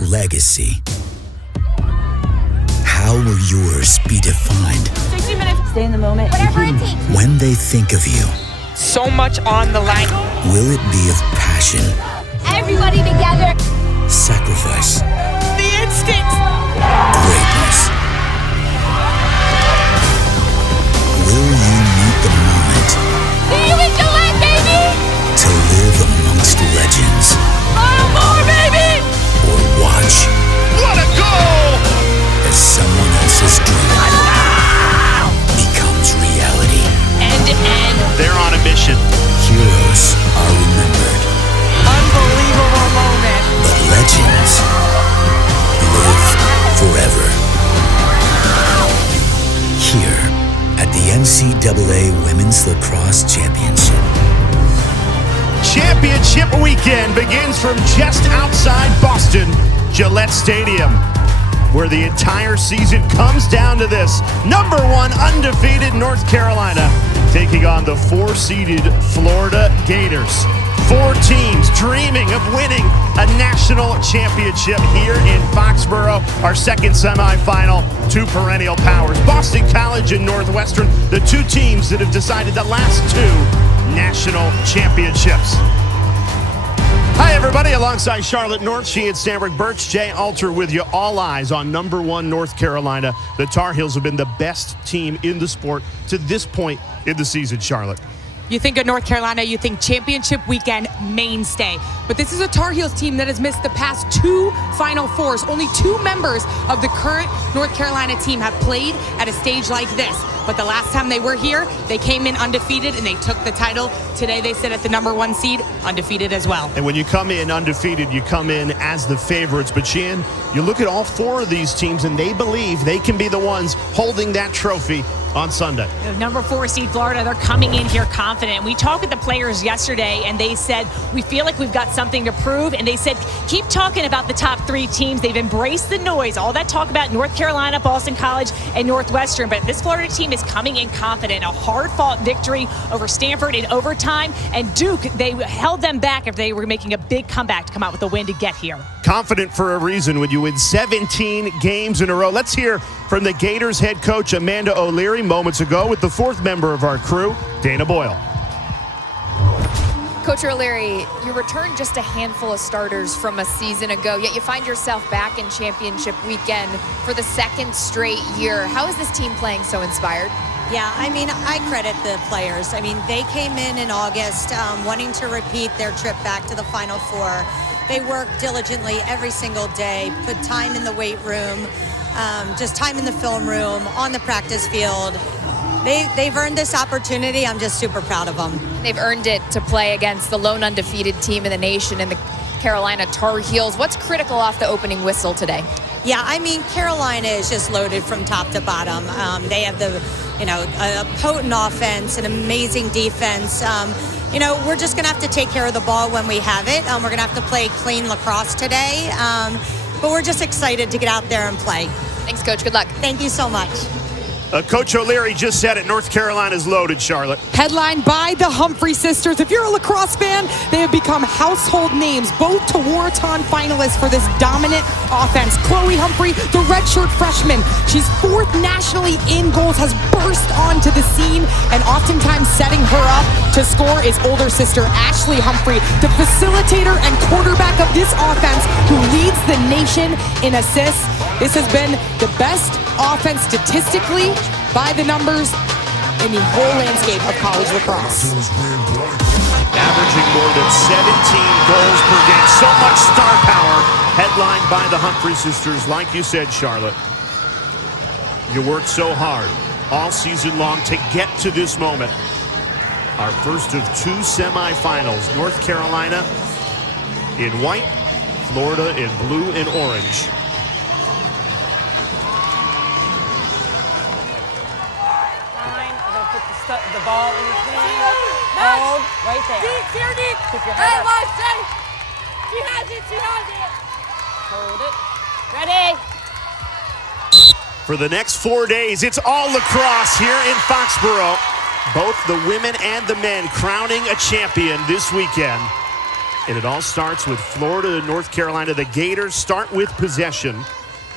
legacy. How will yours be defined? 60 minutes. Stay in the moment. Whatever it takes. When they think of you, So much on the line. will it be of passion, Everybody together. sacrifice, The instinct. greatness? Will you meet the moment See you in July, baby. to live amongst legends? Oh, more, baby. Or watch What a goal! as someone else's dream becomes reality? End to end. They're on a mission. Heroes are remembered, Unbelievable moment. but legends live forever. Here at the NCAA Women's Lacrosse Championship. Championship weekend begins from just outside Boston, Gillette Stadium, where the entire season comes down to this. Number 1 undefeated North Carolina taking on the 4-seeded Florida Gators. 4 teams dreaming of winning a national championship here in Foxborough. Our second semifinal, 2 perennial powers. Boston College and Northwestern, the 2 teams that have decided the last 2 national championships. Hi, everybody. Alongside Charlotte North, Sheehan Stanbrick Birch, Jay Alter with you. All eyes on number 1 North Carolina. The Tar Heels have been the best team in the sport to this point in the season, Charlotte. You think of North Carolina, you think championship weekend mainstay. But this is a Tar Heels team that has missed the past 2 Final Fours. Only 2 members of the current North Carolina team have played at a stage like this. But the last time they were here, they came in undefeated and they took the title. Today they sit at the number 1 seed, undefeated as well. And when you come in undefeated, you come in as the favorites. But Sheehan, you look at all 4 of these teams and they believe they can be the ones holding that trophy on Sunday. The number 4 seed Florida, they're coming in here confident. We talked with the players yesterday and they said, we feel like we've got something to prove. And they said, keep talking about the top 3 teams. They've embraced the noise, all that talk about North Carolina, Boston College, and Northwestern. But this Florida team is coming in confident. A hard-fought victory over Stanford in overtime. And Duke, they held them back if they were making a big comeback to come out with a win to get here. Confident for a reason when you win 17 games in a row. Let's hear from the Gators head coach Amanda O'Leary moments ago with the 4th member of our crew, Dana Boyle. Coach O'Leary, you returned just a handful of starters from a season ago, yet you find yourself back in championship weekend for the 2nd straight year. How is this team playing so inspired? Yeah, I mean, I credit the players. I mean, they came in August wanting to repeat their trip back to the Final Four. They worked diligently every single day, put time in the weight room, just time in the film room, on the practice field. They've earned this opportunity. I'm just super proud of them. They've earned it to play against the lone undefeated team in the nation and the Carolina Tar Heels. What's critical off the opening whistle today? Yeah, I mean, Carolina is just loaded from top to bottom. They have a potent offense, an amazing defense. We're just going to have to take care of the ball when we have it. We're going to have to play clean lacrosse today. But we're just excited to get out there and play. Thanks, Coach. Good luck. Thank you so much. Coach O'Leary just said it. North Carolina's loaded, Charlotte. Headlined by the Humphrey sisters. If you're a lacrosse fan, they have become household names, both Tewaaraton finalists for this dominant offense. Chloe Humphrey, the redshirt freshman, she's 4th nationally in goals, has burst onto the scene, and oftentimes setting her up to score is older sister Ashley Humphrey, the facilitator and quarterback of this offense, who leads the nation in assists. This has been the best offense statistically by the numbers in the whole landscape of college lacrosse. Averaging more than 17 goals per game. So much star power, headlined by the Humphrey sisters. Like you said, Charlotte, you worked so hard all season long to get to this moment. Our first of 2 semifinals. North Carolina in white, Florida in blue and orange. The ball in between. Hold right there. Keep your head up. She has it. Hold it. Ready. For the next 4 days, it's all lacrosse here in Foxborough. Both the women and the men crowning a champion this weekend. And it all starts with Florida and North Carolina. The Gators start with possession.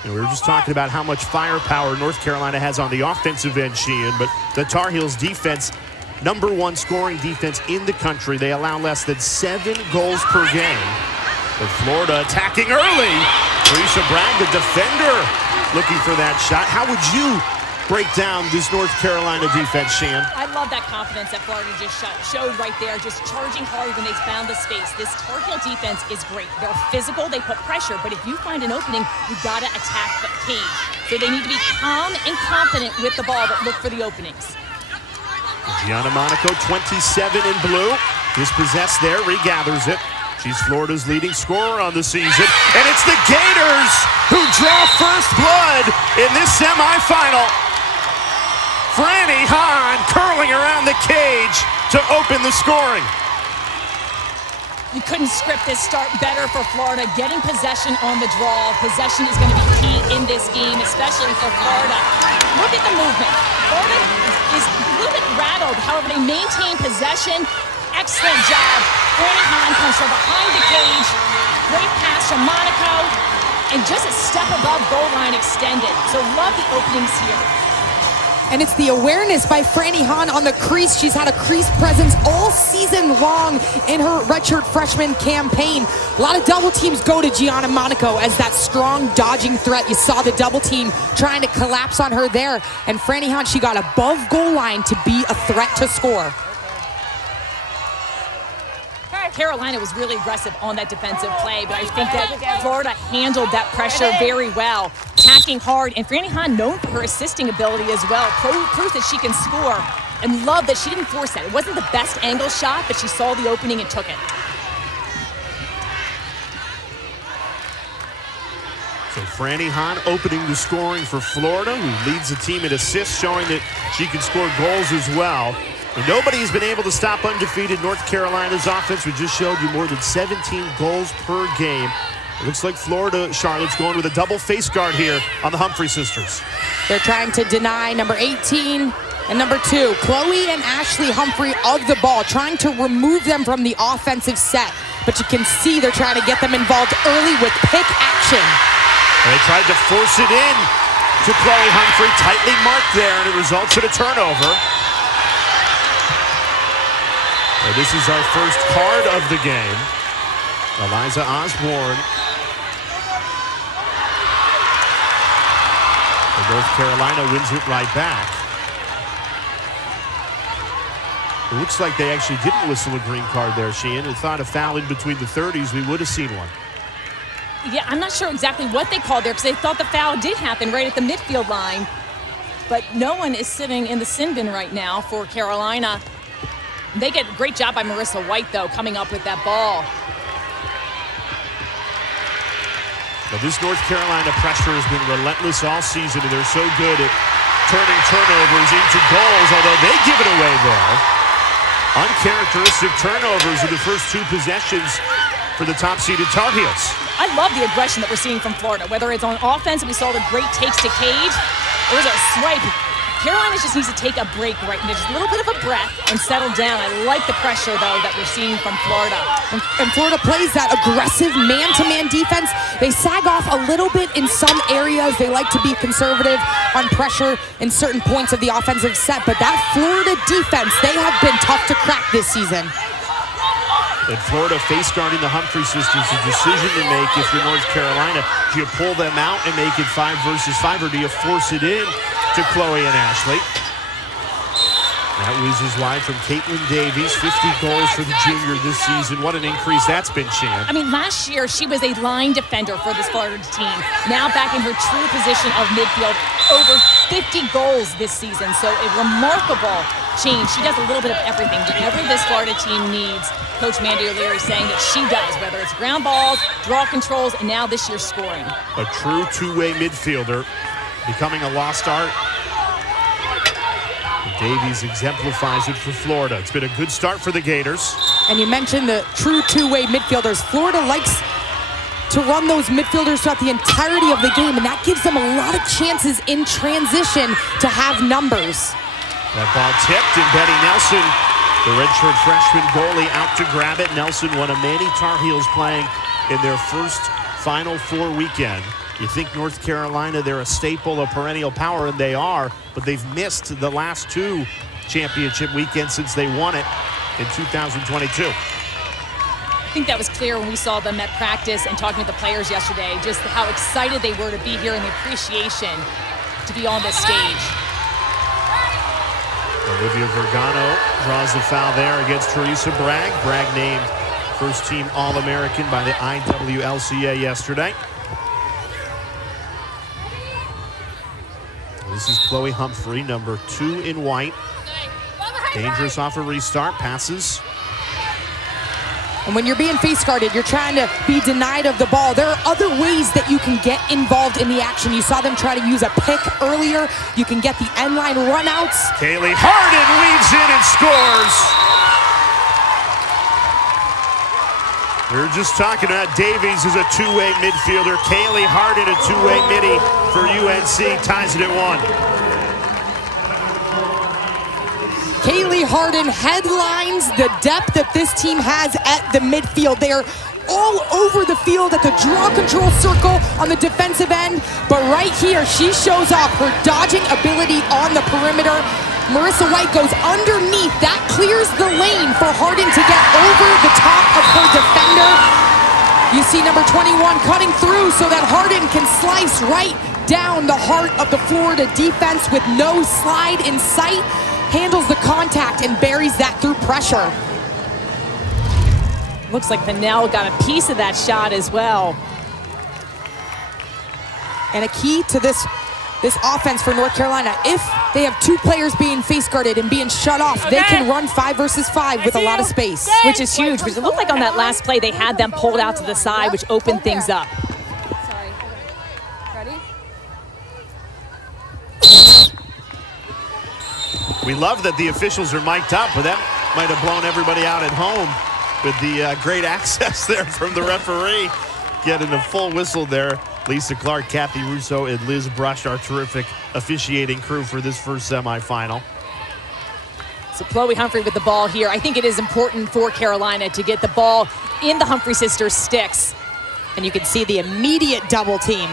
And we were just talking about how much firepower North Carolina has on the offensive end, Sheehan. But the Tar Heels defense, #1 scoring defense in the country. They allow less than 7 goals per game. But Florida attacking early. Teresa Bragg, the defender, looking for that shot. How would you break down this North Carolina defense, Shan? I love that confidence that Florida just showed right there, just charging hard when they found the space. This Tar Heel defense is great. They're physical, they put pressure, but if you find an opening, you gotta attack the cage. So they need to be calm and confident with the ball, but look for the openings. Gianna Monaco, 27 in blue. Dispossessed there, regathers it. She's Florida's leading scorer on the season. And it's the Gators who draw first blood in this semifinal. Franny Hahn curling around the cage to open the scoring. You couldn't script this start better for Florida. Getting possession on the draw. Possession is going to be key in this game, especially for Florida. Look at the movement. Florida is a little bit rattled. However, they maintain possession. Excellent job. Franny Hahn comes from behind the cage. Great pass from Monaco. And just a step above goal line extended. So love the openings here. And it's the awareness by Franny Hahn on the crease. She's had a crease presence all season long in her redshirt freshman campaign. A lot of double teams go to Gianna Monaco as that strong dodging threat. You saw the double team trying to collapse on her there. And Franny Hahn, she got above goal line to be a threat to score. Carolina was really aggressive on that defensive play, but I think that Florida handled that pressure very well, attacking hard. And Franny Hahn, known for her assisting ability as well, proof that she can score, and love that she didn't force that. It wasn't the best angle shot, but she saw the opening and took it. So Franny Hahn opening the scoring for Florida, who leads the team in assists, showing that she can score goals as well. And nobody's been able to stop undefeated North Carolina's offense. We just showed you more than 17 goals per game. It looks like Florida, Charlotte's going with a double face guard here on the Humphrey sisters. They're trying to deny number 18 and number 2, Chloe and Ashley Humphrey, of the ball, trying to remove them from the offensive set. But you can see they're trying to get them involved early with pick action. They tried to force it in to Chloe Humphrey, tightly marked there, and it results in a turnover. And this is our first card of the game. Eliza Osborne. And North Carolina wins it right back. It looks like they actually didn't whistle a green card there, Sheehan. I thought a foul in between the 30s, we would have seen one. Yeah, I'm not sure exactly what they called there because they thought the foul did happen right at the midfield line. But no one is sitting in the sin bin right now for Carolina. They get a great job by Marissa White, though, coming up with that ball. Now, this North Carolina pressure has been relentless all season, and they're so good at turning turnovers into goals, although they give it away there. Uncharacteristic turnovers in the first 2 possessions for the top-seeded Tar Heels. I love the aggression that we're seeing from Florida, whether it's on offense, we saw the great takes to cage. There was a swipe. Carolina just needs to take a break right now, just a little bit of a breath and settle down. I like the pressure, though, that we're seeing from Florida. And Florida plays that aggressive man-to-man defense. They sag off a little bit in some areas. They like to be conservative on pressure in certain points of the offensive set. But that Florida defense, they have been tough to crack this season. And Florida face guarding the Humphrey sisters, a decision to make if you're North Carolina. Do you pull them out and make it 5 versus 5, or do you force it in to Chloe and Ashley? That whizzes wide from Caitlin Davies. 50 goals for the junior this season. What an increase that's been, Shan. I mean, last year she was a line defender for this Florida team. Now back in her true position of midfield. Over 50 goals this season. So a remarkable change. She does a little bit of everything. Whatever this Florida team needs, Coach Mandy O'Leary saying that she does, whether it's ground balls, draw controls, and now this year's scoring. A true two-way midfielder, becoming a lost art. Davies exemplifies it for Florida. It's been a good start for the Gators. And you mentioned the true two-way midfielders. Florida likes to run those midfielders throughout the entirety of the game, and that gives them a lot of chances in transition to have numbers. That ball tipped, and Betty Nelson The redshirt freshman goalie out to grab it. Nelson, one of many Tar Heels playing in their first Final Four weekend. You think North Carolina, they're a staple of perennial power, and they are, but they've missed the last two championship weekends since they won it in 2022. I think that was clear when we saw them at practice and talking with the players yesterday, just how excited they were to be here and the appreciation to be on this stage. Olivia Vergano draws the foul there against Teresa Bragg. Bragg named first team All-American by the IWLCA yesterday. This is Chloe Humphrey, number 2 in white. Dangerous off a restart, passes. And when you're being face guarded, you're trying to be denied of the ball. There are other ways that you can get involved in the action. You saw them try to use a pick earlier. You can get the end line runouts. Kaylee Harden weaves in and scores. We were just talking about Davies as a two-way midfielder. Kaylee Harden, a two-way midi for UNC, ties it at 1. Kaylee Harden headlines the depth that this team has at the midfield. They are all over the field at the draw control circle on the defensive end, but right here she shows off her dodging ability on the perimeter. Marissa White goes underneath. That clears the lane for Harden to get over the top of her defender. You see number 21 cutting through so that Harden can slice right down the heart of the Florida defense with no slide in sight. Handles the contact and buries that through pressure. Looks like Fennell got a piece of that shot as well. And a key to this offense for North Carolina, if they have 2 players being face guarded and being shut off, they can run 5 versus 5 with a lot of space. Which is huge, because it looked like on that last play they had them pulled out to the side, which opened things up. Sorry. Ready? We love that the officials are mic'd up, but that might have blown everybody out at home with the great access there from the referee. Getting a full whistle there. Lisa Clark, Kathy Russo, and Liz Brush, our terrific officiating crew for this first semifinal. So Chloe Humphrey with the ball here. I think it is important for Carolina to get the ball in the Humphrey sisters' sticks. And you can see the immediate double team.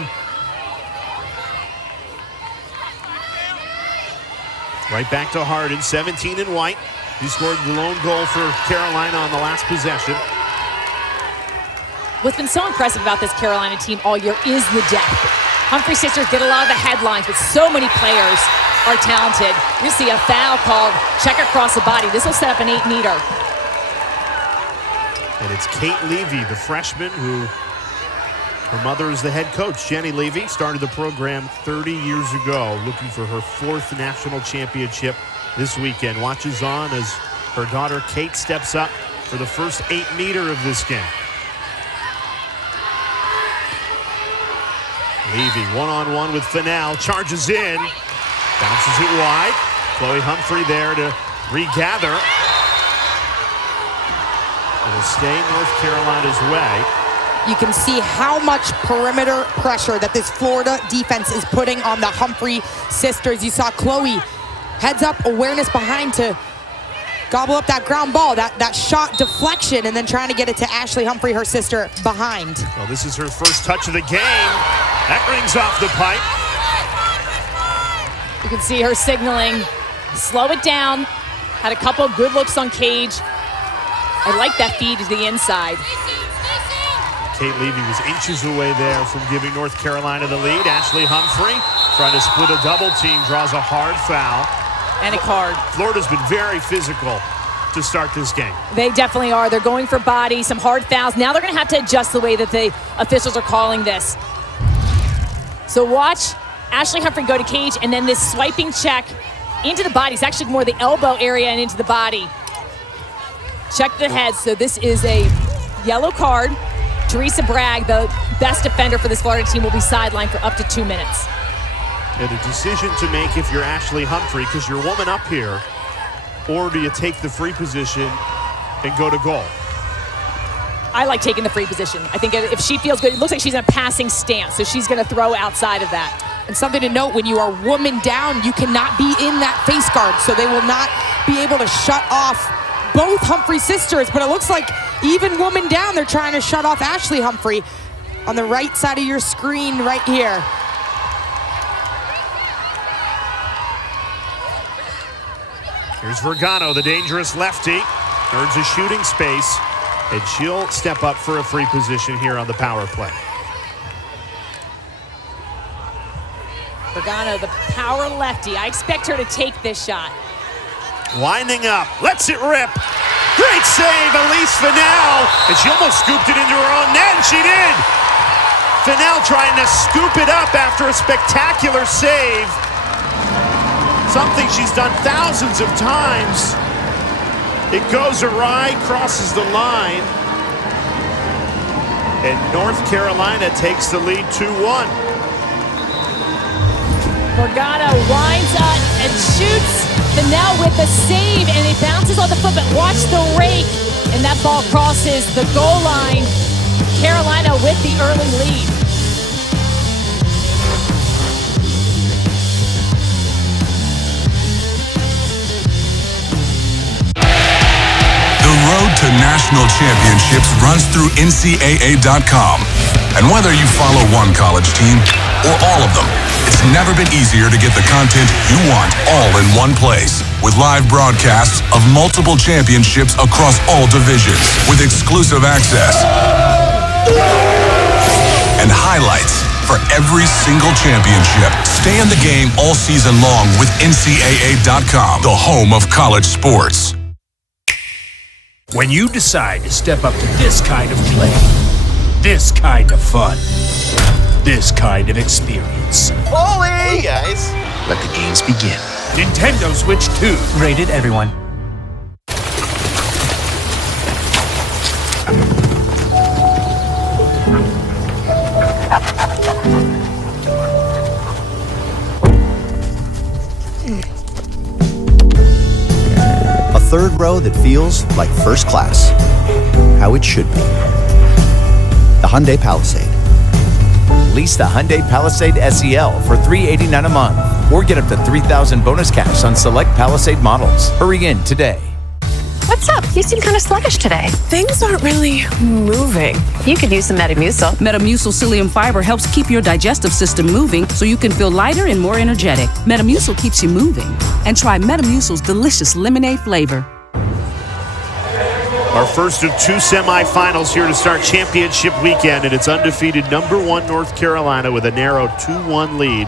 Right back to Harden, 17 in white. He scored the lone goal for Carolina on the last possession. What's been so impressive about this Carolina team all year is the depth. Humphrey sisters get a lot of the headlines, but so many players are talented. You see a foul called, check across the body. This will set up an 8-meter. And it's Kate Levy, the freshman who, her mother is the head coach. Jenny Levy started the program 30 years ago, looking for her 4th national championship this weekend. Watches on as her daughter Kate steps up for the first 8-meter of this game. Levy one-on-one with Fennell, charges in, bounces it wide. Chloe Humphrey there to regather. It'll stay North Carolina's way. You can see how much perimeter pressure that this Florida defense is putting on the Humphrey sisters. You saw Chloe heads up, awareness behind to gobble up that ground ball, that shot deflection, and then trying to get it to Ashley Humphrey, her sister, behind. Well, this is her first touch of the game. That rings off the pipe. You can see her signaling, slow it down. Had a couple of good looks on Cage. I like that feed to the inside. Kate Levy was inches away there from giving North Carolina the lead. Ashley Humphrey trying to split a double team, draws a hard foul. And a card. Florida's been very physical to start this game. They definitely are. They're going for body, some hard fouls. Now they're going to have to adjust the way that the officials are calling this. So watch Ashley Humphrey go to Cage, and then this swiping check into the body. It's actually more the elbow area and into the body. Check the head. So this is a yellow card. Teresa Bragg, the best defender for this Florida team, will be sidelined for up to 2 minutes. And a decision to make if you're Ashley Humphrey, because you're a woman up here, or do you take the free position and go to goal? I like taking the free position. I think if she feels good, it looks like she's in a passing stance, so she's going to throw outside of that. And something to note, when you are woman down, you cannot be in that face guard, so they will not be able to shut off both Humphrey sisters, but it looks like even woman down, they're trying to shut off Ashley Humphrey on the right side of your screen right here. Here's Vergano, the dangerous lefty. Earns a shooting space, and she'll step up for a free position here on the power play. Vergano, the power lefty. I expect her to take this shot. Winding up, lets it rip. Great save, Elise Fennell. And she almost scooped it into her own net, and she did. Fennell trying to scoop it up after a spectacular save. Something she's done thousands of times. It goes awry, crosses the line. And North Carolina takes the lead 2-1. Vergano winds up and shoots. Fennell with the save, and it bounces on the foot, but watch the rake. And that ball crosses the goal line. Carolina with the early lead. The road to national championships runs through NCAA.com. And whether you follow one college team or all of them, it's never been easier to get the content you want all in one place. With live broadcasts of multiple championships across all divisions, with exclusive access and highlights for every single championship. Stay in the game all season long with NCAA.com, the home of college sports. When you decide to step up to this kind of play, this kind of fun, this kind of experience, Hey guys. let the games begin. Nintendo Switch 2. Rated everyone. A third row that feels like first class. How it should be. The Hyundai Palisade. Lease the Hyundai Palisade SEL for $389 a month, or get up to $3,000 bonus cash on select Palisade models. Hurry in today. What's up? You seem kind of sluggish today. Things aren't really moving. You could use some Metamucil. Metamucil psyllium fiber helps keep your digestive system moving so you can feel lighter and more energetic. Metamucil keeps you moving. And try Metamucil's delicious lemonade flavor. Our first of two semifinals here to start championship weekend, and it's undefeated #1 North Carolina with a narrow 2-1 lead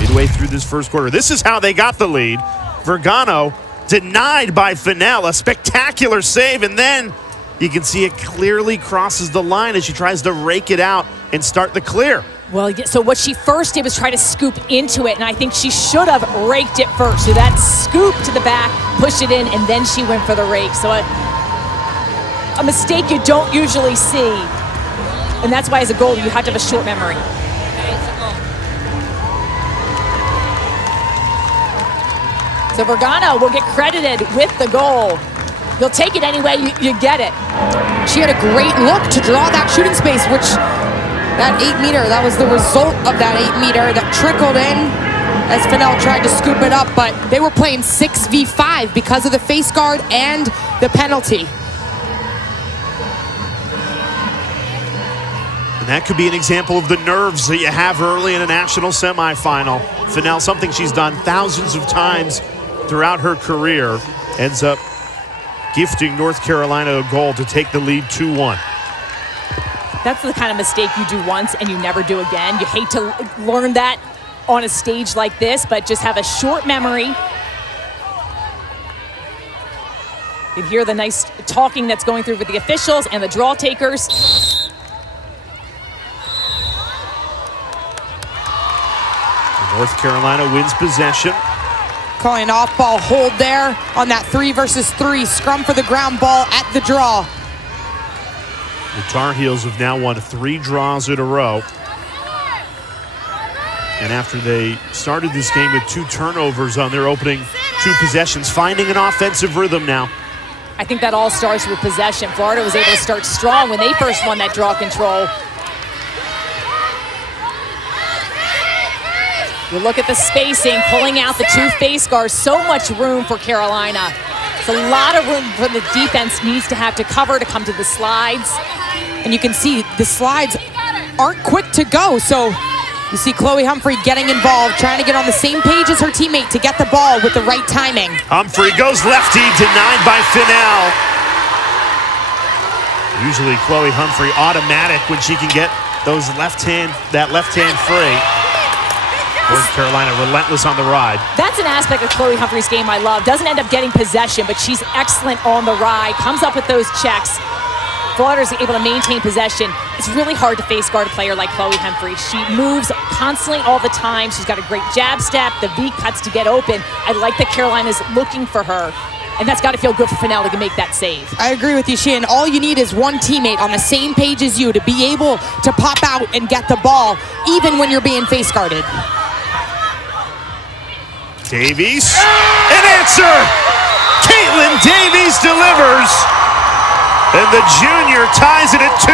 midway through this first quarter. This is how they got the lead. Vergano denied by Fennell, a spectacular save, and then you can see it clearly crosses the line as she tries to rake it out and start the clear. Well, so what she first did was try to scoop into it, and I think she should have raked it first. So that scoop to the back, pushed it in, and then she went for the rake. So a mistake you don't usually see. And that's why as a goalie, you have to have a short memory. So Vergano will get credited with the goal. You'll take it anyway, you get it. She had a great look to draw that shooting space, which that 8-meter, that was the result of that 8-meter that trickled in as Fennell tried to scoop it up, but they were playing 6v5 because of the face guard and the penalty. That could be an example of the nerves that you have early in a national semifinal. Fennell, something she's done thousands of times throughout her career, ends up gifting North Carolina a goal to take the lead 2-1. That's the kind of mistake you do once and you never do again. You hate to learn that on a stage like this, but just have a short memory. You hear the nice talking that's going through with the officials and the draw takers. North Carolina wins possession. Calling an off-ball hold there on that 3 versus 3 scrum for the ground ball at the draw. The Tar Heels have now won 3 draws in a row. And after they started this game with 2 turnovers on their opening 2 possessions, finding an offensive rhythm now. I think that all starts with possession. Florida was able to start strong when they first won that draw control. You look at the spacing, pulling out the 2 face guards, so much room for Carolina. It's a lot of room for the defense needs to have to cover to come to the slides. And you can see the slides aren't quick to go. So you see Chloe Humphrey getting involved, trying to get on the same page as her teammate to get the ball with the right timing. Humphrey goes lefty, denied by Fennell. Usually Chloe Humphrey automatic when she can get that left hand free. North Carolina relentless on the ride. That's an aspect of Chloe Humphrey's game I love. Doesn't end up getting possession, but she's excellent on the ride. Comes up with those checks. Florida's able to maintain possession. It's really hard to face guard a player like Chloe Humphrey. She moves constantly all the time. She's got a great jab step, the V cuts to get open. I like that Carolina's looking for her. And that's got to feel good for Fennell to make that save. I agree with you, Sheehan. All you need is one teammate on the same page as you to be able to pop out and get the ball, even when you're being face guarded. Davies, an answer! Caitlin Davies delivers! And the junior ties it at 2.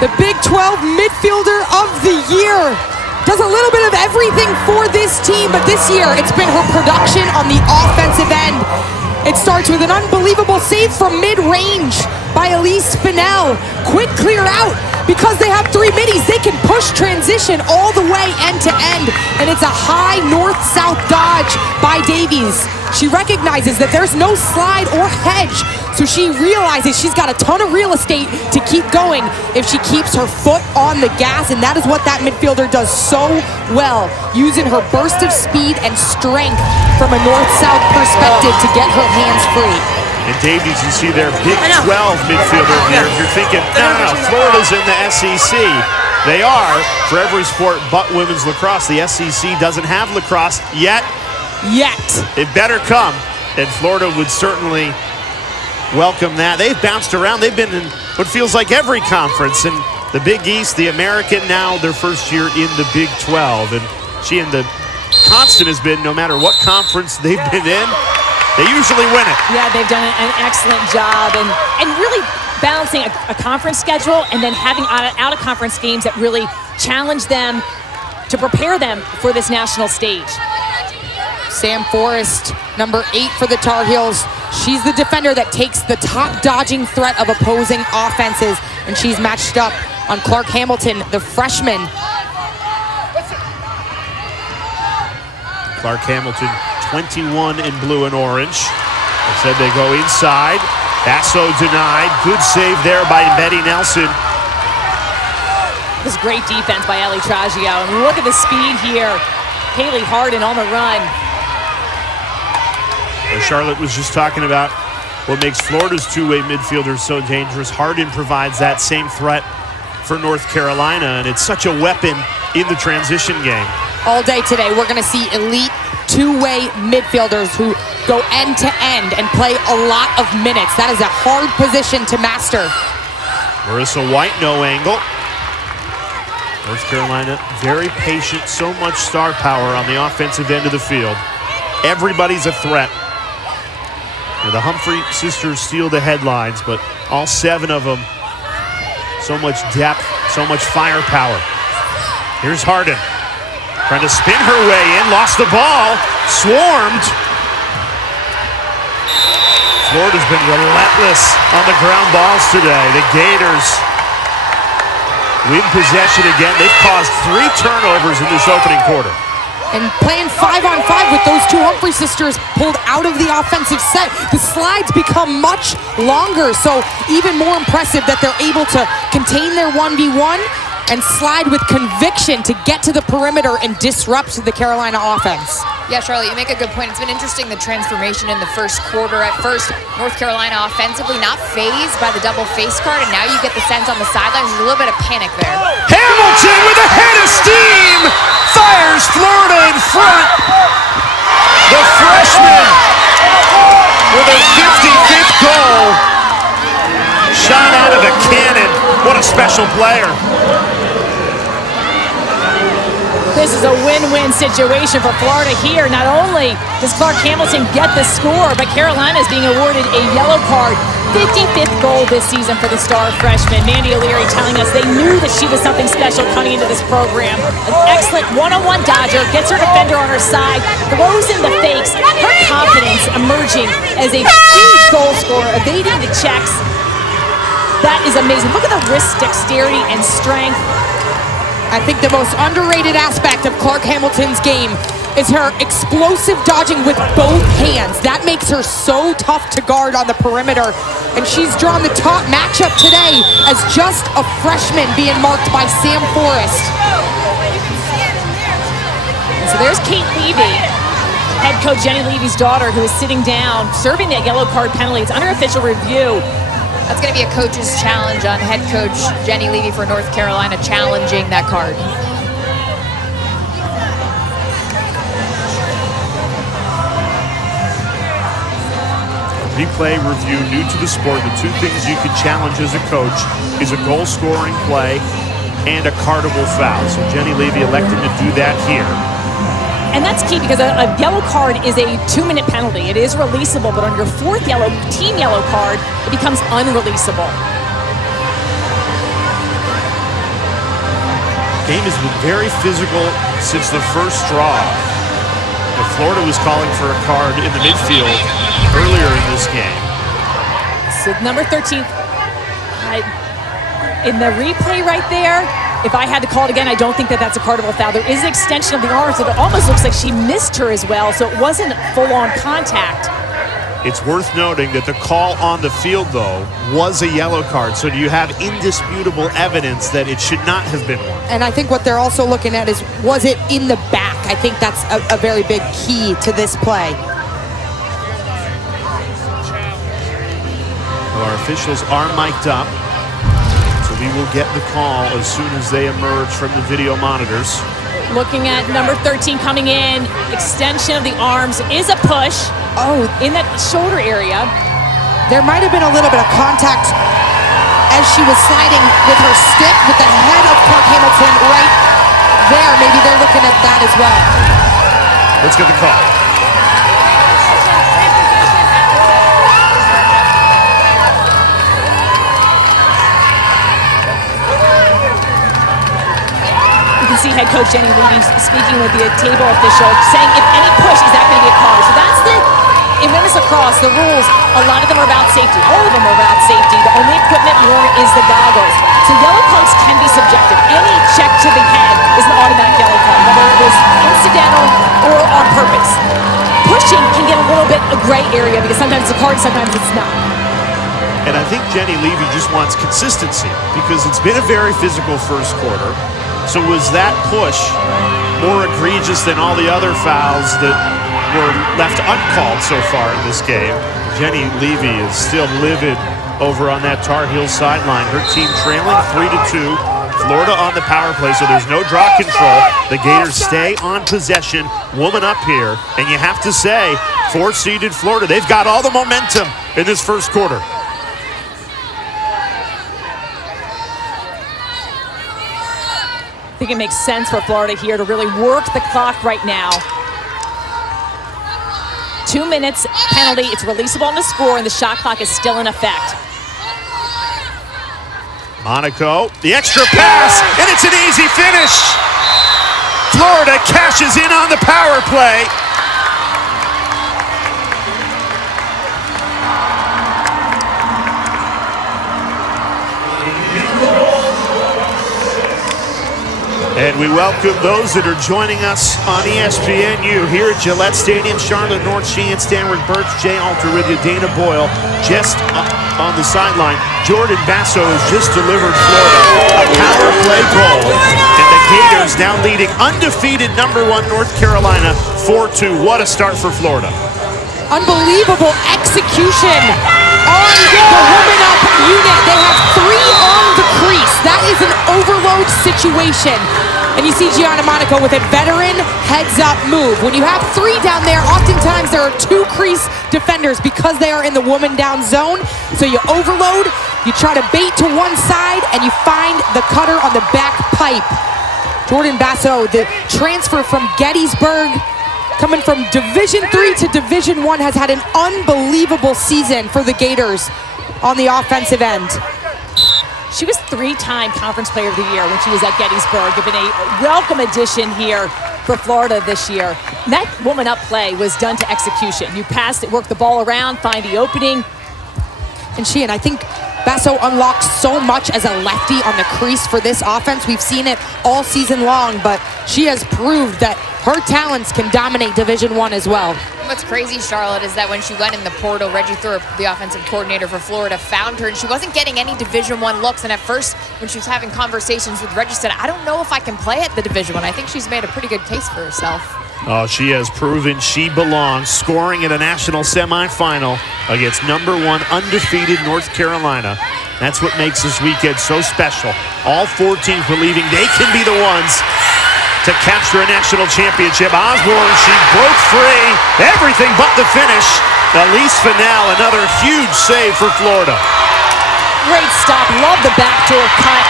The Big 12 midfielder of the year. Does a little bit of everything for this team, but this year it's been her production on the offensive end. It starts with an unbelievable save from mid-range by Elise Fennell. Quick clear out. Because they have 3 middies, they can push transition all the way end to end. And it's a high north-south dodge by Davies. She recognizes that there's no slide or hedge, so she realizes she's got a ton of real estate to keep going if she keeps her foot on the gas, and that is what that midfielder does so well, using her burst of speed and strength from a north-south perspective to get her hands free. And Davies, you see their Big 12 midfielder here. If you're thinking, no, Florida's in the SEC. They are for every sport but women's lacrosse. The SEC doesn't have lacrosse yet. It better come, and Florida would certainly welcome that. They've bounced around. They've been in what feels like every conference, and the Big East, the American, now their first year in the Big 12. And she and the constant has been, no matter what conference they've been in, they usually win it. Yeah, they've done an excellent job, and really balancing a conference schedule and then having out-of-conference games that really challenge them to prepare them for this national stage. Sam Forrest, number 8 for the Tar Heels. She's the defender that takes the top dodging threat of opposing offenses, and she's matched up on Clark Hamilton, the freshman. Clark Hamilton, 21 in blue and orange. I said they go inside. Basso denied. Good save there by Betty Nelson. This is great defense by Ellie Traggio. And look at the speed here. Haley Harden on the run. Charlotte was just talking about what makes Florida's two-way midfielders so dangerous. Harden provides that same threat for North Carolina, and it's such a weapon in the transition game. All day today, we're going to see elite two-way midfielders who go end to end and play a lot of minutes. That is a hard position to master. Marissa White, no angle. North Carolina, very patient, so much star power on the offensive end of the field. Everybody's a threat. The Humphrey sisters steal the headlines, but all 7 of them, so much depth, so much firepower. Here's Harden, trying to spin her way in, lost the ball, swarmed. Florida's been relentless on the ground balls today. The Gators win possession again. They've caused 3 turnovers in this opening quarter. And playing 5-on-5 with those 2 Humphrey sisters pulled out of the offensive set. The slides become much longer, so even more impressive that they're able to contain their 1v1 and slide with conviction to get to the perimeter and disrupt the Carolina offense. Yeah, Charlotte, you make a good point. It's been interesting, the transformation in the first quarter. At first, North Carolina offensively not fazed by the double face guard, and now you get the sense on the sidelines there's a little bit of panic there. Hamilton with a head of steam fires Florida in front. The freshman with a 55th goal. Shot out of a cannon. What a special player. this is a win-win situation for Florida here. Not only does Clark Hamilton get the score, but Carolina is being awarded a yellow card. 55th goal this season for the star freshman. Mandy O'Leary telling us they knew that she was something special coming into this program. An excellent one-on-one dodger, gets her defender on her side, throws in the fakes. Her confidence emerging as a huge goal scorer, evading the checks. That is amazing. Look at the wrist dexterity and strength. I think the most underrated aspect of Clark Hamilton's game is her explosive dodging with both hands. That makes her so tough to guard on the perimeter. And she's drawn the top matchup today as just a freshman being marked by Sam Forrest. So there's Kate Levy, head coach Jenny Levy's daughter, who is sitting down, serving that yellow card penalty. It's under official review. That's going to be a coach's challenge on head coach Jenny Levy for North Carolina, challenging that card. Replay review, new to the sport. The two things you can challenge as a coach is a goal-scoring play and a cardable foul. So Jenny Levy elected to do that here. And that's key because a yellow card is a 2-minute penalty. It is releasable, but on your fourth team yellow card, it becomes unreleasable. Game has been very physical since the first draw. Florida was calling for a card in the midfield earlier in this game. So number 13, in the replay right there, if I had to call it again, I don't think that that's a cardable foul. There is an extension of the arm, so it almost looks like she missed her as well, so it wasn't full-on contact. It's worth noting that the call on the field, though, was a yellow card. So do you have indisputable evidence that it should not have been one? And I think what they're also looking at is, was it in the back? I think that's a very big key to this play. Well, our officials are mic'd up, so we will get the call as soon as they emerge from the video monitors. Looking at number 13 coming in, extension of the arms is a push. Oh, in that shoulder area. There might have been a little bit of contact as she was sliding with her stick with the head of Clark Hamilton right there. Maybe they're looking at that as well. Let's get the call. See head coach Jenny Levy speaking with the table official, saying if any push, is that going to be a card? So that's in women's lacrosse, the rules, a lot of them are about safety. All of them are about safety. The only equipment worn is the goggles. So yellow cards can be subjective. Any check to the head is an automatic yellow card, whether it was incidental or on purpose. Pushing can get a little bit a gray area because sometimes it's a card, sometimes it's not. And I think Jenny Levy just wants consistency because it's been a very physical first quarter. So was that push more egregious than all the other fouls that were left uncalled so far in this game? Jenny Levy is still livid over on that Tar Heels sideline. Her team trailing 3-2. Florida on the power play, so there's no draw control. The Gators stay on possession, woman up here. And you have to say, 4-seeded Florida, they've got all the momentum in this first quarter. I think it makes sense for Florida here to really work the clock right now. 2 minutes penalty, it's releasable on the score, and the shot clock is still in effect. Monaco, the extra pass, and it's an easy finish. Florida cashes in on the power play. And we welcome those that are joining us on ESPNU here at Gillette Stadium. Charlotte North, Sheehan, Stanward, Birch, Jay Alter with you, Dana Boyle just on the sideline. Jordan Basso has just delivered Florida a power play goal. And the Gators now leading undefeated #1 North Carolina 4-2. What a start for Florida. Unbelievable execution on the woman up unit. They have 3 on the crease. That is an overload situation. And you see Gianna Monaco with a veteran heads-up move. When you have 3 down there, oftentimes there are 2 crease defenders because they are in the woman down zone. So you overload, you try to bait to one side, and you find the cutter on the back pipe. Jordan Basso, the transfer from Gettysburg, coming from Division III to Division I, has had an unbelievable season for the Gators on the offensive end. She was 3-time Conference Player of the Year when she was at Gettysburg. It's been a welcome addition here for Florida this year. And that woman-up play was done to execution. You passed it, work the ball around, find the opening. And I think Basso unlocks so much as a lefty on the crease for this offense. We've seen it all season long, but she has proved that her talents can dominate Division I as well. What's crazy, Charlotte, is that when she went in the portal, Reggie Thorpe, the offensive coordinator for Florida, found her, and she wasn't getting any Division I looks. And at first, when she was having conversations with Reggie, said, I don't know if I can play at the Division I. I think she's made a pretty good case for herself. Oh, she has proven she belongs, scoring in a national semifinal against #1 undefeated North Carolina. That's what makes this weekend so special. All 4 teams believing they can be the ones to capture a national championship. Osborne, she broke free, everything but the finish. Elise Fennell, another huge save for Florida. Great stop, love the backdoor cut.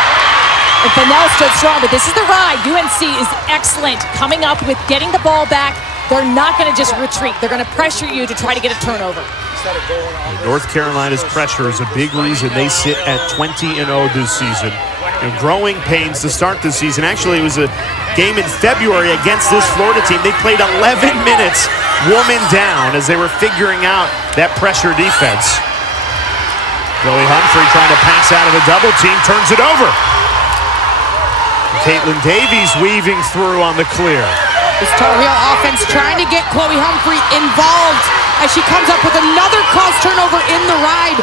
And Fennell stood strong, but this is the ride. UNC is excellent coming up with getting the ball back. They're not going to just retreat. They're going to pressure you to try to get a turnover. North Carolina's pressure is a big reason they sit at 20-0 this season. And growing pains to start the season. Actually, it was a game in February against this Florida team. They played 11 minutes woman down as they were figuring out that pressure defense. Chloe Humphrey trying to pass out of a double team, turns it over. Caitlin Davies weaving through on the clear. This Tar Heel offense trying to get Chloe Humphrey involved as she comes up with another cross turnover in the ride.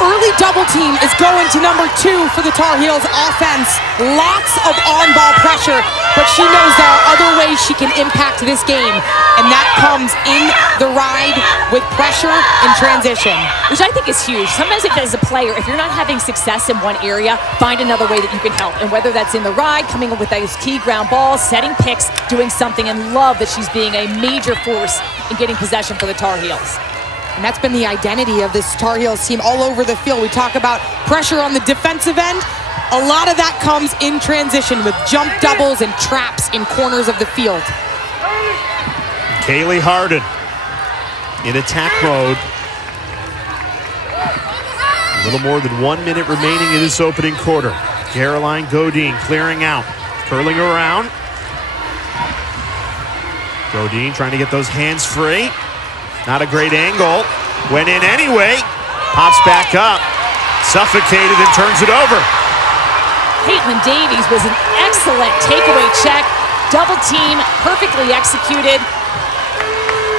Early double team is going to #2 for the Tar Heels offense. Lots of on-ball pressure, but she knows there are other ways she can impact this game, and that comes in the ride with pressure and transition. Which I think is huge. Sometimes as a player, if you're not having success in one area, find another way that you can help. And whether that's in the ride, coming up with those key ground balls, setting picks, doing something, and love that she's being a major force in getting possession for the Tar Heels. And that's been the identity of this Tar Heels team all over the field. We talk about pressure on the defensive end. A lot of that comes in transition with jump doubles and traps in corners of the field. Kaylee Harden in attack mode. A little more than 1 minute remaining in this opening quarter. Caroline Godin clearing out, curling around. Godin trying to get those hands free. Not a great angle. Went in anyway. Pops back up. Suffocated and turns it over. Caitlin Davies was an excellent takeaway check. Double team, perfectly executed.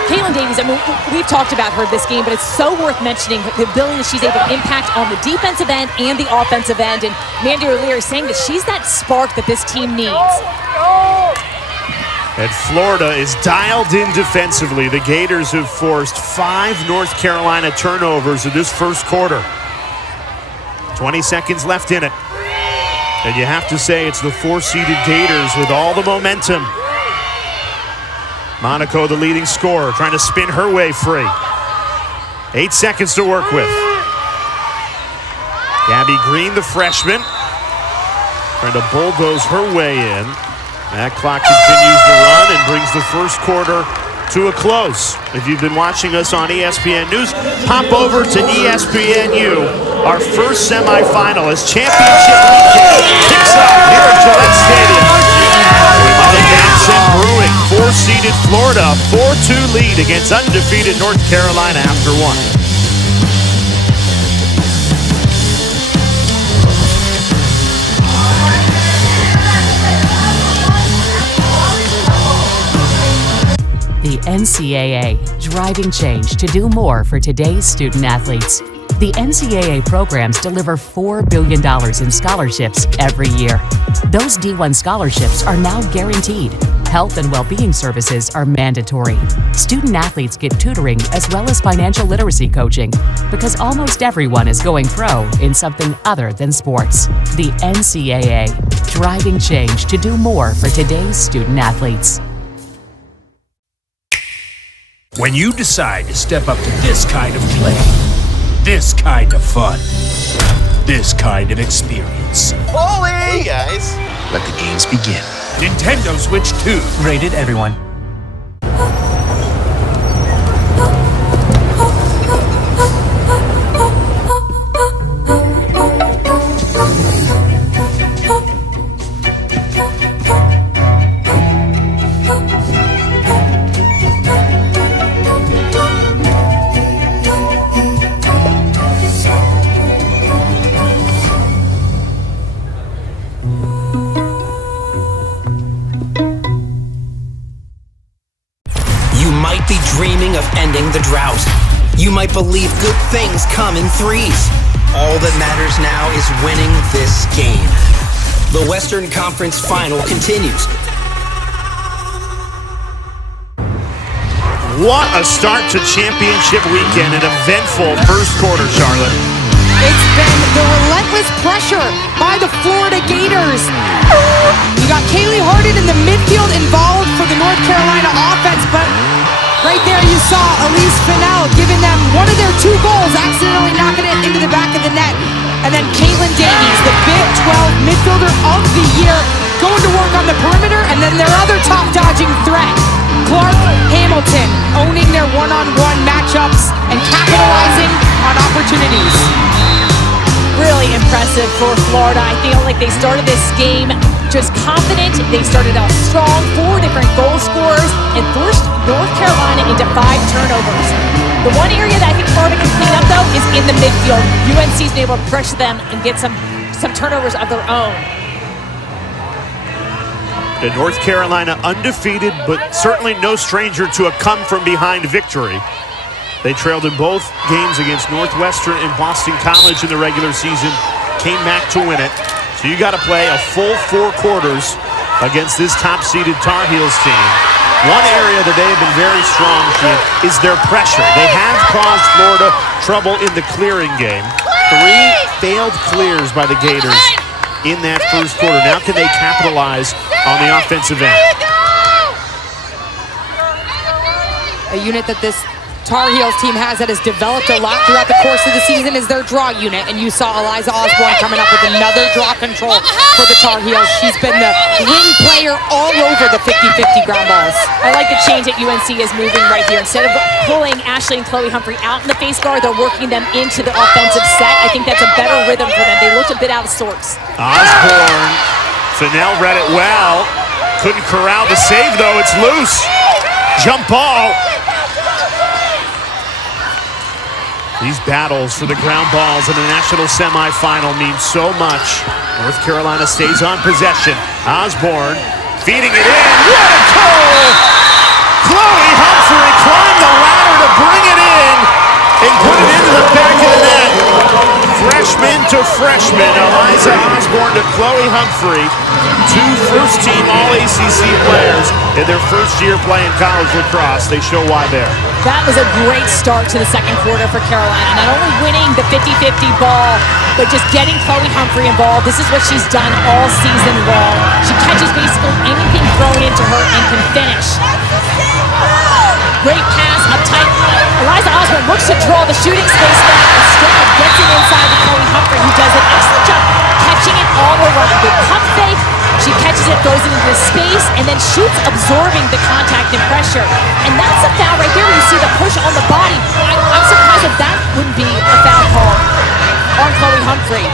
Caitlin Davies, I mean, we've talked about her this game, but it's so worth mentioning the ability that she's able to impact on the defensive end and the offensive end. And Mandy O'Leary saying that she's that spark that this team needs. And Florida is dialed in defensively. The Gators have forced 5 North Carolina turnovers in this first quarter. 20 seconds left in it. And you have to say it's the 4-seeded Gators with all the momentum. Monaco, the leading scorer, trying to spin her way free. 8 seconds to work with. Gabby Green, the freshman, trying to bulldoze her way in. That clock continues to run and brings the first quarter to a close. If you've been watching us on ESPN News, hop over to ESPNU. Our first semifinal as championship weekend kicks off here at Gillette Stadium. Madison Brewing, 4-seeded Florida, 4-2 lead against undefeated North Carolina after 1. The NCAA, driving change to do more for today's student athletes. The NCAA programs deliver $4 billion in scholarships every year. Those D1 scholarships are now guaranteed. Health and well-being services are mandatory. Student athletes get tutoring as well as financial literacy coaching because almost everyone is going pro in something other than sports. The NCAA, driving change to do more for today's student athletes. When you decide to step up to this kind of play, this kind of fun, this kind of experience. Hey guys! Let the games begin. Nintendo Switch 2. Rated everyone. Dreaming of ending the drought. You might believe good things come in threes. All that matters now is winning this game. The Western Conference Final continues. What a start to championship weekend. An eventful first quarter, Charlotte. It's been the relentless pressure by the Florida Gators. You got Kaylee Harden in the midfield involved for the North Carolina offense, but right there you saw Elise Fennell giving them one of their 2 goals, accidentally knocking it into the back of the net. And then Caitlin Davies, the Big 12 midfielder of the year, going to work on the perimeter, and then their other top dodging threat, Clark Hamilton, owning their one-on-one matchups and capitalizing on opportunities. Really impressive for Florida. I feel like they started this game just confident. They started out strong, 4 different goal scorers, and forced North Carolina into 5 turnovers. The one area that I think Florida can clean up, though, is in the midfield. UNC's been able to pressure them and get some turnovers of their own. And North Carolina undefeated, but certainly no stranger to a come-from-behind victory. They trailed in both games against Northwestern and Boston College in the regular season, came back to win it. So you got to play a full 4 quarters against this top-seeded Tar Heels team. One area that they have been very strong in is their pressure. They have caused Florida trouble in the clearing game. 3 failed clears by the Gators in that first quarter. Now can they capitalize on the offensive end? A unit that this Tar Heels team has that has developed a lot throughout the course of the season is their draw unit, and you saw Eliza Osborne coming up with another draw control for the Tar Heels. She's been the wing player all over the 50-50 ground balls. I like the change that UNC is moving right here. Instead of pulling Ashley and Chloe Humphrey out in the face guard, they're working them into the offensive set. I think that's a better rhythm for them. They looked a bit out of sorts. Osborne, Fennell read it well. Couldn't corral the save, though. It's loose. Jump ball. These battles for the ground balls in the national semifinal mean so much. North Carolina stays on possession. Osborne feeding it in. What a goal! Chloe Humphrey climbed the ladder to bring it in and put it into the back of the net. Freshman to freshman, Eliza Osborne to Chloe Humphrey. 2 first-team All-ACC players in their first year playing college lacrosse. They show why there. That was a great start to the second quarter for Carolina. Not only winning the 50-50 ball, but just getting Chloe Humphrey involved. This is what she's done all season long. She catches basically anything thrown into her and can finish. Great pass up tight. Eliza Osborne looks to draw the shooting space back. Instead, gets it inside to Chloe Humphrey, who does an excellent job catching it all around. Good pump fake. She catches it, throws it into space, and then shoots, absorbing the contact and pressure. And that's a foul right there where you see the push on the body. I'm surprised that wouldn't be a foul call on Chloe Humphrey.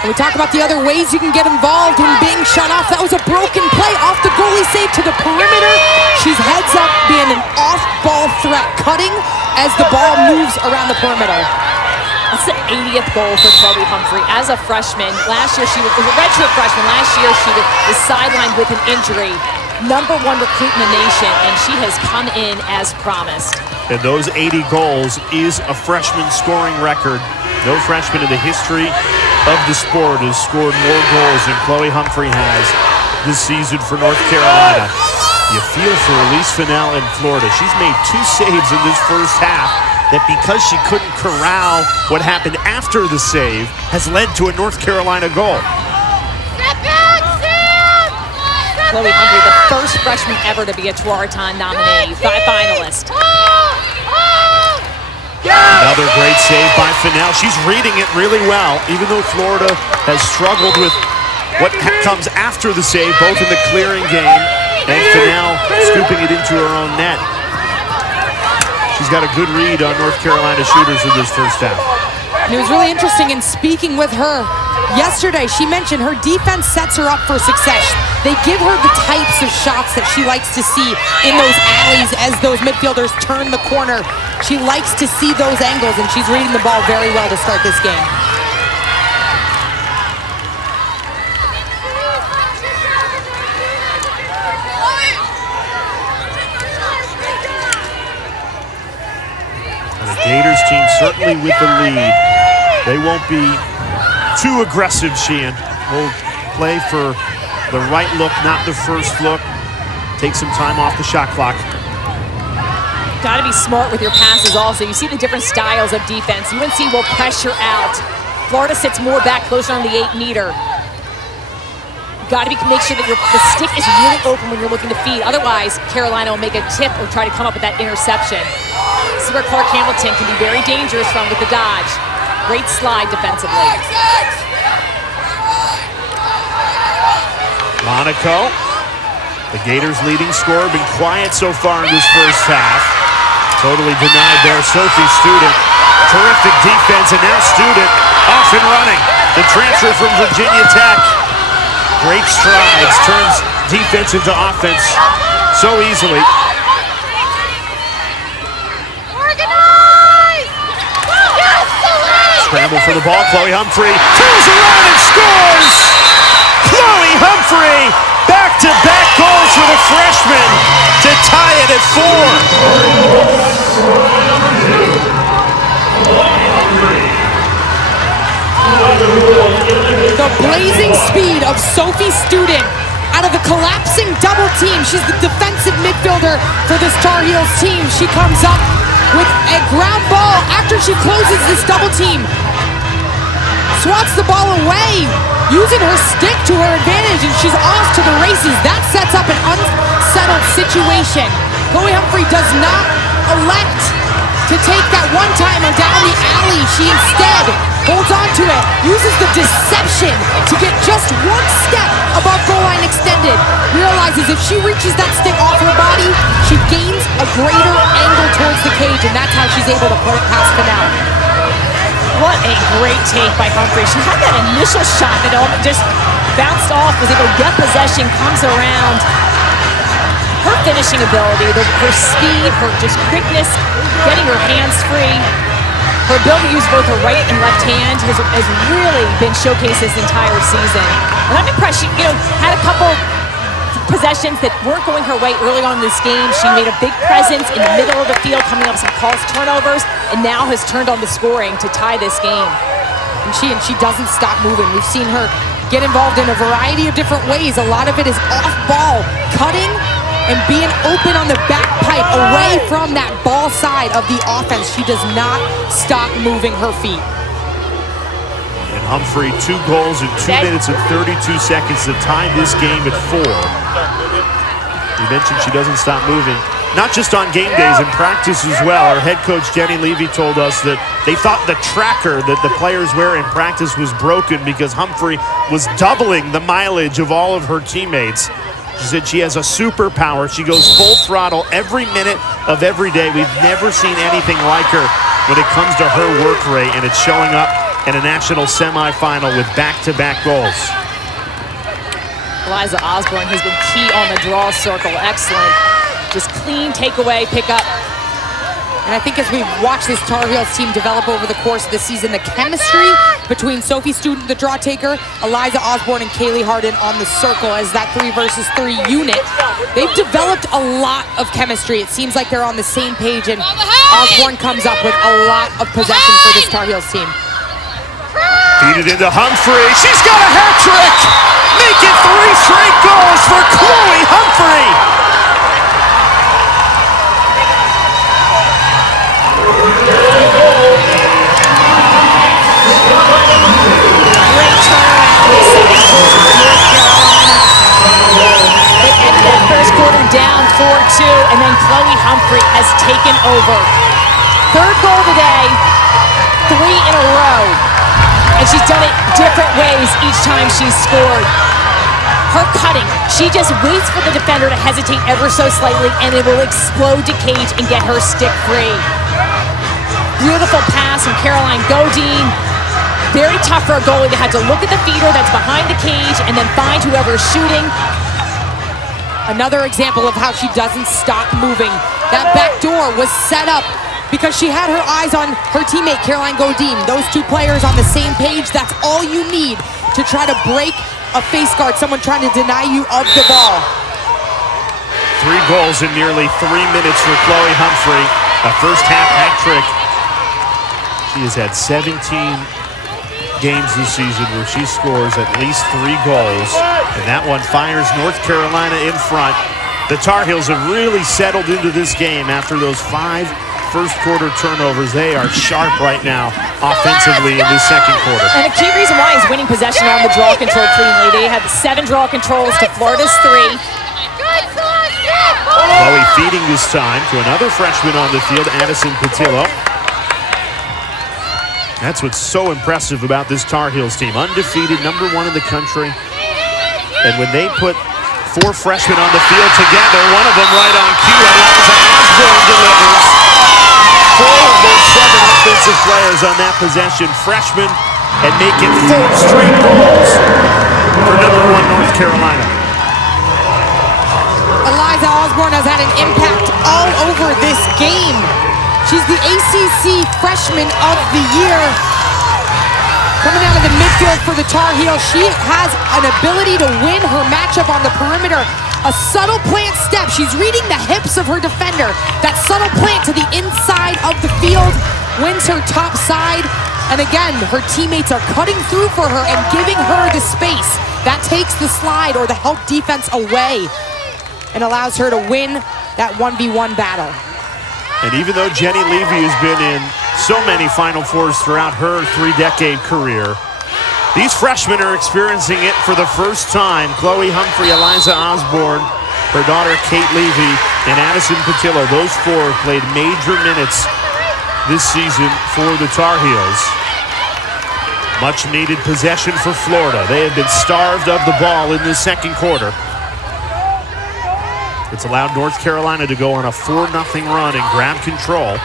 And we talk about the other ways you can get involved when being shut off. That was a broken play off the goalie save to the perimeter. She's heads up, being an off-ball threat, cutting as the ball moves around the perimeter. That's the 80th goal for Chloe Humphrey as a freshman. Last year, she was a redshirt freshman. Last year, she was sidelined with an injury. #1 recruit in the nation, and she has come in as promised. And those 80 goals is a freshman scoring record. No freshman in the history of the sport has scored more goals than Chloe Humphrey has this season for North Carolina. You feel for Elise Fennell in Florida. She's made 2 saves in this first half that, because she couldn't corral what happened after the save, has led to a North Carolina goal. Chloe Humphrey, the first freshman ever to be a Tewaaraton nominee, finalist. Another great save by Fennell. She's reading it really well, even though Florida has struggled with what comes after the save, both in the clearing game and Fennell scooping it into her own net. She's got a good read on North Carolina shooters in this first half. And it was really interesting in speaking with her yesterday. She mentioned her defense sets her up for success. They give her the types of shots that she likes to see in those alleys as those midfielders turn the corner. She likes to see those angles, and she's reading the ball very well to start this game. Gators team certainly with the lead. They won't be too aggressive, Sheehan. Will play for the right look, not the first look. Take some time off the shot clock. Got to be smart with your passes also. You see the different styles of defense. UNC will pressure out. Florida sits more back, closer on the 8-meter. Got to make sure that the stick is really open when you're looking to feed. Otherwise, Carolina will make a tip or try to come up with that interception. This is where Clark Hamilton can be very dangerous from with the dodge. Great slide defensively. Monaco, the Gators' leading scorer, been quiet so far in this first half. Totally denied there, Sophie Student. Terrific defense, and now Student off and running. The transfer from Virginia Tech. Great strides, turns defense into offense so easily. Scramble for the ball, Chloe Humphrey turns around and scores! Chloe Humphrey, back-to-back goals for the freshman to tie it at 4. The blazing speed of Sophie Student out of the collapsing double team. She's the defensive midfielder for this Tar Heels team. She comes up with a ground ball after she closes this double team. Swats the ball away, using her stick to her advantage, and she's off to the races. That sets up an unsettled situation. Chloe Humphrey does not elect to take that one-timer down the alley. She instead holds on to it, uses the deception to get just one step above goal line extended. Realizes if she reaches that stick off her body, she gains a greater angle towards the cage, and that's how she's able to put it past Fennell. What a great take by Humphrey. She had that initial shot that just bounced off, was able to get possession, comes around. Her finishing ability, her speed, her just quickness, getting her hands free. Her ability to use both her right and left hand has really been showcased this entire season. And I'm impressed. She had a couple possessions that weren't going her way early on in this game. She made a big presence in the middle of the field, coming up some calls, turnovers, and now has turned on the scoring to tie this game. And she doesn't stop moving. We've seen her get involved in a variety of different ways. A lot of it is off ball, cutting and being open on the back pipe away from that ball side of the offense. She does not stop moving her feet. And Humphrey, 2 goals in 2 minutes and 32 seconds to tie this game at 4. You mentioned she doesn't stop moving. Not just on game days, in practice as well. Our head coach, Jenny Levy, told us that they thought the tracker that the players wear in practice was broken because Humphrey was doubling the mileage of all of her teammates. She said she has a superpower. She goes full throttle every minute of every day. We've never seen anything like her when it comes to her work rate, and it's showing up in a national semifinal with back-to-back goals. Eliza Osborne has been key on the draw circle. Excellent. Just clean takeaway, pick up. And I think as we watch this Tar Heels team develop over the course of the season, the chemistry between Sophie Student, the draw taker, Eliza Osborne, and Kaylee Harden on the circle as that 3 versus 3 unit, they've developed a lot of chemistry. It seems like they're on the same page, and Osborne comes up with a lot of possession for this Tar Heels team. Feed it into Humphrey. She's got a hat trick. Make it 3 straight goals for Chloe Humphrey. Great turnaround in the second quarter for North Carolina. They ended that first quarter down 4-2, and then Chloe Humphrey has taken over. 3rd goal today, 3 in a row. and she's done it different ways each time she's scored. Her cutting, she just waits for the defender to hesitate ever so slightly, and it will explode to cage and get her stick free. Beautiful pass from Caroline Godin. Very tough for a goalie to have to look at the feeder that's behind the cage and then find whoever's shooting. Another example of how she doesn't stop moving. That back door was set up because she had her eyes on her teammate, Caroline Godin. Those two players on the same page, that's all you need to try to break a face guard, someone trying to deny you of the ball. 3 goals in nearly 3 minutes for Chloe Humphrey. A first half hat trick. She has had 17 games this season where she scores at least 3 goals. And that one fires North Carolina in front. The Tar Heels have really settled into this game after those 5 first quarter turnovers. They are sharp right now offensively in this second quarter. And a key reason why is winning possession on the draw control cleanly. They had 7 draw controls to Florida's 3. Chloe feeding this time to another freshman on the field, Addison Patillo. That's what's so impressive about this Tar Heels team. Undefeated, #1 in the country. And when they put 4 freshmen on the field together, one of them right on cue, Eliza Osborne delivers. 4 of their 7 offensive players on that possession, freshmen, and make it 4 straight goals for #1 North Carolina. Eliza Osborne has had an impact all over this game. She's the ACC Freshman of the Year. Coming out of the midfield for the Tar Heels, she has an ability to win her matchup on the perimeter. A subtle plant step. She's reading the hips of her defender. That subtle plant to the inside of the field wins her top side. And again, her teammates are cutting through for her and giving her the space. That takes the slide or the help defense away and allows her to win that 1v1 battle. And even though Jenny Levy has been in so many Final Fours throughout her 3-decade career, these freshmen are experiencing it for the first time. Chloe Humphrey, Eliza Osborne, her daughter Kate Levy, and Addison Patillo. Those 4 have played major minutes this season for the Tar Heels. Much needed possession for Florida. They have been starved of the ball in the second quarter. It's allowed North Carolina to go on a 4-0 run and grab control.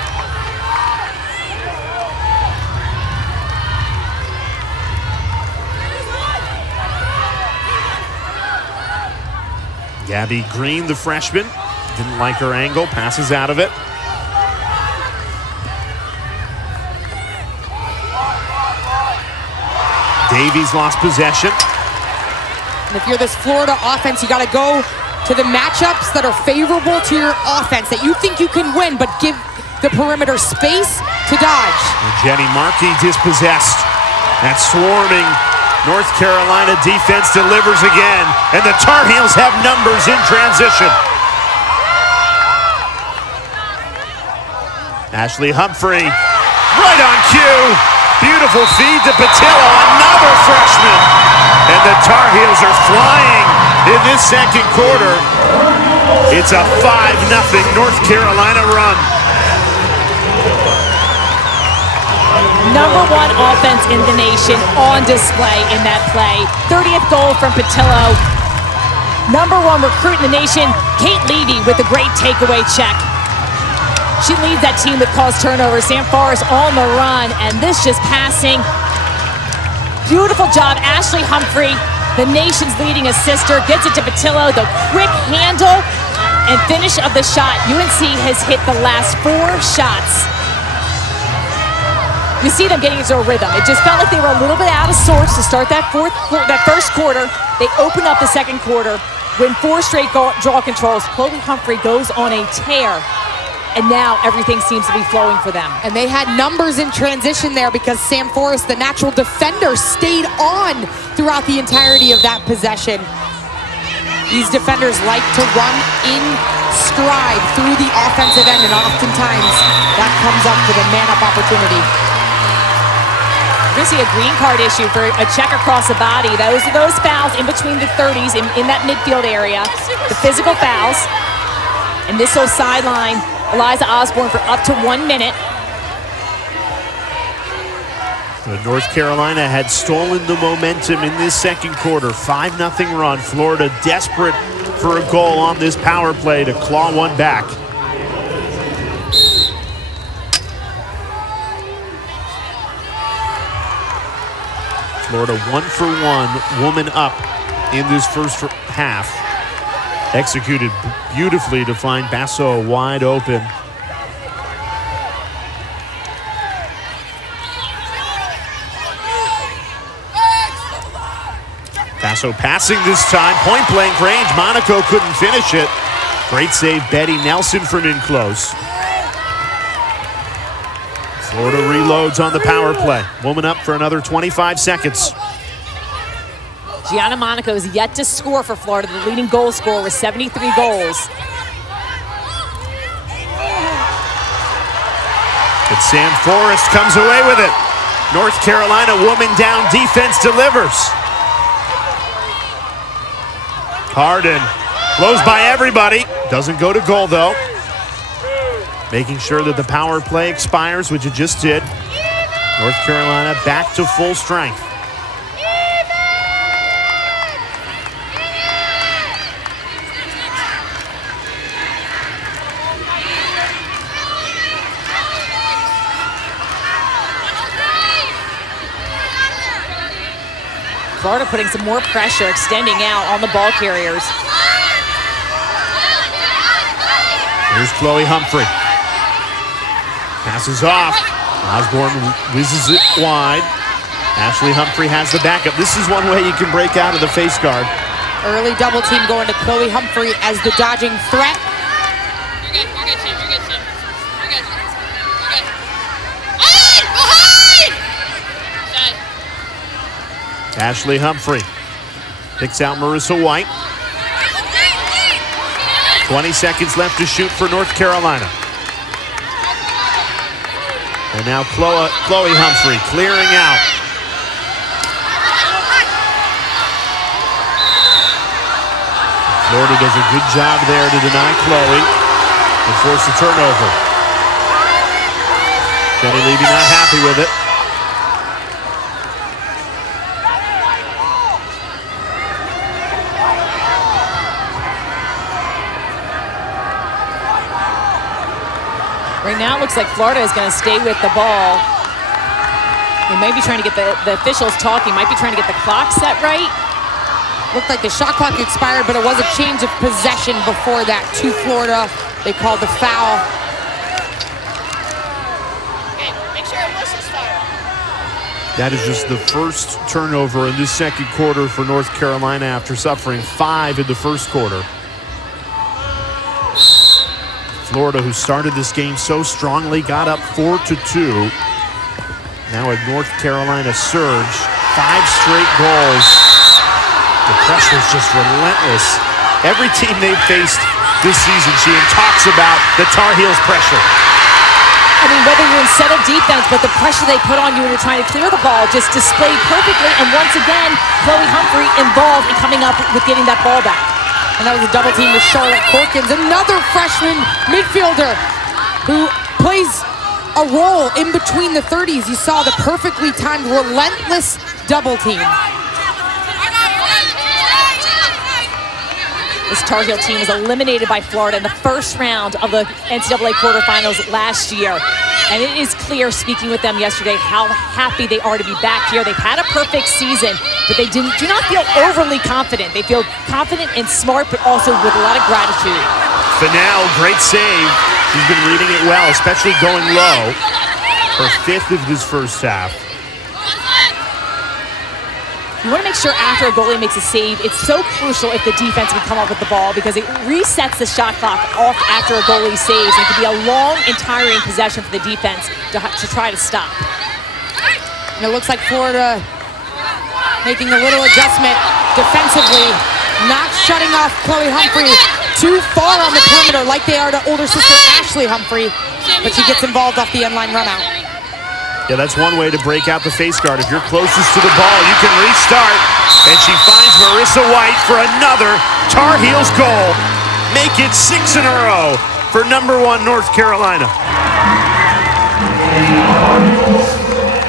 Gabby Green, the freshman, didn't like her angle, passes out of it. Davies lost possession. And if you're this Florida offense, you got to go to the matchups that are favorable to your offense, that you think you can win, but give the perimeter space to dodge. And Jenny Markey dispossessed. That swarming North Carolina defense delivers again, and the Tar Heels have numbers in transition. Ashley Humphrey, right on cue. Beautiful feed to Patillo, another freshman. And the Tar Heels are flying in this second quarter. It's a 5-0 North Carolina run. #1 offense in the nation on display in that play. 30th goal from Patillo. #1 recruit in the nation, Kate Levy, with a great takeaway check. She leads that team with caused turnovers. Sam Forrest on the run, and this just passing. Beautiful job, Ashley Humphrey, the nation's leading assister, gets it to Patillo. The quick handle and finish of the shot. UNC has hit the last 4 shots. You see them getting into a rhythm. It just felt like they were a little bit out of sorts to start that first quarter. They open up the second quarter, win 4 straight draw controls. Chloe Humphrey goes on a tear, and now everything seems to be flowing for them. And they had numbers in transition there because Sam Forrest, the natural defender, stayed on throughout the entirety of that possession. These defenders like to run in stride through the offensive end, and oftentimes that comes up with a man-up opportunity. We're going to see a green card issue for a check across the body. Those are those fouls in between the 30s in that midfield area, the physical fouls. And this will sideline Eliza Osborne for up to 1 minute. But North Carolina had stolen the momentum in this second quarter. 5-0 run. Florida desperate for a goal on this power play to claw one back. Florida 1 for 1, woman up in this first half. Executed beautifully to find Basso wide open. Basso passing this time, point blank range. Monaco couldn't finish it. Great save, Betty Nelson from in close. Florida reloads on the power play. Woman up for another 25 seconds. Gianna Monaco is yet to score for Florida, the leading goal scorer with 73 goals. But Sam Forrest comes away with it. North Carolina woman down, defense delivers. Harden blows by everybody. Doesn't go to goal though. Making sure that the power play expires, which it just did. North Carolina back to full strength. Florida putting some more pressure, extending out on the ball carriers. Here's Chloe Humphrey. Passes off. Osborne whizzes it wide. Ashley Humphrey has the backup. This is one way you can break out of the face guard. Early double team going to Chloe Humphrey as the dodging threat. You're good, team. You're good, team. You're good. You're good. Behind! Ashley Humphrey picks out Marissa White. 20 seconds left to shoot for North Carolina. And now Chloe Humphrey clearing out. Florida does a good job there to deny Chloe and force a turnover. Jenny Levy not happy with it. Right now, it looks like Florida is going to stay with the ball. They may be trying to get the officials talking, might be trying to get the clock set right. Looked like the shot clock expired, but it was a change of possession before that to Florida. They called the foul. Okay, make sure it whistles start. That is just the first turnover in this second quarter for North Carolina after suffering 5 in the first quarter. Florida, who started this game so strongly, got up 4-2. Now a North Carolina surge, 5 straight goals. The pressure is just relentless. Every team they've faced this season, Sheehan talks about the Tar Heels pressure. I mean, whether you're in settled defense, but the pressure they put on you when you're trying to clear the ball just displayed perfectly. And once again, Chloe Humphrey involved in coming up with getting that ball back. And that was a double team with Charlotte Corkins, another freshman midfielder who plays a role in between the 30s. You saw the perfectly timed, relentless double team. This Tar Heel team was eliminated by Florida in the first round of the NCAA quarterfinals last year. And it is clear, speaking with them yesterday, how happy they are to be back here. They've had a perfect season, but they do not feel overly confident. They feel confident and smart, but also with a lot of gratitude. Fennell, great save. She's been reading it well, especially going low. Her 5th of this first half. You want to make sure after a goalie makes a save, it's so crucial if the defense can come up with the ball because it resets the shot clock off after a goalie saves. It can be a long and tiring possession for the defense to try to stop. And it looks like Florida making a little adjustment defensively, not shutting off Chloe Humphrey too far on the perimeter like they are to older sister Ashley Humphrey, but she gets involved off the end line run out. Yeah, that's one way to break out the face guard. If you're closest to the ball, you can restart. And she finds Marissa White for another Tar Heels goal. Make it 6 in a row for #1 North Carolina.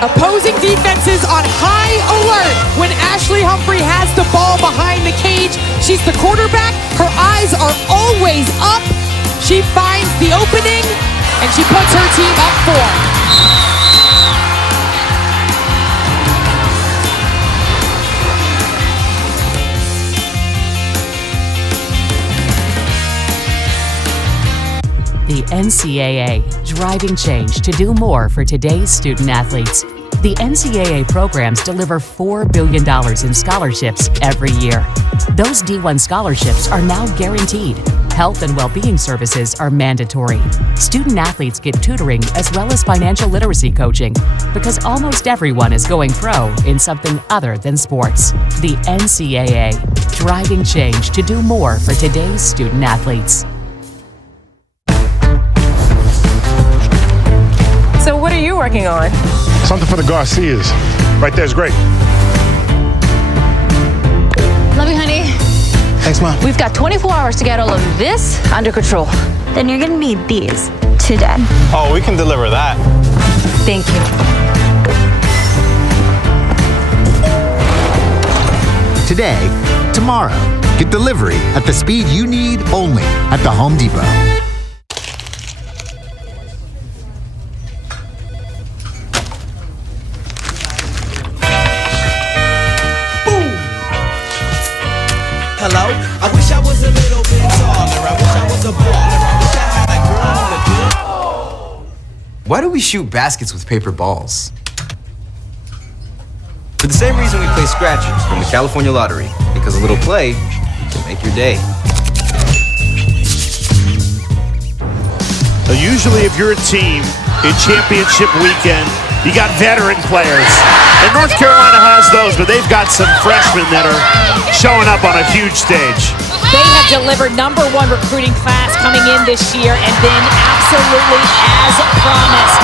Opposing defenses on high alert when Ashley Humphrey has the ball behind the cage. She's the quarterback. Her eyes are always up. She finds the opening, and she puts her team up 4. The NCAA, driving change to do more for today's student athletes. The NCAA programs deliver $4 billion in scholarships every year. Those D1 scholarships are now guaranteed. Health and well-being services are mandatory. Student athletes get tutoring as well as financial literacy coaching because almost everyone is going pro in something other than sports. The NCAA, driving change to do more for today's student athletes. So what are you working on? Something for the Garcias. Right there's great. Love you, honey. Thanks, Mom. We've got 24 hours to get all of this under control. Then you're gonna need these today. Oh, we can deliver that. Thank you. Today, tomorrow. Get delivery at the speed you need only at the Home Depot. Hello? I wish I was a little bit taller. I wish I was a baller. I wish I had a girl in the good. Why do we shoot baskets with paper balls? For the same reason we play scratchers from the California Lottery, because a little play can make your day. So usually if you're a team in championship weekend, you got veteran players. And North Carolina has those, but they've got some freshmen that are showing up on a huge stage. They have delivered #1 recruiting class coming in this year and been absolutely as promised.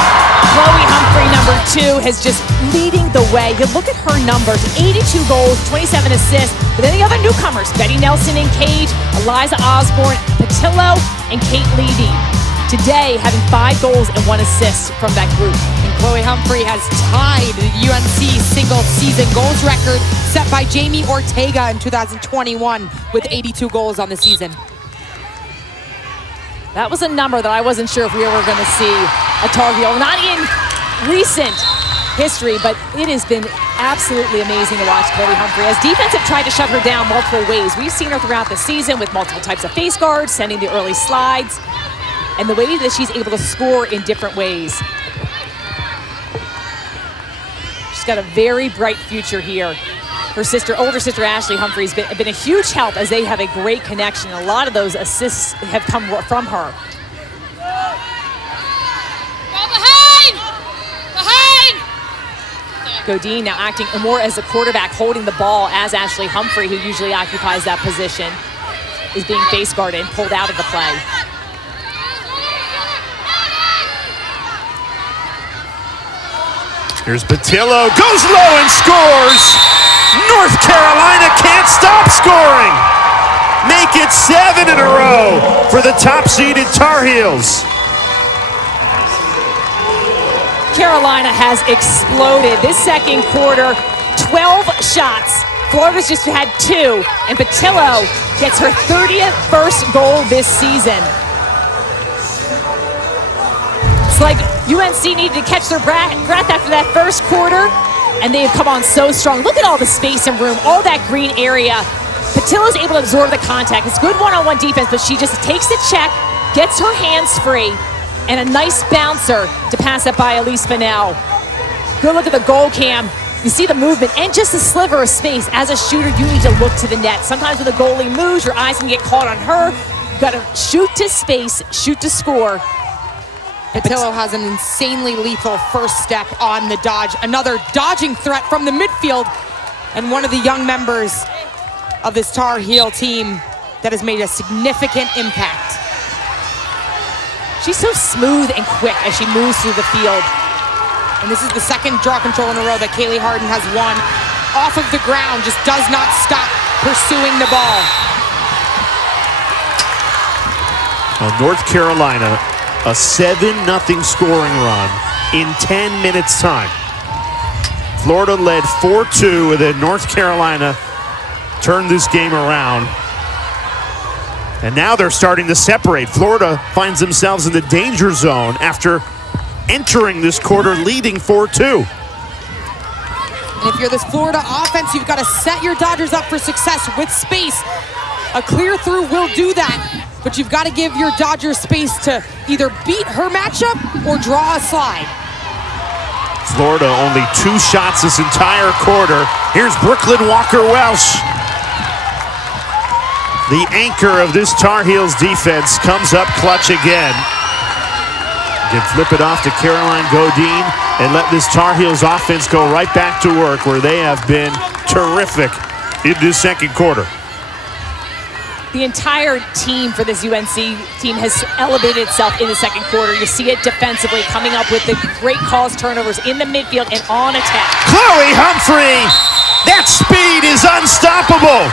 Chloe Humphrey, #2, has just leading the way. You look at her numbers, 82 goals, 27 assists. But then the other newcomers, Betty Nelson and Cage, Eliza Osborne, Patillo, and Kate Levy. Today, having 5 goals and 1 assist from that group. And Chloe Humphrey has tied the UNC single-season goals record set by Jamie Ortega in 2021 with 82 goals on the season. That was a number that I wasn't sure if we were going to see a Tar Heel, not in recent history, but it has been absolutely amazing to watch Chloe Humphrey as defense have tried to shut her down multiple ways. We've seen her throughout the season with multiple types of face guards, sending the early slides, and the way that she's able to score in different ways. She's got a very bright future here. Her older sister Ashley Humphrey has been a huge help as they have a great connection. A lot of those assists have come from her. Godine now acting more as a quarterback, holding the ball as Ashley Humphrey, who usually occupies that position, is being face guarded and pulled out of the play. Here's Patillo, goes low and scores! North Carolina can't stop scoring! Make it 7 in a row for the top-seeded Tar Heels. Carolina has exploded. This second quarter, 12 shots. Florida's just had 2, and Patillo gets her 30th first goal this season. It's like UNC needed to catch their breath after that first quarter, and they have come on so strong. Look at all the space and room, all that green area. Patillo's able to absorb the contact. It's good one-on-one defense, but she just takes the check, gets her hands free, and a nice bouncer to pass it by Elise Fennell. Good look at the goal cam. You see the movement and just a sliver of space. As a shooter, you need to look to the net. Sometimes when the goalie moves, your eyes can get caught on her. You've got to shoot to space, shoot to score. Patillo has an insanely lethal first step on the dodge. Another dodging threat from the midfield. And one of the young members of this Tar Heel team that has made a significant impact. She's so smooth and quick as she moves through the field. And this is the second draw control in a row that Kaylee Harden has won. Off of the ground, just does not stop pursuing the ball. Well, North Carolina, a 7-0 scoring run in 10 minutes time. Florida led 4-2, and then North Carolina turned this game around. And now they're starting to separate. Florida finds themselves in the danger zone after entering this quarter leading 4-2. And if you're this Florida offense, you've got to set your Dodgers up for success with space. A clear through will do that, but you've got to give your Dodgers space to either beat her matchup or draw a slide. Florida only 2 shots this entire quarter. Here's Brooklyn Walker-Welsh. The anchor of this Tar Heels defense comes up clutch again. Can flip it off to Caroline Godin and let this Tar Heels offense go right back to work where they have been terrific in this second quarter. The entire team for this UNC team has elevated itself in the second quarter. You see it defensively, coming up with the great calls, turnovers in the midfield and on attack. Chloe Humphrey, that speed is unstoppable.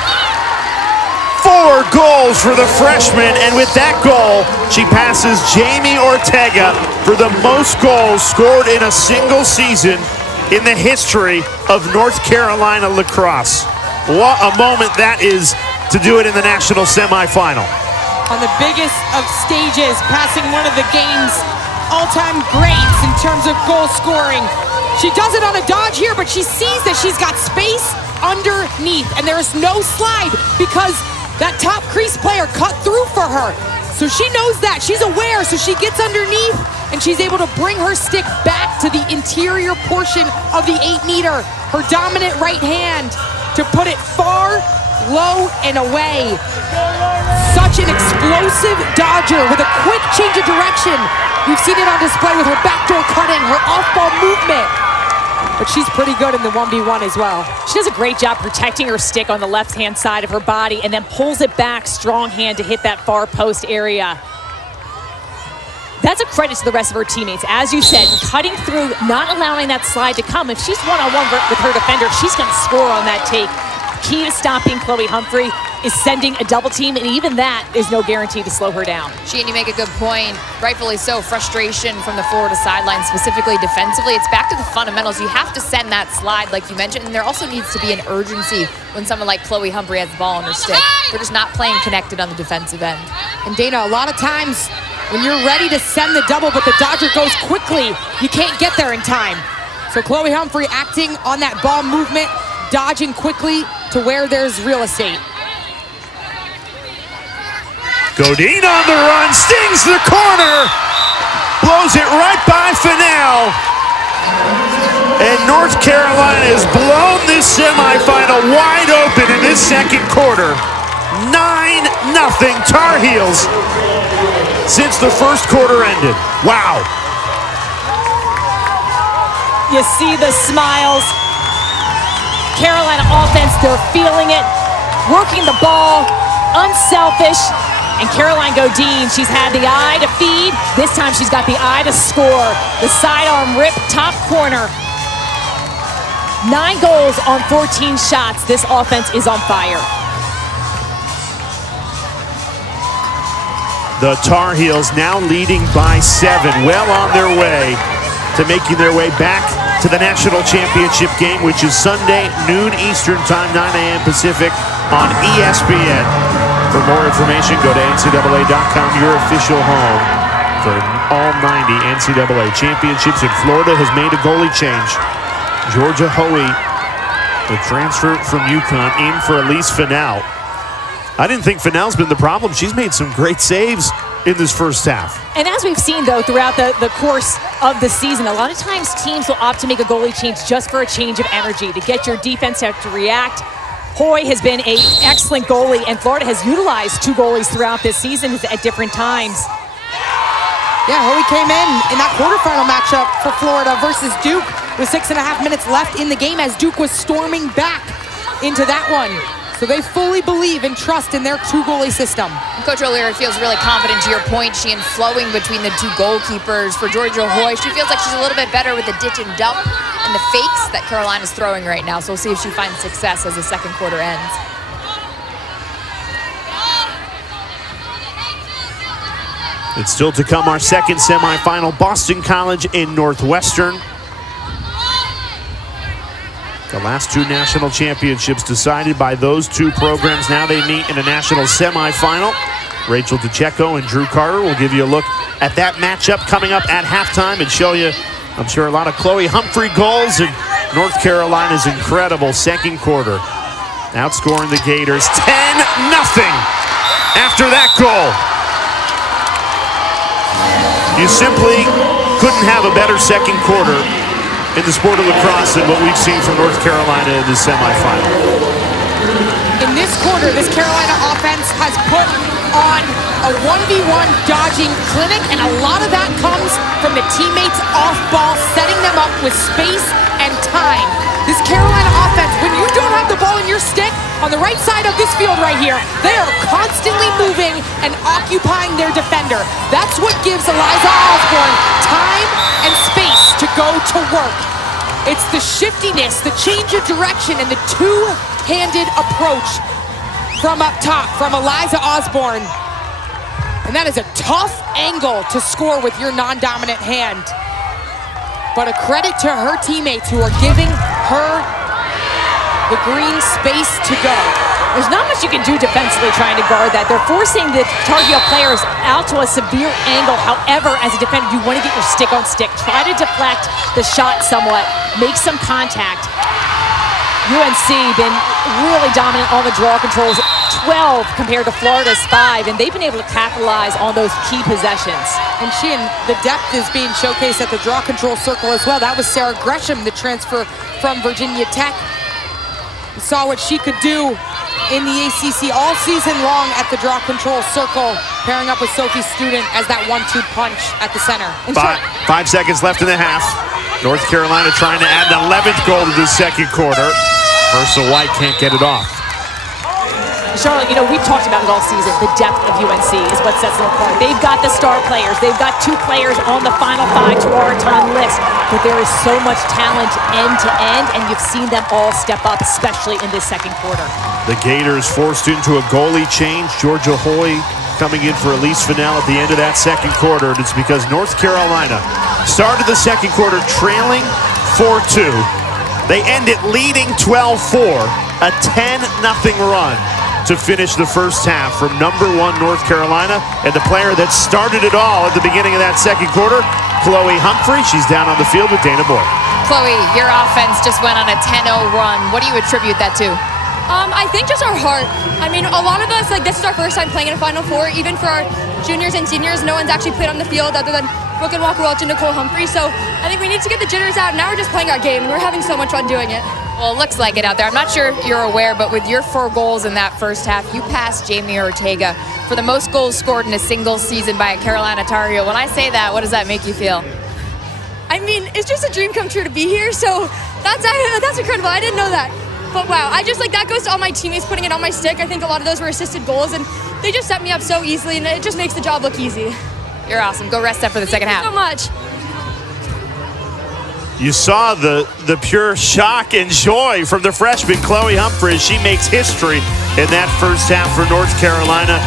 4 goals for the freshman, and with that goal, she passes Jamie Ortega for the most goals scored in a single season in the history of North Carolina lacrosse. What a moment that is to do it in the national semifinal. On the biggest of stages, passing one of the game's all-time greats in terms of goal scoring. She does it on a dodge here, but she sees that she's got space underneath, and there is no slide because that top crease player cut through for her. So she knows that, she's aware, so she gets underneath and she's able to bring her stick back to the interior portion of the 8-meter, her dominant right hand to put it far, low, and away. Such an explosive dodger with a quick change of direction. We've seen it on display with her backdoor cut-in, her off-ball movement. But she's pretty good in the 1v1 as well. She does a great job protecting her stick on the left-hand side of her body and then pulls it back, strong hand to hit that far post area. That's a credit to the rest of her teammates. As you said, cutting through, not allowing that slide to come. If she's one-on-one with her defender, she's going to score on that take. Key to stopping Chloe Humphrey is sending a double team, and even that is no guarantee to slow her down. Sheehan, you make a good point. Rightfully so, frustration from the Florida sideline, specifically defensively. It's back to the fundamentals. You have to send that slide, like you mentioned, and there also needs to be an urgency when someone like Chloe Humphrey has the ball on her stick. They're just not playing connected on the defensive end. And Dana, a lot of times when you're ready to send the double, but the Dodger goes quickly, you can't get there in time. So Chloe Humphrey acting on that ball movement, dodging quickly to where there's real estate. Godin on the run, stings the corner, blows it right by Fennell. And North Carolina has blown this semifinal wide open in this second quarter. 9-0 Tar Heels since the first quarter ended. Wow. You see the smiles. Carolina offense, they're feeling it, working the ball, unselfish. And Caroline Godin, she's had the eye to feed. This time she's got the eye to score. The sidearm rip, top corner. 9 goals on 14 shots. This offense is on fire. The Tar Heels now leading by 7, well on their way to making their way back to the national championship game, which is Sunday, noon Eastern time, 9 a.m. Pacific on ESPN. For more information, go to NCAA.com, your official home for all 90 NCAA championships. And Florida has made a goalie change. Georgia Hoey, the transfer from UConn, in for Elise Fennell. I didn't think Fennell's been the problem. She's made some great saves in this first half. And as we've seen, though, throughout the course of the season, a lot of times teams will opt to make a goalie change just for a change of energy, to get your defense to react. Hoy has been an excellent goalie, and Florida has utilized 2 goalies throughout this season at different times. Yeah, Hoy came in that quarterfinal matchup for Florida versus Duke with 6.5 minutes left in the game as Duke was storming back into that one. So they fully believe and trust in their 2-goalie system. And Coach O'Leary feels really confident, to your point, Sheehan, flowing between the 2 goalkeepers. For Georgia Hoy, she feels like she's a little bit better with the ditch and dump and the fakes that Carolina's throwing right now. So we'll see if she finds success as the second quarter ends. It's still to come, our second semifinal, Boston College in Northwestern. The last two national championships decided by those two programs. Now they meet in a national semifinal. Rachel DeCecco and Drew Carter will give you a look at that matchup coming up at halftime and show you, I'm sure, a lot of Chloe Humphrey goals and North Carolina's incredible second quarter. Outscoring the Gators 10-0 after that goal. You simply couldn't have a better second quarter in the sport of lacrosse than what we've seen from North Carolina in the semifinal. In this quarter, this Carolina offense has put on a 1v1 dodging clinic, and a lot of that comes from the teammates off ball, setting them up with space and time. This Carolina offense, when you don't have the ball in your stick, on the right side of this field right here, they are constantly moving and occupying their defender. That's what gives Eliza Osborne time and space to go to work. It's the shiftiness, the change of direction, and the two-handed approach from up top from Eliza Osborne. And that is a tough angle to score with your non-dominant hand. But a credit to her teammates who are giving her the green space to go. There's not much you can do defensively trying to guard that. They're forcing the Tar Heel players out to a severe angle. However, as a defender, you want to get your stick on stick. Try to deflect the shot somewhat. Make some contact. UNC been really dominant on the draw controls, 12 compared to Florida's 5, and they've been able to capitalize on those key possessions. And the depth is being showcased at the draw control circle as well. That was Sarah Gresham, the transfer from Virginia Tech. We saw what she could do in the ACC all season long at the draw control circle, pairing up with Sophie Student as that 1-2 punch at the center. 5 seconds left in the half. North Carolina trying to add an 11th goal to the second quarter. Mercer White can't get it off. Charlotte, we've talked about it all season. The depth of UNC is what sets them apart. They've got the star players. They've got 2 players on the Final 5 Tewaaraton list. But there is so much talent end to end, and you've seen them all step up, especially in this second quarter. The Gators forced into a goalie change. Georgia Hoy coming in for Elise Fennell at the end of that second quarter. And it's because North Carolina started the second quarter trailing 4-2. They ended leading 12-4, a 10-0 run to finish the first half from number 1 North Carolina, and the player that started it all at the beginning of that second quarter, Chloe Humphrey. She's down on the field with Dana Boyd. Chloe, your offense just went on a 10-0 run. What do you attribute that to? I think just our heart. I mean, a lot of us, this is our first time playing in a Final Four. Even for our juniors and seniors, no one's actually played on the field other than Brooke and Walker Welch and Nicole Humphrey. So I think we need to get the jitters out. Now we're just playing our game, and we're having so much fun doing it. Well, it looks like it out there. I'm not sure if you're aware, but with your 4 goals in that first half, you passed Jamie Ortega for the most goals scored in a single season by a Carolina Tar Heel. When I say that, what does that make you feel? I mean, it's just a dream come true to be here, so that's incredible. I didn't know that. But wow, that goes to all my teammates putting it on my stick. I think a lot of those were assisted goals, and they just set me up so easily, and it just makes the job look easy. You're awesome. Go rest up for the second half. Thank you so much. You saw the pure shock and joy from the freshman Chloe Humphrey as she makes history in that first half for North Carolina.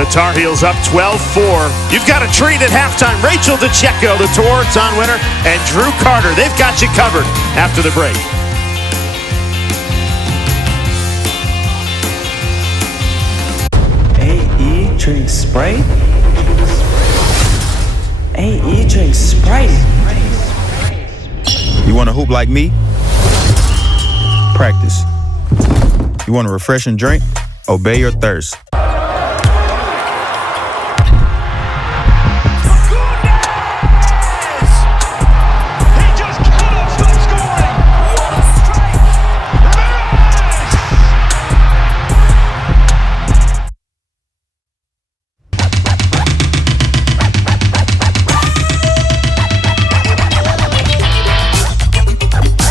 The Tar Heels up 12-4. You've got a treat at halftime. Rachel DeCecco, the Tewaaraton winner, and Drew Carter. They've got you covered after the break. AE drinks Sprite. AE drinks Sprite. You want to hoop like me? Practice. You want a refreshing drink? Obey your thirst.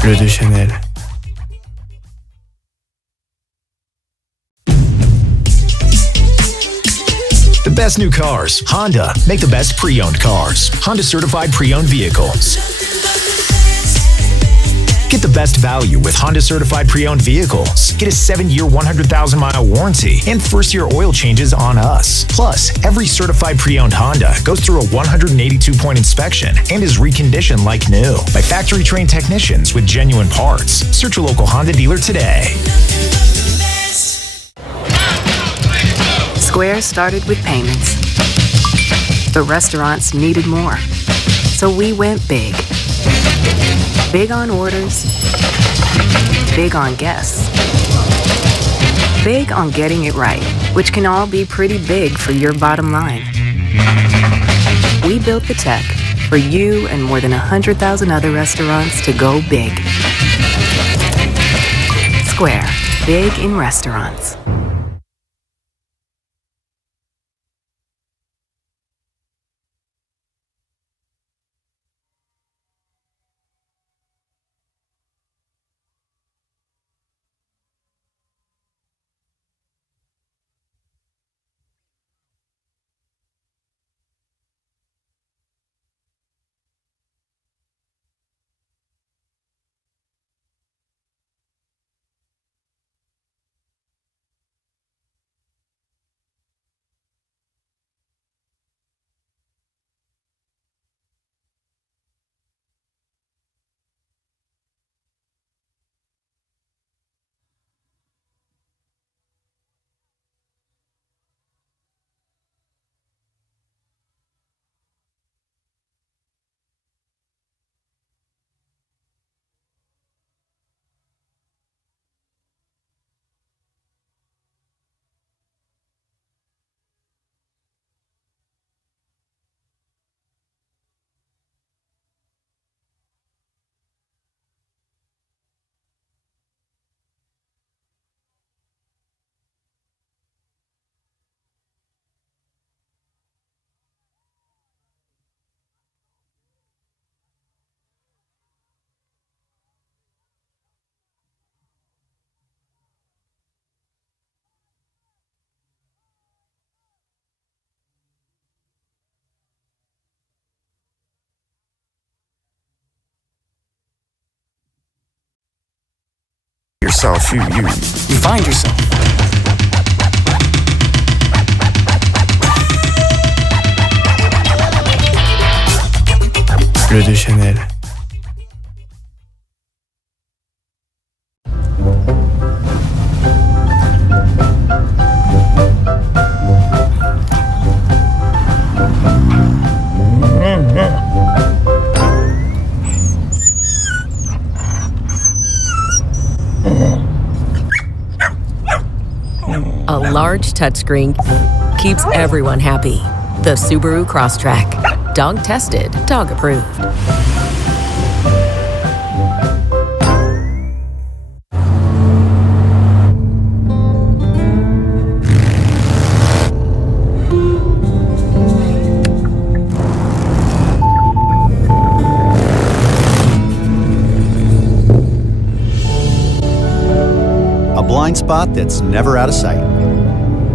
Bleu de Chanel. The best new cars. Honda. Make the best pre-owned cars. Honda certified pre-owned vehicles. Get the best value with Honda certified pre-owned vehicles. Get a 7-year, 100,000-mile warranty and first-year oil changes on us. Plus, every certified pre-owned Honda goes through a 182-point inspection and is reconditioned like new by factory-trained technicians with genuine parts. Search your local Honda dealer today. Square started with payments. The restaurants needed more. So we went big. Big on orders. Big on guests. Big on getting it right, which can all be pretty big for your bottom line. We built the tech for you and more than 100,000 other restaurants to go big. Square. Big in restaurants. Yourself, you find yourself. Bleu de Chanel. A large touchscreen keeps everyone happy. The Subaru Crosstrek. Dog tested, dog approved. A blind spot that's never out of sight.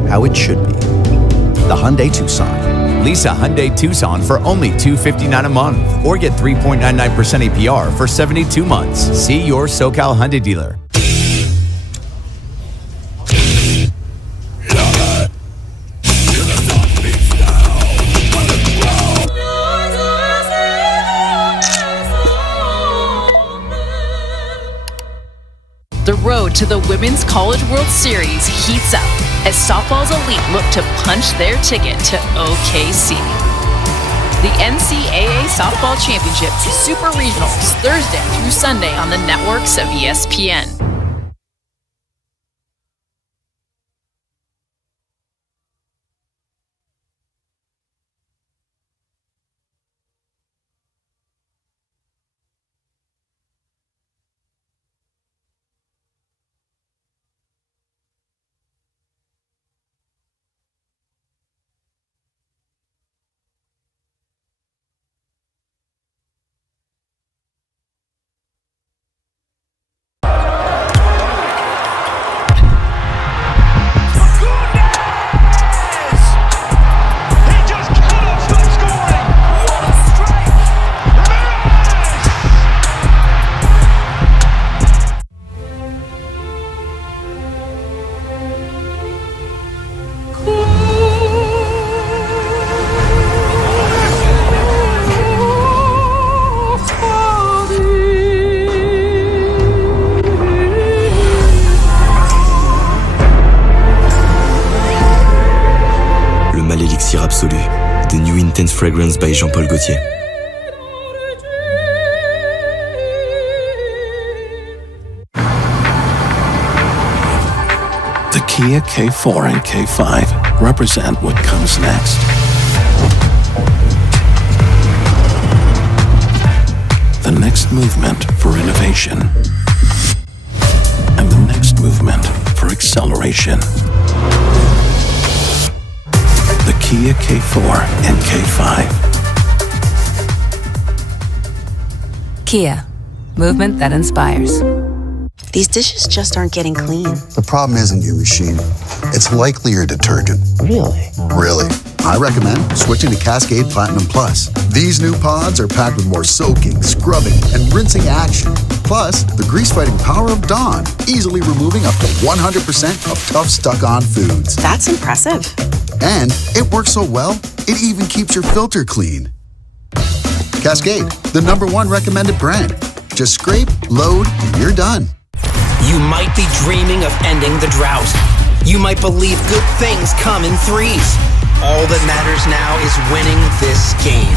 How it should be. The Hyundai Tucson. Lease a Hyundai Tucson for only $259 a month or get 3.99% APR for 72 months. See your SoCal Hyundai dealer. The road to the Women's College World Series heats up as softball's elite look to punch their ticket to OKC. The NCAA Softball Championships Super Regionals, Thursday through Sunday on the networks of ESPN. the new intense fragrance by Jean-Paul Gaultier. The Kia K4 and K5 represent what comes next. The next movement for innovation. And the next movement for acceleration. The Kia K4 and K5. Kia, movement that inspires. These dishes just aren't getting clean. The problem isn't your machine. It's likely your detergent. Really? Really. I recommend switching to Cascade Platinum Plus. These new pods are packed with more soaking, scrubbing, and rinsing action. Plus, the grease-fighting power of Dawn, easily removing up to 100% of tough, stuck-on foods. That's impressive. And it works so well, it even keeps your filter clean. Cascade, the #1 recommended brand. Just scrape, load, and you're done. You might be dreaming of ending the drought. You might believe good things come in threes. All that matters now is winning this game.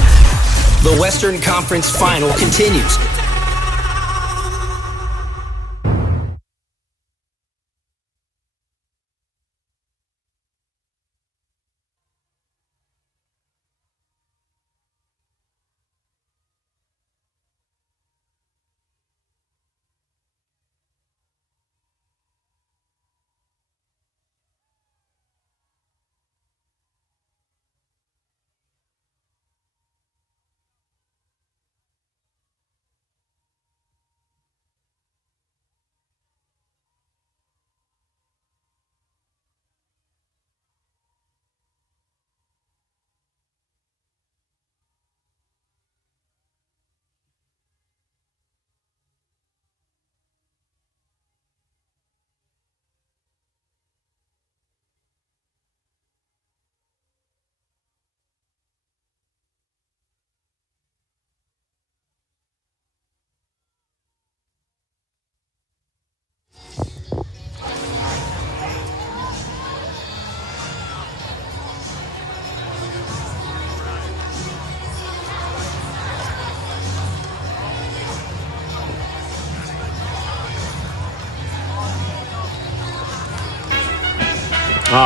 The Western Conference Final continues.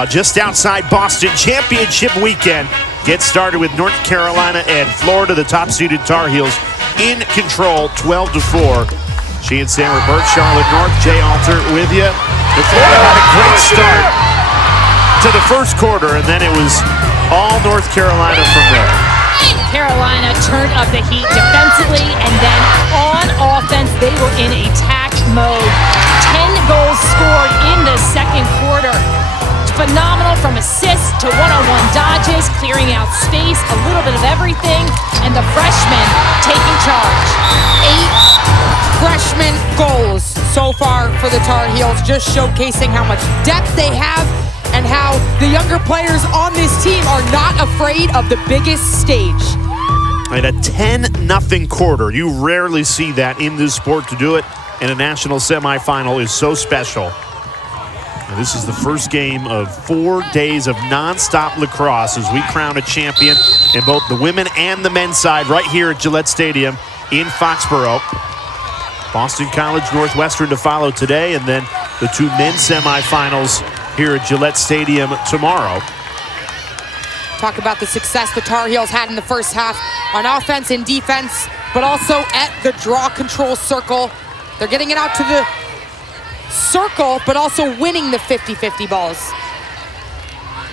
Just outside Boston, championship weekend gets started with North Carolina and Florida, the top-seeded Tar Heels, in control, 12-4. She and Sam Burt, Charlotte North, Jay Alter with you. The Florida had a great start to the first quarter, and then it was all North Carolina from there. Carolina turned up the heat defensively, and then on offense, they were in attack mode. 10 goals scored in the second quarter. Phenomenal from assists to one-on-one dodges, clearing out space, a little bit of everything, and the freshmen taking charge. 8 freshman goals so far for the Tar Heels, just showcasing how much depth they have and how the younger players on this team are not afraid of the biggest stage. And a 10-0 quarter. You rarely see that in this sport. To do it in a national semifinal is so special. And this is the first game of 4 days of nonstop lacrosse as we crown a champion in both the women and the men's side right here at Gillette Stadium in Foxborough. Boston College Northwestern to follow today, and then the 2 men's semifinals here at Gillette Stadium tomorrow. Talk about the success the Tar Heels had in the first half on offense and defense, but also at the draw control circle. They're getting it out to the circle, but also winning the 50-50 balls.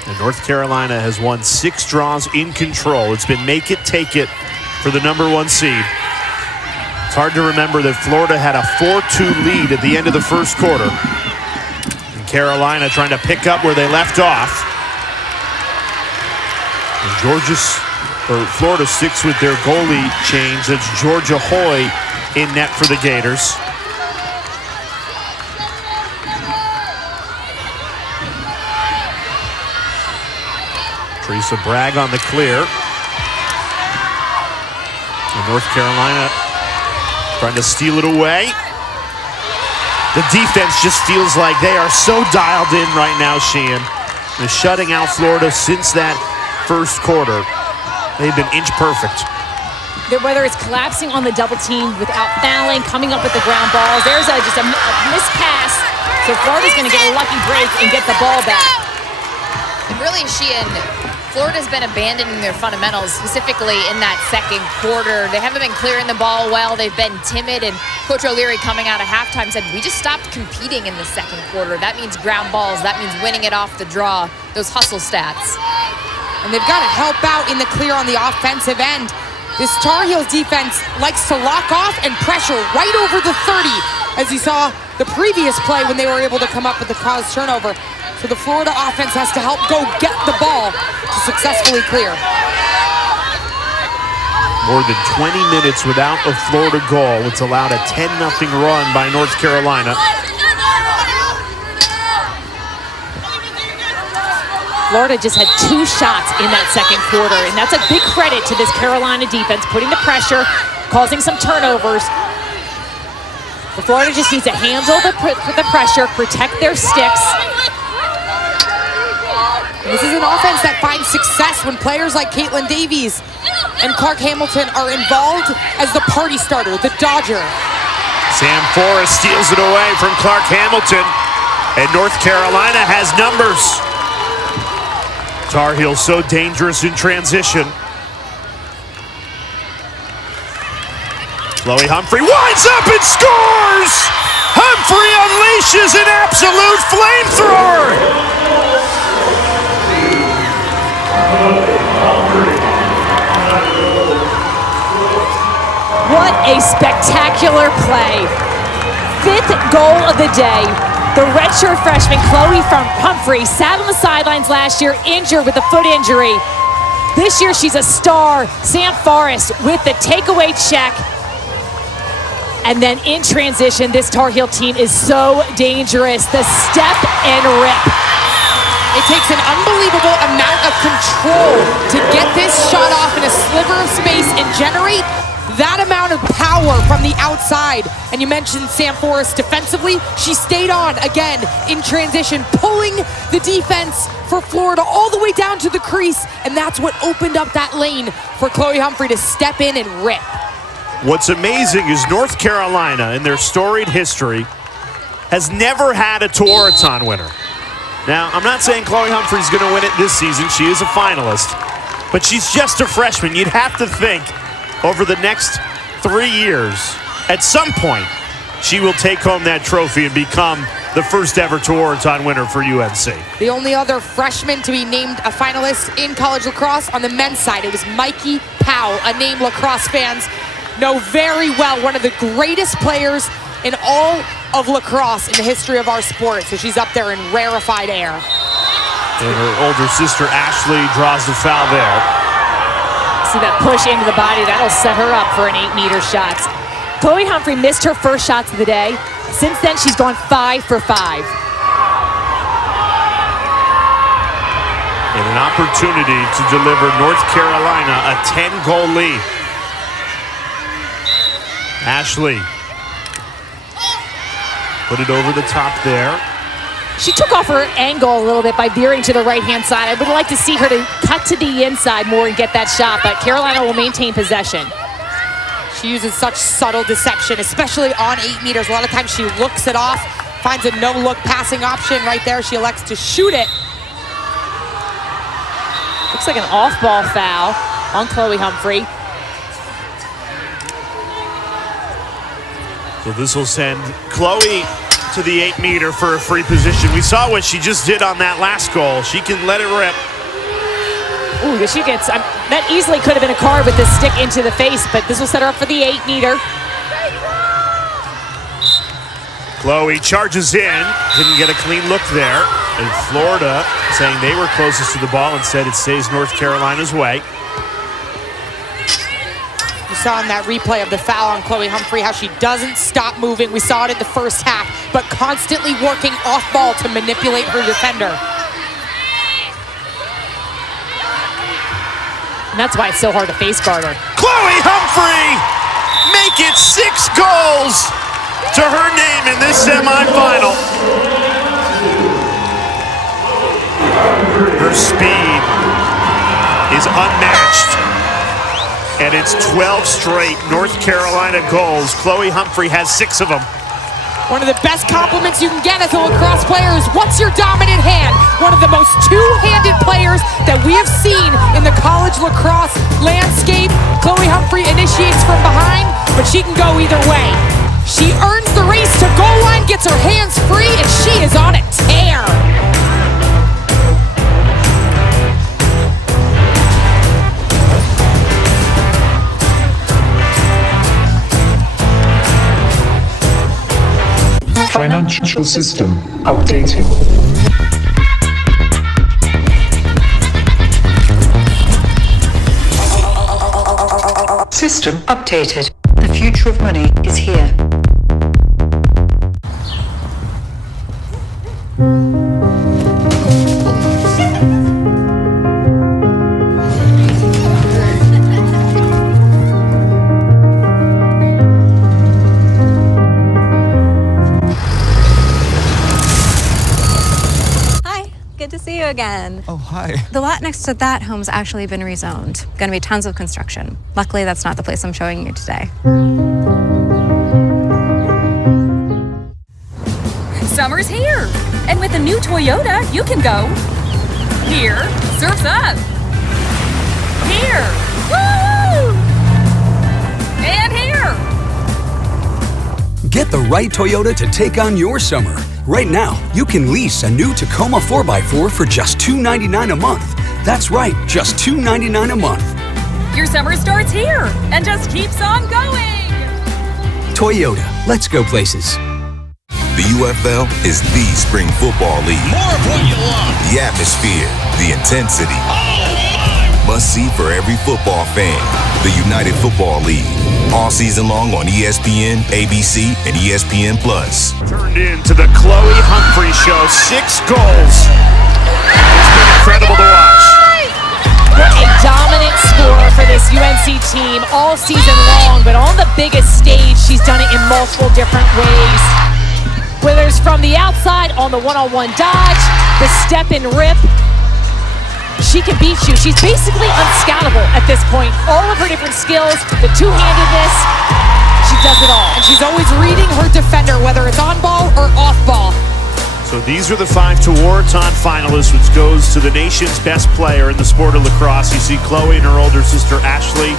And North Carolina has won 6 draws in control. It's been make it, take it for the #1 seed. It's hard to remember that Florida had a 4-2 lead at the end of the first quarter. And Carolina trying to pick up where they left off. And Florida sticks with their goalie change. That's Georgia Hoy in net for the Gators. Teresa Bragg on the clear. And North Carolina trying to steal it away. The defense just feels like they are so dialed in right now, Sheehan. They're shutting out Florida since that first quarter. they've been inch perfect. Whether it's collapsing on the double team without fouling, coming up with the ground balls, there's just a missed pass. So Florida's going to get a lucky break and get the ball back. And really, Florida's been abandoning their fundamentals, specifically in that second quarter. They haven't been clearing the ball well. They've been timid, and Coach O'Leary coming out of halftime said, we just stopped competing in the second quarter. That means ground balls. That means winning it off the draw, those hustle stats. And they've got to help out in the clear on the offensive end. This Tar Heels defense likes to lock off and pressure right over the 30, as you saw the previous play when they were able to come up with the caused turnover. So the Florida offense has to help go get the ball to successfully clear. More than 20 minutes without a Florida goal. It's allowed a 10-0 run by North Carolina. Florida just had 2 shots in that second quarter, and that's a big credit to this Carolina defense, putting the pressure, causing some turnovers. But Florida just needs to handle the pressure, protect their sticks. And this is an offense that finds success when players like Caitlin Davies and Clark Hamilton are involved as the party starter, the Dodger. Sam Forrest steals it away from Clark Hamilton, and North Carolina has numbers. Tar Heels so dangerous in transition. Chloe Humphrey winds up and scores! Humphrey unleashes an absolute flamethrower! What a spectacular play. 5th goal of the day. The redshirt freshman, Chloe Humphrey, sat on the sidelines last year, injured with a foot injury. This year, she's a star. Sam Forrest with the takeaway check. And then in transition, this Tar Heel team is so dangerous. The step and rip. It takes an unbelievable amount of control to get this shot off in a sliver of space and generate that amount of power from the outside. And you mentioned Sam Forrest defensively. She stayed on again in transition, pulling the defense for Florida all the way down to the crease. And that's what opened up that lane for Chloe Humphrey to step in and rip. What's amazing is North Carolina, in their storied history, has never had a Tewaaraton winner. Now, I'm not saying Chloe Humphrey's going to win it this season. She is a finalist. But she's just a freshman. You'd have to think over the next 3 years, at some point, she will take home that trophy and become the first ever Tewaaraton winner for UNC. The only other freshman to be named a finalist in college lacrosse on the men's side, it was Mikey Powell, a name lacrosse fans know very well, one of the greatest players in all of lacrosse in the history of our sport. So she's up there in rarefied air. And her older sister Ashley draws the foul there. See that push into the body, that'll set her up for an 8-meter shot. Chloe Humphrey missed her first shots of the day. Since then, she's gone 5 for 5. And an opportunity to deliver North Carolina a 10-goal lead. Ashley put it over the top there. She took off her angle a little bit by veering to the right-hand side. I would like to see her to cut to the inside more and get that shot, but Carolina will maintain possession. She uses such subtle deception, especially on 8 meters. A lot of times she looks it off, finds a no-look passing option right there. She elects to shoot it. Looks like an off-ball foul on Chloe Humphrey. So this will send Chloe to the 8-meter for a free position. We saw what she just did on that last goal. She can let it rip. Ooh, she gets, that easily could have been a card with the stick into the face, but this will set her up for the 8-meter. Chloe charges in, didn't get a clean look there. And Florida saying they were closest to the ball, instead it stays North Carolina's way. You saw in that replay of the foul on Chloe Humphrey how she doesn't stop moving. We saw it in the first half, but constantly working off ball to manipulate her defender. And that's why it's so hard to face guard her. Chloe Humphrey make it 6 goals to her name in this semifinal. Her speed is unmatched. And it's 12 straight North Carolina goals. Chloe Humphrey has 6 of them. One of the best compliments you can get as a lacrosse player is, what's your dominant hand? One of the most two-handed players that we have seen in the college lacrosse landscape. Chloe Humphrey initiates from behind, but she can go either way. She earns the race to goal line, gets her hands free, and she is on a tear. Financial system updating. System updated. The future of money is here. Good to see you again. Oh, hi. The lot next to that home's actually been rezoned. Gonna be tons of construction. Luckily, that's not the place I'm showing you today. Summer's here. And with a new Toyota, you can go here, surf's up. Here. Woo! And here. Get the right Toyota to take on your summer. Right now, you can lease a new Tacoma 4x4 for just $299 a month. That's right, just $299 a month. Your summer starts here and just keeps on going. Toyota, let's go places. The UFL is the spring football league. More of what you love. The atmosphere, the intensity. Must see for every football fan. The United Football League. All season long on ESPN, ABC, and ESPN+. Turned into the Chloe Humphrey Show. 6 goals. It's been incredible to watch. What a dominant scorer for this UNC team all season long, but on the biggest stage, she's done it in multiple different ways. Whether it's from the outside on the one-on-one dodge, the step and rip, she can beat you. She's basically unscoutable at this point. All of her different skills, the two-handedness, she does it all. And she's always reading her defender, whether it's on ball or off ball. So these are the 5 Tewaaraton finalists, which goes to the nation's best player in the sport of lacrosse. You see Chloe and her older sister Ashley.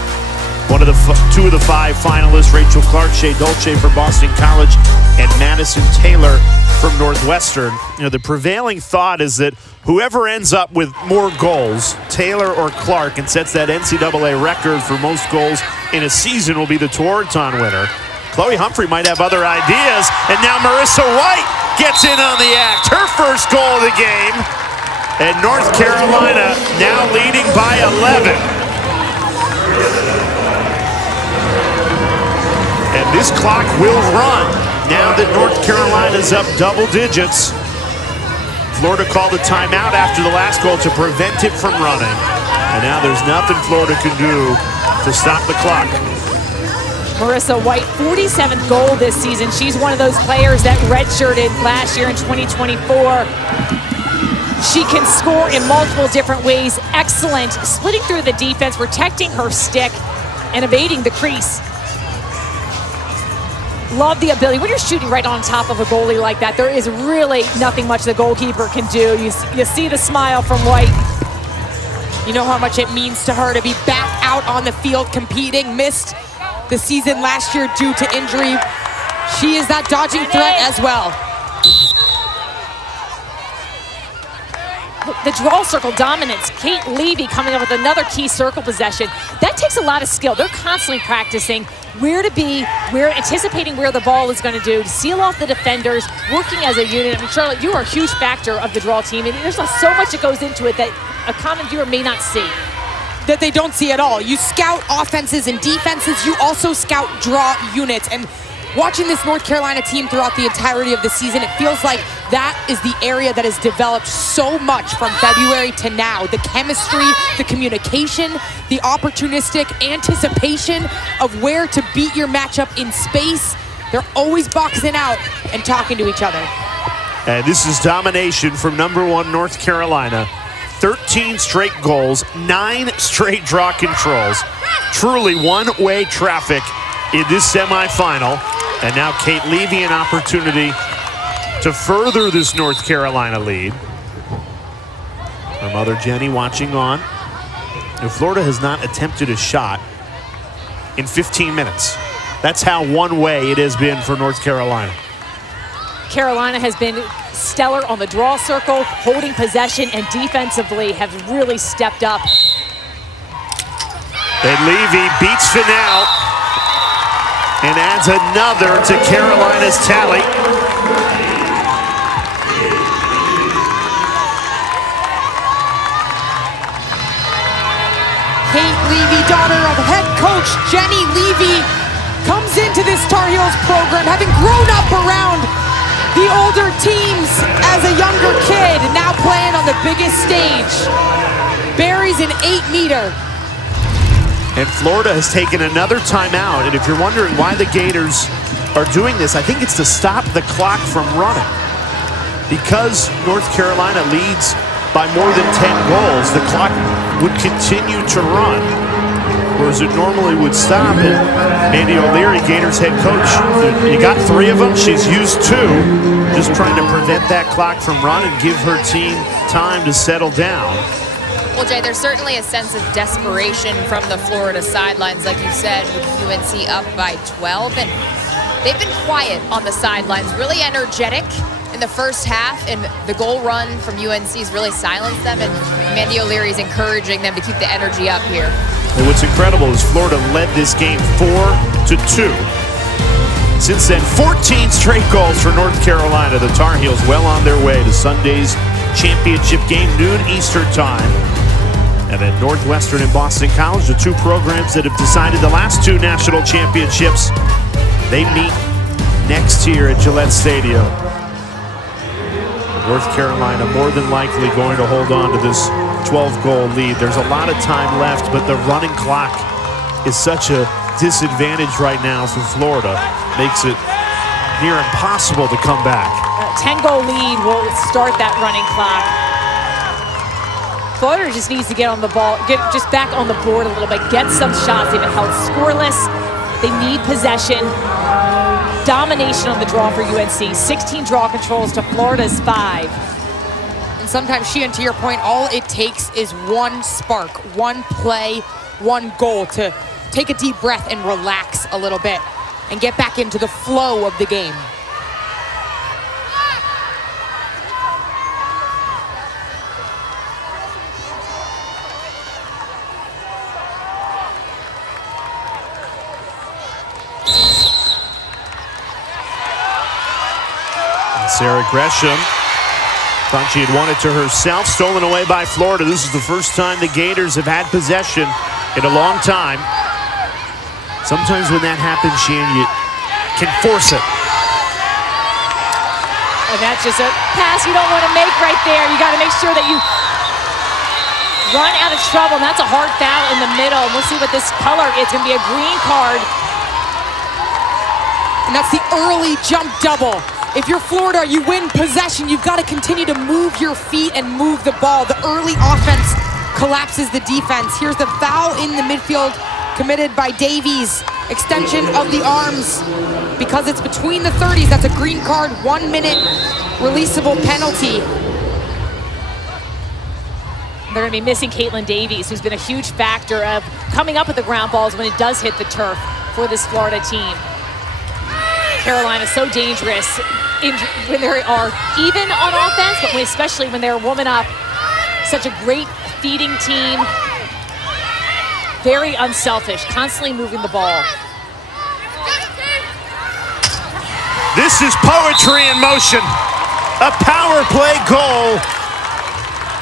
One of the 2 of the 5 finalists, Rachel Clark, Shea Dolce from Boston College, and Madison Taylor from Northwestern. You know, the prevailing thought is that whoever ends up with more goals, Taylor or Clark, and sets that NCAA record for most goals in a season will be the Tewaaraton winner. Chloe Humphrey might have other ideas, and now Marissa White gets in on the act. Her first goal of the game, and North Carolina now leading by 11. And this clock will run now that North Carolina's up double digits. Florida called a timeout after the last goal to prevent it from running. And now there's nothing Florida can do to stop the clock. Marissa White, 47th goal this season. She's one of those players that redshirted last year in 2024. She can score in multiple different ways. Excellent, splitting through the defense, protecting her stick, and evading the crease. Love the ability. When you're shooting right on top of a goalie like that, there is really nothing much the goalkeeper can do. You see the smile from White. You know how much it means to her to be back out on the field competing. Missed the season last year due to injury. She is that dodging threat as well. The draw circle dominance. Kate Levy coming up with another key circle possession. That takes a lot of skill. They're constantly practicing where to be, anticipating where the ball is going to do, to seal off the defenders, working as a unit. I mean, Charlotte, you are a huge factor of the draw team, and there's so much that goes into it that a common viewer may not see. That they don't see at all. You scout offenses and defenses. You also scout draw units. And watching this North Carolina team throughout the entirety of the season, it feels like that is the area that has developed so much from February to now. The chemistry, the communication, the opportunistic anticipation of where to beat your matchup in space. They're always boxing out and talking to each other. And this is domination from #1 North Carolina. 13 straight goals, 9 straight draw controls. Truly one-way traffic in this semifinal. And now Kate Levy, an opportunity to further this North Carolina lead. Her mother Jenny watching on. And Florida has not attempted a shot in 15 minutes. That's how one-way it has been for North Carolina. Carolina has been stellar on the draw circle, holding possession, and defensively have really stepped up. And Levy beats Finau and adds another to Carolina's tally. Kate Levy, daughter of head coach Jenny Levy, comes into this Tar Heels program having grown up around the older teams as a younger kid, now playing on the biggest stage. Buries an 8-meter. And Florida has taken another timeout. And if you're wondering why the Gators are doing this, I think it's to stop the clock from running. Because North Carolina leads by more than 10 goals, the clock would continue to run, whereas it normally would stop. And Andy O'Leary, Gators head coach, you got 3 of them. She's used 2, just trying to prevent that clock from running, give her team time to settle down. Well, Jay, there's certainly a sense of desperation from the Florida sidelines, like you said, with UNC up by 12. And they've been quiet on the sidelines, really energetic in the first half, and the goal run from UNC has really silenced them, and Mandy O'Leary is encouraging them to keep the energy up here. And what's incredible is Florida led this game 4-2. Since then, 14 straight goals for North Carolina. The Tar Heels well on their way to Sunday's championship game, noon Eastern time. And at Northwestern and Boston College, the 2 programs that have decided the last 2 national championships, they meet next year at Gillette Stadium. North Carolina more than likely going to hold on to this 12-goal lead. There's a lot of time left, but the running clock is such a disadvantage right now for Florida. Makes it near impossible to come back. A 10-goal lead will start that running clock. Florida just needs to get on the ball, get just back on the board a little bit, get some shots. They've been held scoreless. They need possession. Domination on the draw for UNC. 16 draw controls to Florida's 5. And sometimes, Sheehan, to your point, all it takes is one spark, one play, one goal to take a deep breath and relax a little bit and get back into the flow of the game. Sarah Gresham thought she had won it to herself, stolen away by Florida. This is the first time the Gators have had possession in a long time. Sometimes when that happens, Sheehan, you can force it. And that's just a pass you don't want to make right there. You got to make sure that you run out of trouble. And that's a hard foul in the middle. And we'll see what this color is. It's going to be a green card. And that's the early jump double. If you're Florida, you win possession, you've got to continue to move your feet and move the ball. The early offense collapses the defense. Here's the foul in the midfield committed by Davies. Extension of the arms because it's between the 30s. That's a green card, 1 minute releasable penalty. They're going to be missing Caitlin Davies, who's been a huge factor of coming up with the ground balls when it does hit the turf for this Florida team. Carolina so dangerous when they are even on offense, but especially when they're woman up. Such a great feeding team. Very unselfish, constantly moving the ball. This is poetry in motion. A power play goal.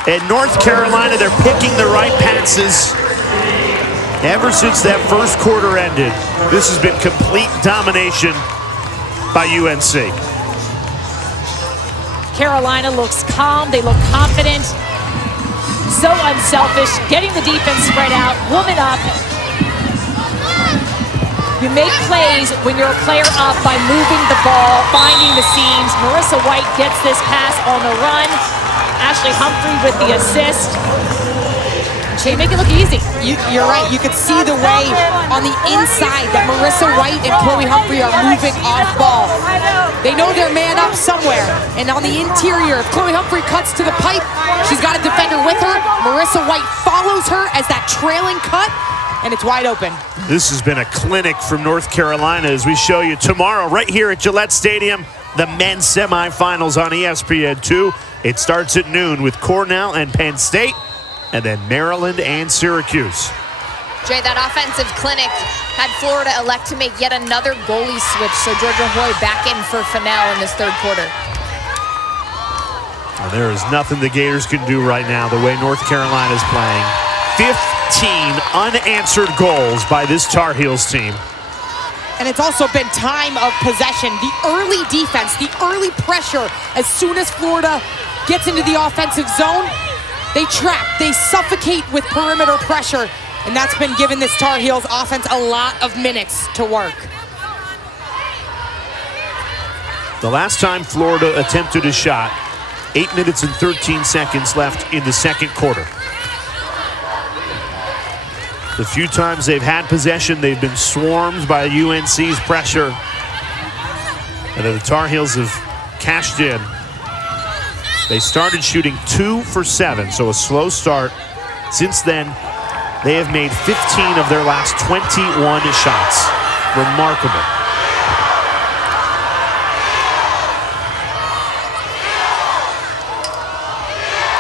And North Carolina, they're picking the right passes. Ever since that first quarter ended, this has been complete domination by UNC. Carolina looks calm, they look confident, so unselfish, getting the defense spread out, woman up. You make plays when you're a player up by moving the ball, finding the seams. Marissa White gets this pass on the run. Ashley Humphrey with the assist. They make it look easy. You're right. You could see the way on the inside that Marissa White and Chloe Humphrey are moving off ball. They know they're man up somewhere. And on the interior, if Chloe Humphrey cuts to the pipe, she's got a defender with her. Marissa White follows her as that trailing cut, and it's wide open. This has been a clinic from North Carolina as we show you tomorrow right here at Gillette Stadium, the men's semifinals on ESPN2. It starts at noon with Cornell and Penn State, and then Maryland and Syracuse. Jay, that offensive clinic had Florida elect to make yet another goalie switch, so Georgia Hoy back in for Fennell in this third quarter. Well, there is nothing the Gators can do right now the way North Carolina is playing. 15 unanswered goals by this Tar Heels team. And it's also been time of possession. The early defense, the early pressure, as soon as Florida gets into the offensive zone, they trap, they suffocate with perimeter pressure, and that's been giving this Tar Heels offense a lot of minutes to work. The last time Florida attempted a shot, 8 minutes and 13 seconds left in the second quarter. The few times they've had possession, they've been swarmed by UNC's pressure. And the Tar Heels have cashed in. They started shooting 2 for 7, so a slow start. Since then, they have made 15 of their last 21 shots. Remarkable.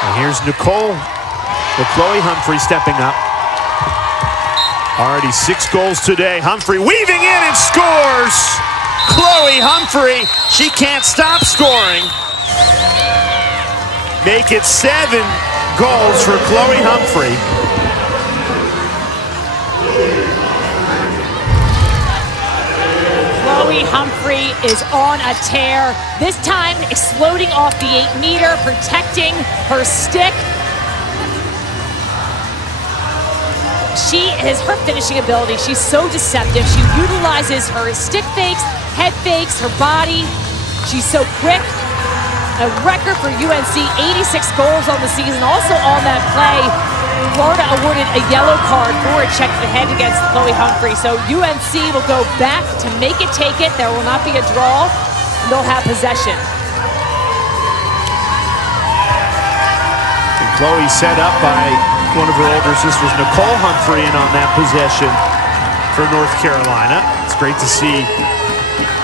And here's Nicole, with Chloe Humphrey stepping up. Already 6 goals today. Humphrey weaving in and scores. Chloe Humphrey, she can't stop scoring. Make it 7 goals for Chloe Humphrey. Chloe Humphrey is on a tear. This time exploding off the 8-meter, protecting her stick. She is her finishing ability. She's so deceptive. She utilizes her stick fakes, head fakes, her body. She's so quick. A record for UNC, 86 goals on the season. Also on that play, Florida awarded a yellow card for a check to the head against Chloe Humphrey. So UNC will go back to make it take it. There will not be a draw. They'll have possession. And Chloe set up by one of her older sisters, Nicole Humphrey, in on that possession for North Carolina. It's great to see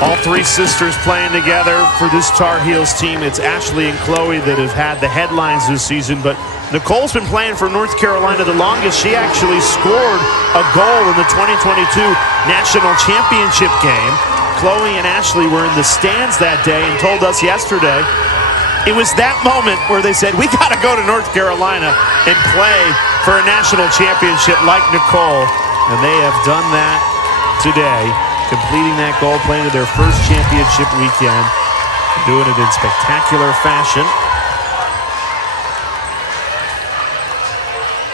all 3 sisters playing together for this Tar Heels team. It's Ashley and Chloe that have had the headlines this season, but Nicole's been playing for North Carolina the longest. She actually scored a goal in the 2022 National Championship game. Chloe and Ashley were in the stands that day and told us yesterday it was that moment where they said, we got to go to North Carolina and play for a national championship like Nicole. And they have done that today, completing that goal, playing in their first championship weekend, doing it in spectacular fashion.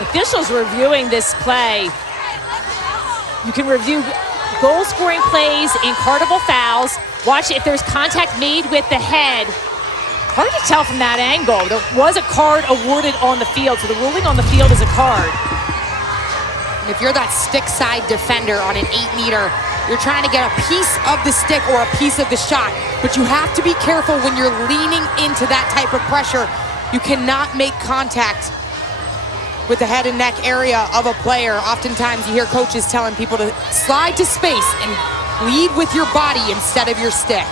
Officials reviewing this play. You can review goal-scoring plays in cardable fouls. Watch if there's contact made with the head. Hard to tell from that angle. There was a card awarded on the field, so the ruling on the field is a card. And if you're that stick side defender on an 8-meter, you're trying to get a piece of the stick or a piece of the shot, but you have to be careful when you're leaning into that type of pressure. You cannot make contact with the head and neck area of a player. Oftentimes you hear coaches telling people to slide to space and lead with your body instead of your stick.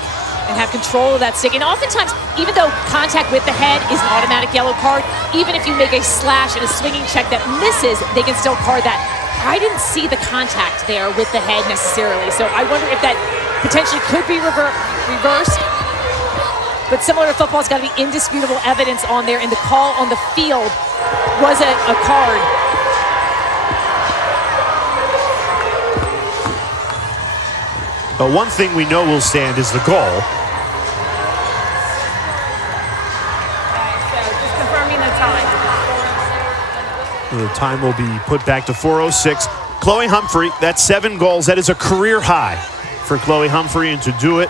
And have control of that stick. And oftentimes, even though contact with the head is an automatic yellow card, even if you make a slash and a swinging check that misses, they can still card that. I didn't see the contact there with the head necessarily, so I wonder if that potentially could be reversed. But similar to football, it's got to be indisputable evidence on there, and the call on the field was a card. But one thing we know will stand is the goal. The time will be put back to 4:06. Chloe Humphrey, that's 7 goals. That is a career high for Chloe Humphrey, and to do it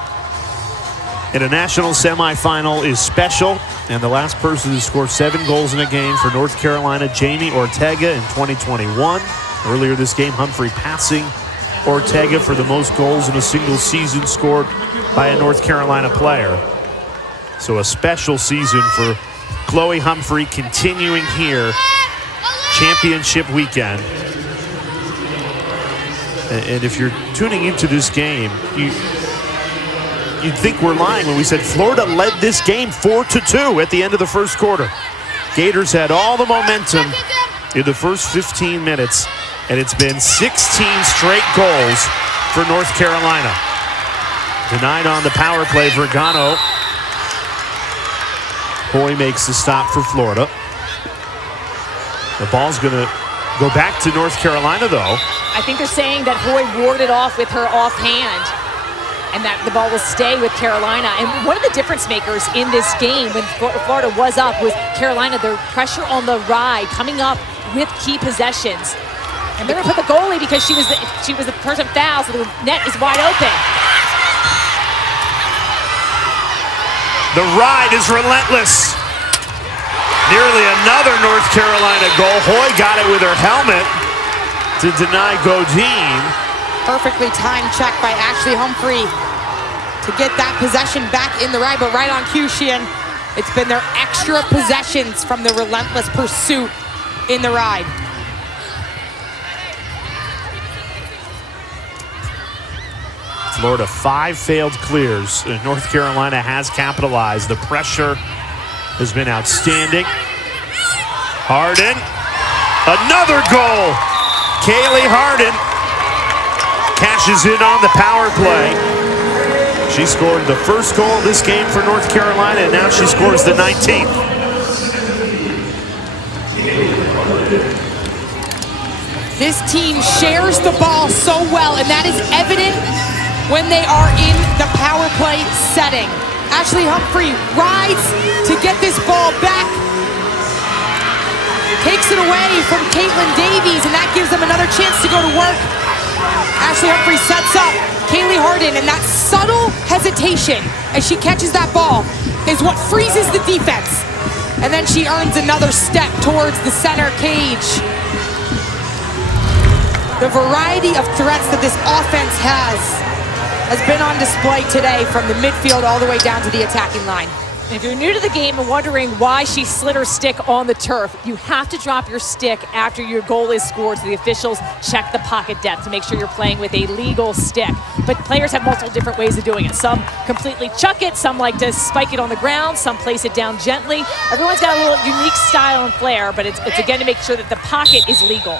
in a national semifinal is special. And the last person to score 7 goals in a game for North Carolina, Jamie Ortega in 2021. Earlier this game, Humphrey passing Ortega for the most goals in a single season scored by a North Carolina player. So a special season for Chloe Humphrey, continuing here, championship weekend. And if you're tuning into this game, you'd think we're lying when we said Florida led this game 4-2 at the end of the first quarter. Gators had all the momentum in the first 15 minutes, and it's been 16 straight goals for North Carolina. Denied on the power play, Vergano. Hoy makes the stop for Florida. The ball's going to go back to North Carolina, though. I think they're saying that Hoy warded off with her offhand and that the ball will stay with Carolina. And one of the difference makers in this game when Florida was up was Carolina, their pressure on the ride, coming up with key possessions. And they're going to put the goalie because she was the person fouled, so the net is wide open. The ride is relentless. Nearly another North Carolina goal. Hoy got it with her helmet to deny Godin. Perfectly timed check by Ashley Humphrey to get that possession back in the ride, but right on cue, Sheehan. It's been their extra possessions from the relentless pursuit in the ride. Florida 5 failed clears. North Carolina has capitalized. The pressure has been outstanding. Harden, another goal. Kaylee Harden cashes in on the power play. She scored the first goal of this game for North Carolina, and now she scores the 19th. This team shares the ball so well, and that is evident when they are in the power play setting. Ashley Humphrey rides to get this ball back, takes it away from Caitlin Davies, and that gives them another chance to go to work. Ashley Humphrey sets up Kaylee Harden, and that subtle hesitation as she catches that ball is what freezes the defense. And then she earns another step towards the center cage. The variety of threats that this offense has been on display today from the midfield all the way down to the attacking line. And if you're new to the game and wondering why she slid her stick on the turf, you have to drop your stick after your goal is scored so the officials check the pocket depth to make sure you're playing with a legal stick. But players have multiple different ways of doing it. Some completely chuck it, some like to spike it on the ground, some place it down gently. Everyone's got a little unique style and flair, but it's again to make sure that the pocket is legal.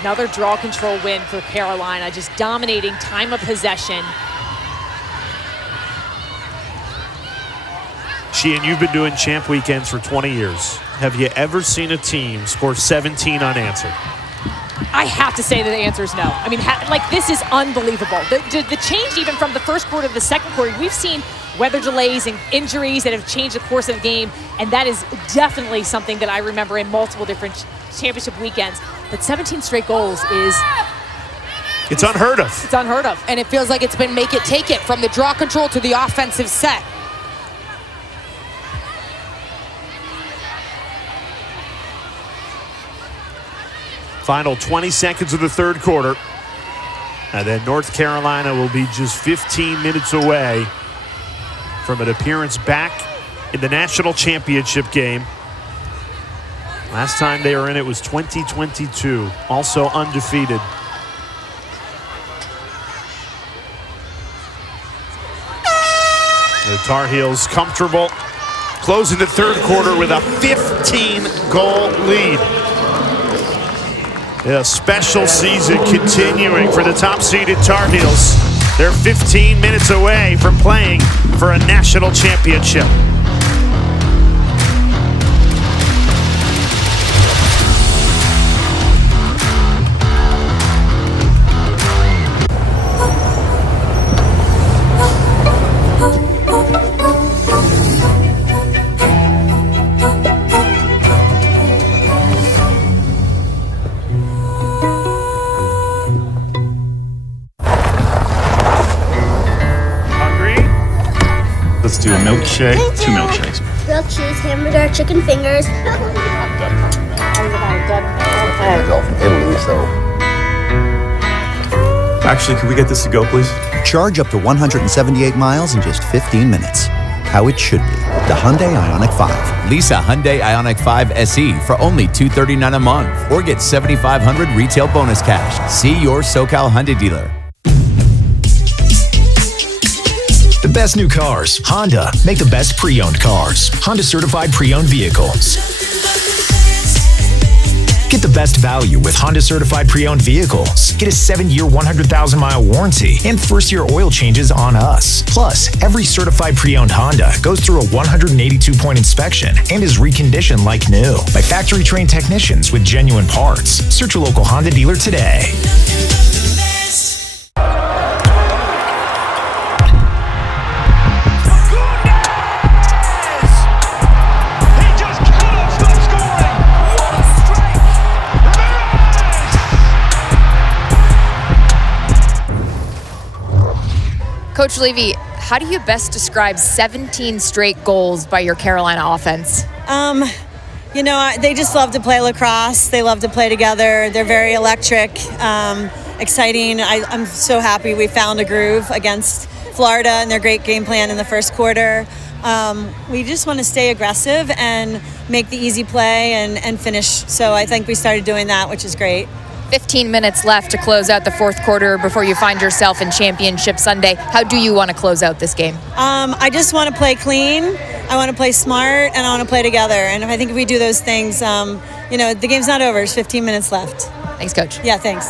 Another draw control win for Carolina, just dominating time of possession. Sheehan, you've been doing champ weekends for 20 years. Have you ever seen a team score 17 unanswered? I have to say that the answer is no. I mean, like, this is unbelievable. The change even from the first quarter to the second quarter, we've seen weather delays and injuries that have changed the course of the game, and that is definitely something that I remember in multiple different championship weekends. But 17 straight goals is... It's unheard of. It's unheard of. And it feels like it's been make it, take it from the draw control to the offensive set. Final 20 seconds of the third quarter. And then North Carolina will be just 15 minutes away from an appearance back in the national championship game. Last time they were in it was 2022, also undefeated. The Tar Heels comfortable, closing the third quarter with a 15-goal lead. A special season continuing for the top-seeded Tar Heels. They're 15 minutes away from playing for a national championship. let's do a milkshake. 2 milkshakes. Grilled cheese, hamburger, chicken fingers. Actually, could we get this to go, please? Charge up to 178 miles in just 15 minutes. How it should be. The Hyundai Ioniq 5. Lease a Hyundai Ioniq 5 SE for only $239 a month or get $7,500 retail bonus cash. See your SoCal Hyundai dealer. The best new cars. Honda. Make the best pre-owned cars. Honda certified pre-owned vehicles. Get the best value with Honda certified pre-owned vehicles. Get a 7-year, 100,000-mile warranty and first-year oil changes on us. Plus, every certified pre-owned Honda goes through a 182-point inspection and is reconditioned like new by factory-trained technicians with genuine parts. Search your local Honda dealer today. Coach Levy, how do you best describe 17 straight goals by your Carolina offense? They just love to play lacrosse. They love to play together. They're very electric, exciting. I'm so happy we found a groove against Florida and their great game plan in the first quarter. We just want to stay aggressive and make the easy play and finish. So I think we started doing that, which is great. 15 minutes left to close out the fourth quarter before you find yourself in Championship Sunday. How do you want to close out this game? I just want to play clean. I want to play smart, and I want to play together. And I think if we do those things, the game's not over. There's 15 minutes left. Thanks, Coach. Yeah, thanks.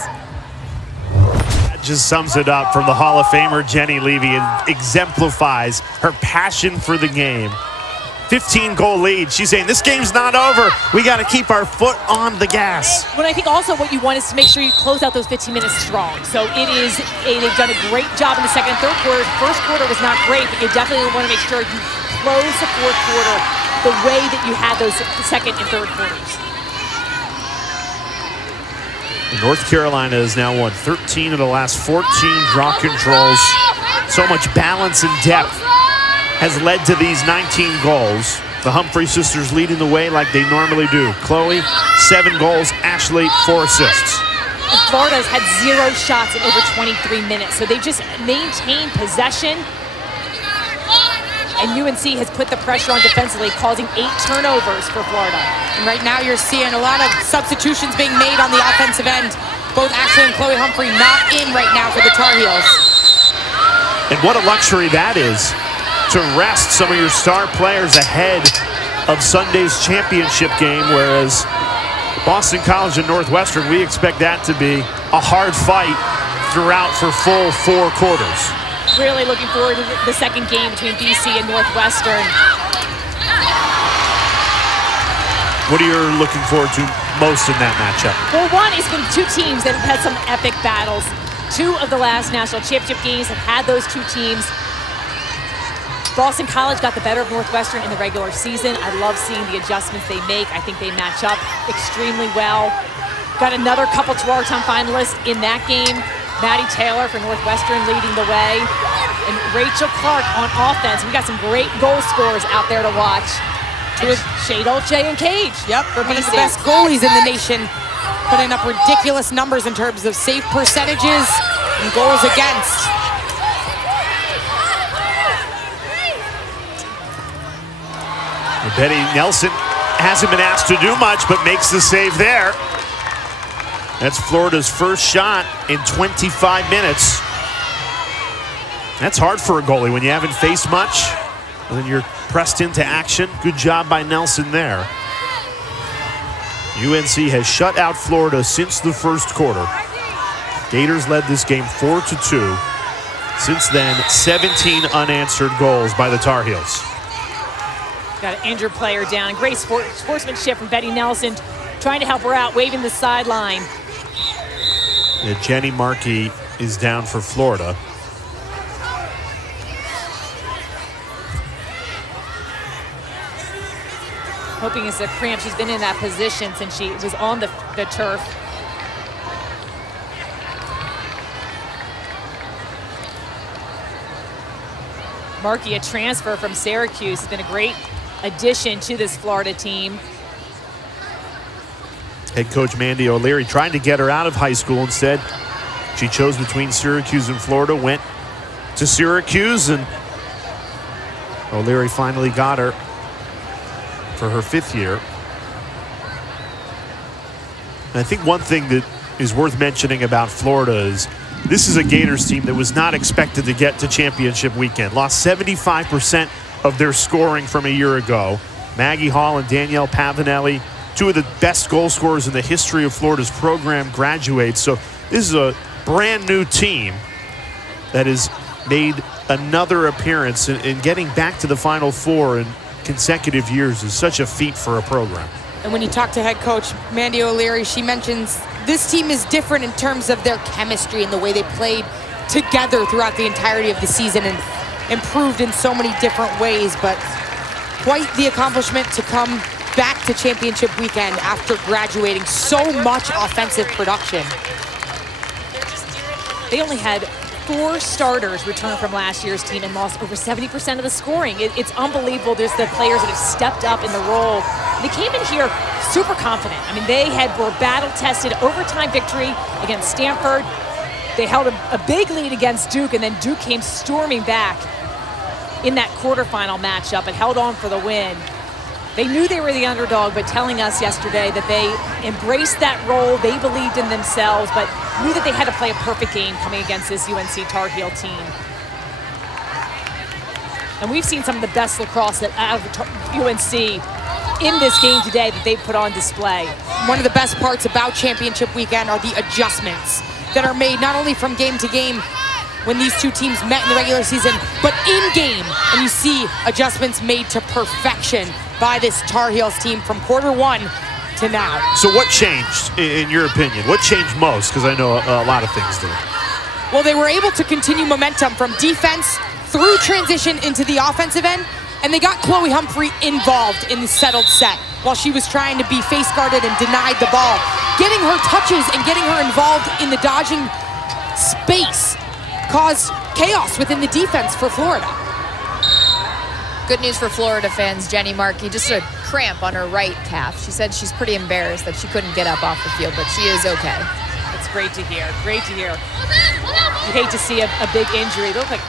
That just sums it up from the Hall of Famer Jenny Levy and exemplifies her passion for the game. 15-goal lead. She's saying this game's not over. We got to keep our foot on the gas. But I think also what you want is to make sure you close out those 15 minutes strong. So they've done a great job in the second and third quarters. First quarter was not great, but you definitely want to make sure you close the fourth quarter the way that you had those second and third quarters. North Carolina has now won 13 of the last 14 draw controls. So much balance and depth has led to these 19 goals. The Humphrey sisters leading the way like they normally do. Chloe, 7 goals. Ashley, 4 assists. And Florida's had 0 shots in over 23 minutes, so they've just maintained possession. And UNC has put the pressure on defensively, causing 8 turnovers for Florida. And right now you're seeing a lot of substitutions being made on the offensive end. Both Ashley and Chloe Humphrey not in right now for the Tar Heels. And what a luxury that is, to rest some of your star players ahead of Sunday's championship game, whereas Boston College and Northwestern, we expect that to be a hard fight throughout for full 4 quarters. Really looking forward to the second game between BC and Northwestern. What are you looking forward to most in that matchup? Well, one, it's been 2 teams that have had some epic battles. 2 of the last national championship games have had those 2 teams. Boston College got the better of Northwestern in the regular season. I love seeing the adjustments they make. I think they match up extremely well. Got another couple Tewaaraton finalists in that game. Maddie Taylor for Northwestern leading the way. And Rachel Clark on offense. We got some great goal scorers out there to watch. Shea Dolce and Cage. Yep, one of the best goalies in the nation. Putting up ridiculous numbers in terms of save percentages and goals against. Betty Nelson hasn't been asked to do much, but makes the save there. That's Florida's first shot in 25 minutes. That's hard for a goalie when you haven't faced much, and then you're pressed into action. Good job by Nelson there. UNC has shut out Florida since the first quarter. Gators led this game 4-2. Since then, 17 unanswered goals by the Tar Heels. Got an injured player down. Great sportsmanship from Betty Nelson, trying to help her out, waving the sideline. Yeah, Jenny Markey is down for Florida. Hoping it's a cramp. She's been in that position since she was on the turf. Markey, a transfer from Syracuse, has been a great addition to this Florida team. Head coach Mandy O'Leary trying to get her out of high school. Instead, she chose between Syracuse and Florida, went to Syracuse, and O'Leary finally got her for her 5th year. And I think one thing that is worth mentioning about Florida is this is a Gators team that was not expected to get to championship weekend. Lost 75% of their scoring from a year ago. Maggie Hall and Danielle Pavanelli, 2 of the best goal scorers in the history of Florida's program, graduates. So this is a brand new team that has made another appearance, in getting back to the Final Four in consecutive years is such a feat for a program. And when you talk to head coach Mandy O'Leary, she mentions this team is different in terms of their chemistry and the way they played together throughout the entirety of the season and improved in so many different ways. But quite the accomplishment to come back to championship weekend after graduating so much offensive production. They only had 4 starters return from last year's team and lost over 70% of the scoring. It's unbelievable. There's the players that have stepped up in the role. They came in here super confident. I mean, they were battle-tested overtime victory against Stanford. They held a big lead against Duke, and then Duke came storming back in that quarterfinal matchup and held on for the win. They knew they were the underdog, but telling us yesterday that they embraced that role, they believed in themselves, but knew that they had to play a perfect game coming against this UNC Tar Heel team. And we've seen some of the best lacrosse out of UNC in this game today that they've put on display. One of the best parts about championship weekend are the adjustments that are made not only from game to game when these two teams met in the regular season, but in game. And you see adjustments made to perfection by this Tar Heels team from quarter 1 to now. So what changed, in your opinion? What changed most? Because I know a lot of things did. Well, they were able to continue momentum from defense through transition into the offensive end, and they got Chloe Humphrey involved in the settled set while she was trying to be face guarded and denied the ball. Getting her touches and getting her involved in the dodging space caused chaos within the defense for Florida. Good news for Florida fans, Jenny Markey, just a cramp on her right calf. She said she's pretty embarrassed that she couldn't get up off the field, but she is okay. It's great to hear, great to hear. You hate to see a big injury. It looked like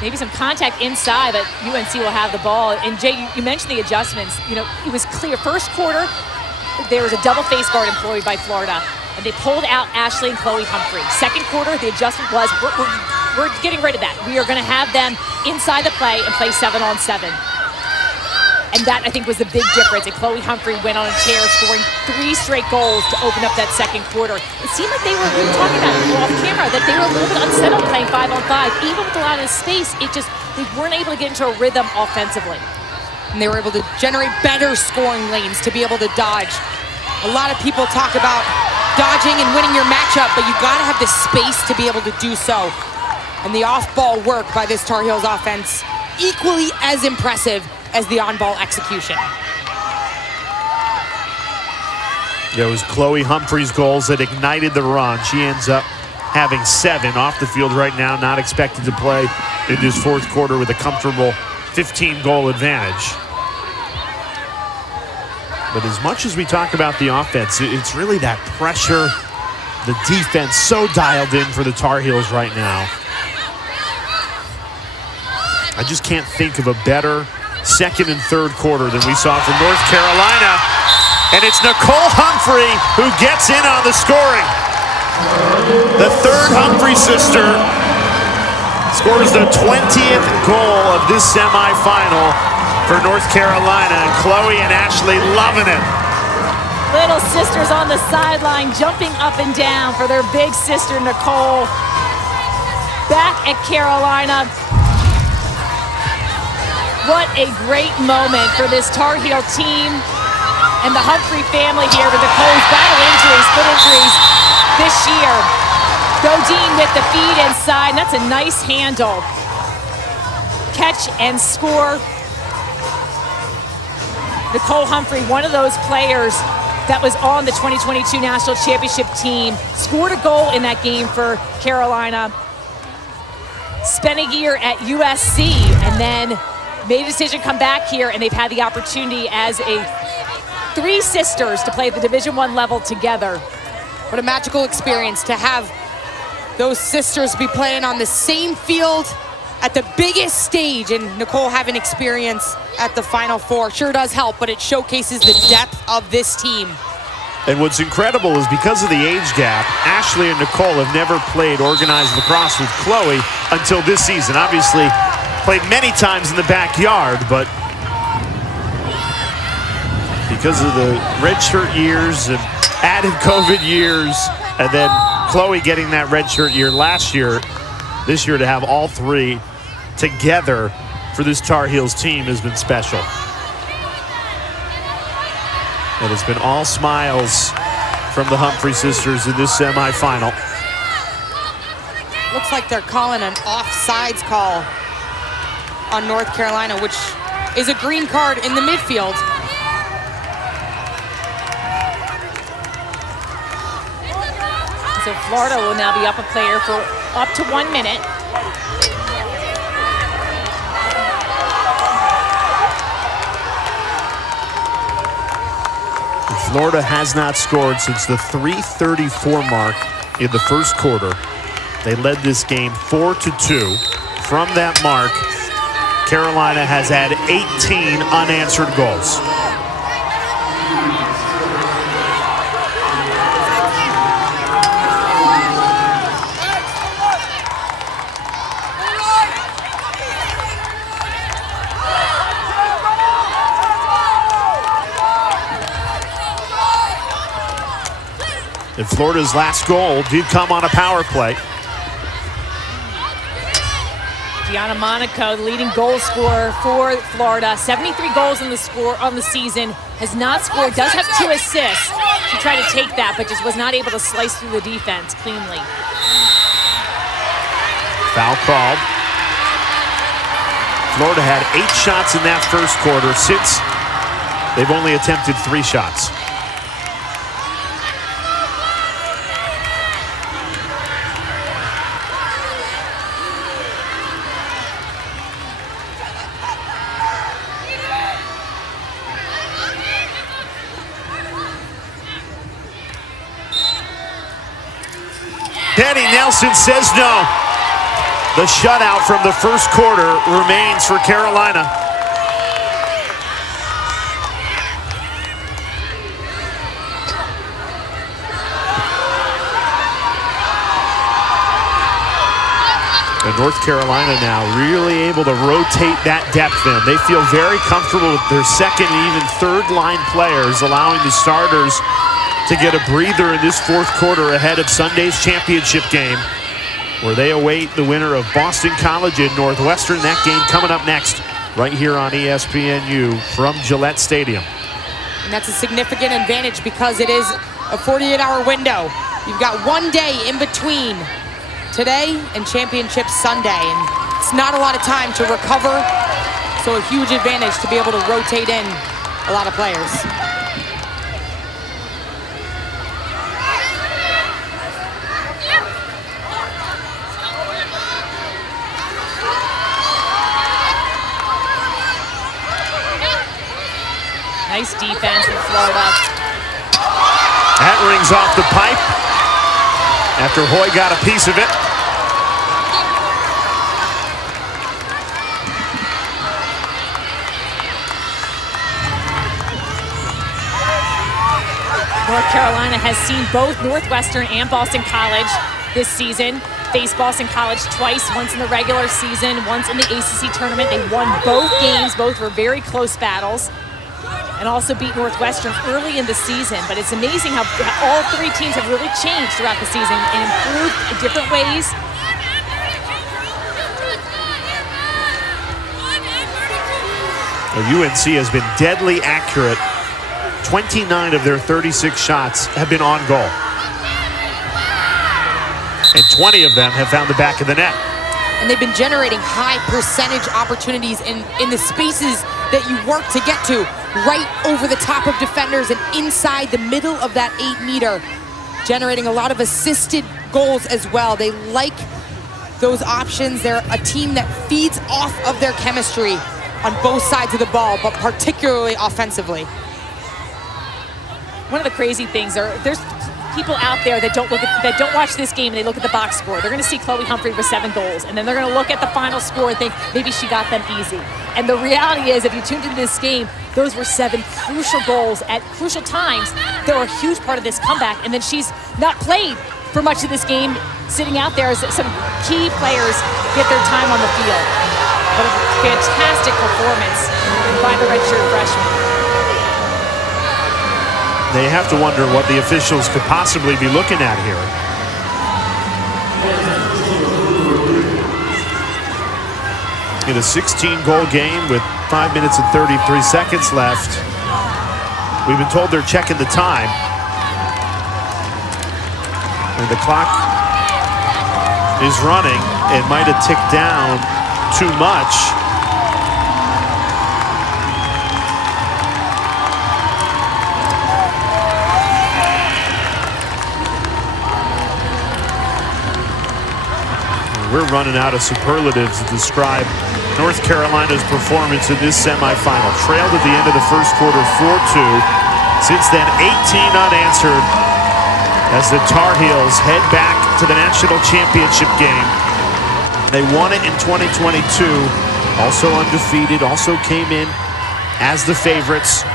maybe some contact inside, but UNC will have the ball. And Jay, you mentioned the adjustments. You know, it was clear first quarter, there was a double face guard employed by Florida, and they pulled out Ashley and Chloe Humphrey. Second quarter, the adjustment was, we're getting rid of that. We are gonna have them inside the play and play 7-on-7. And that, I think, was the big difference. And Chloe Humphrey went on a tear, scoring 3 straight goals to open up that second quarter. It seemed like we were talking about it off camera, that they were a little bit unsettled playing 5-on-5. Even with a lot of space, they weren't able to get into a rhythm offensively. And they were able to generate better scoring lanes to be able to dodge. A lot of people talk about dodging and winning your matchup, but you gotta have the space to be able to do so. And the off-ball work by this Tar Heels offense, equally as impressive as the on-ball execution. It was Chloe Humphrey's goals that ignited the run. She ends up having 7 off the field right now, not expected to play in this fourth quarter with a comfortable 15-goal advantage. But as much as we talk about the offense, it's really that pressure, the defense so dialed in for the Tar Heels right now. I just can't think of a better second and third quarter than we saw from North Carolina. And it's Nicole Humphrey who gets in on the scoring. The third Humphrey sister scores the 20th goal of this semifinal for North Carolina. And Chloe and Ashley loving it. Little sisters on the sideline jumping up and down for their big sister, Nicole. Back at Carolina. What a great moment for this Tar Heel team and the Humphrey family here with Nicole's battle injuries, foot injuries this year. Godin with the feed inside, and that's a nice handle. Catch and score. Nicole Humphrey, one of those players that was on the 2022 National Championship team, scored a goal in that game for Carolina. spent a year at USC and then made a decision to come back here, and they've had the opportunity as three sisters to play at the Division I level together. What a magical experience to have those sisters be playing on the same field at the biggest stage, and Nicole having experience at the Final Four sure does help, but it showcases the depth of this team. And what's incredible is because of the age gap, Ashley and Nicole have never played organized lacrosse with Chloe until this season. Obviously, played many times in the backyard, but because of the redshirt years and added COVID years, and then Chloe getting that redshirt year last year, this year to have all three together for this Tar Heels team has been special. And it's been all smiles from the Humphrey sisters in this semifinal. Looks like they're calling an offsides call on North Carolina, which is a green card in the midfield. So Florida will now be up a player for up to 1 minute. Florida has not scored since the 3:34 mark in the first quarter. They led this game 4-2. From that mark, Carolina has had 18 unanswered goals. And Florida's last goal did come on a power play. Gianna Monaco, the leading goal scorer for Florida, 73 goals on the season, has not scored, does have 2 assists. She tried to take that, but just was not able to slice through the defense cleanly. Foul called. Florida had 8 shots in that first quarter. Since they've only attempted 3 shots. Penny Nelson says no. The shutout from the first quarter remains for Carolina. And North Carolina now really able to rotate that depth in. They feel very comfortable with their second and even third line players, allowing the starters to get a breather in this fourth quarter ahead of Sunday's championship game, where they await the winner of Boston College and Northwestern. That game coming up next right here on ESPNU from Gillette Stadium. And that's a significant advantage because it is a 48-hour window. You've got 1 day in between today and Championship Sunday, and it's not a lot of time to recover, so a huge advantage to be able to rotate in a lot of players. Nice defense in Florida. That rings off the pipe after Hoy got a piece of it. North Carolina has seen both Northwestern and Boston College this season. Faced Boston College twice, once in the regular season, once in the ACC tournament. They won both games. Both were very close battles. And also beat Northwestern early in the season. But it's amazing how all 3 teams have really changed throughout the season and improved in different ways. Well, UNC has been deadly accurate. 29 of their 36 shots have been on goal. And 20 of them have found the back of the net. And they've been generating high percentage opportunities in the spaces that you work to get to, right over the top of defenders and inside the middle of that 8 meter, generating a lot of assisted goals as well. They like those options. They're a team that feeds off of their chemistry on both sides of the ball, but particularly offensively. One of the crazy things are there's people out there that don't watch this game and they look at the box score. They're going to see Chloe Humphrey with 7 goals, and then they're going to look at the final score and think maybe she got them easy. And the reality is, if you tuned into this game, those were 7 crucial goals at crucial times. They were a huge part of this comeback, and then she's not played for much of this game, sitting out there as some key players get their time on the field. But a fantastic performance by the redshirt freshman. They have to wonder what the officials could possibly be looking at here. In a 16-goal game with 5 minutes and 33 seconds left, we've been told they're checking the time. And the clock is running. It might have ticked down too much. We're running out of superlatives to describe North Carolina's performance in this semifinal. Trailed at the end of the first quarter 4-2. Since then, 18 unanswered as the Tar Heels head back to the national championship game. They won it in 2022. Also undefeated, also came in as the favorites.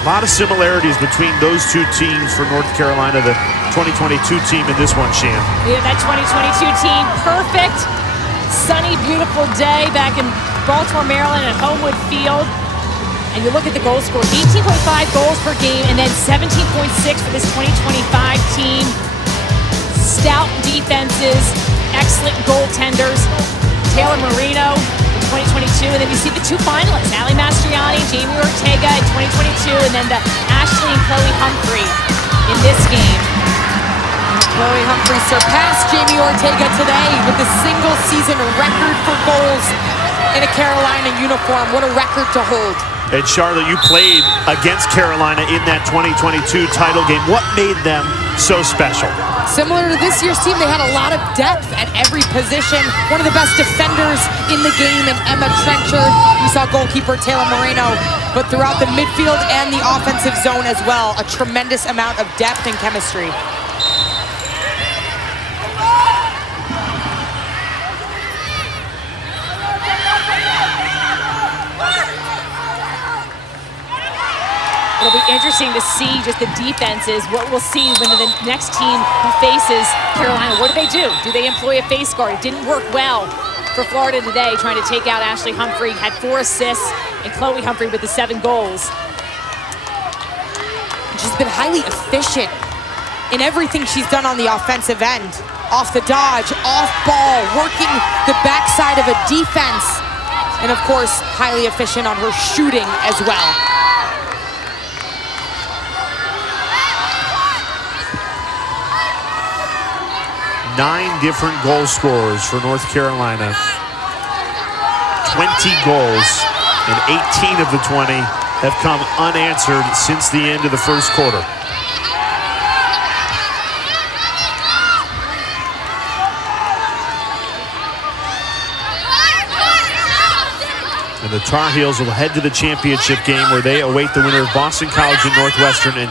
A lot of similarities between those two teams for North Carolina, the 2022 team and this one, Shan. Yeah, that 2022 team, perfect, sunny, beautiful day back in Baltimore, Maryland at Homewood Field. And you look at the goal score, 18.5 goals per game, and then 17.6 for this 2025 team. Stout defenses, excellent goaltenders. Taylor Marino in 2022, and then you see the 2 finalists, Ali Mastriani, Jamie Ortega in 2022, and then the Ashley and Chloe Humphrey in this game. Chloe Humphrey surpassed Jamie Ortega today with the single-season record for goals in a Carolina uniform. What a record to hold. And Charlotte, you played against Carolina in that 2022 title game. What made them so special? Similar to this year's team, they had a lot of depth at every position. One of the best defenders in the game in Emma Trenchard. We saw goalkeeper Taylor Moreno, but throughout the midfield and the offensive zone as well, a tremendous amount of depth and chemistry. It'll be interesting to see just the defenses, what we'll see when the next team who faces Carolina. What do? Do they employ a face guard? It didn't work well for Florida today, trying to take out Ashley Humphrey. Had 4 assists, and Chloe Humphrey with the 7 goals. She's been highly efficient in everything she's done on the offensive end. Off the dodge, off ball, working the backside of a defense. And of course, highly efficient on her shooting as well. Nine different goal scorers for North Carolina. 20 goals, and 18 of the 20 have come unanswered since the end of the first quarter. And the Tar Heels will head to the championship game where they await the winner of Boston College and Northwestern. And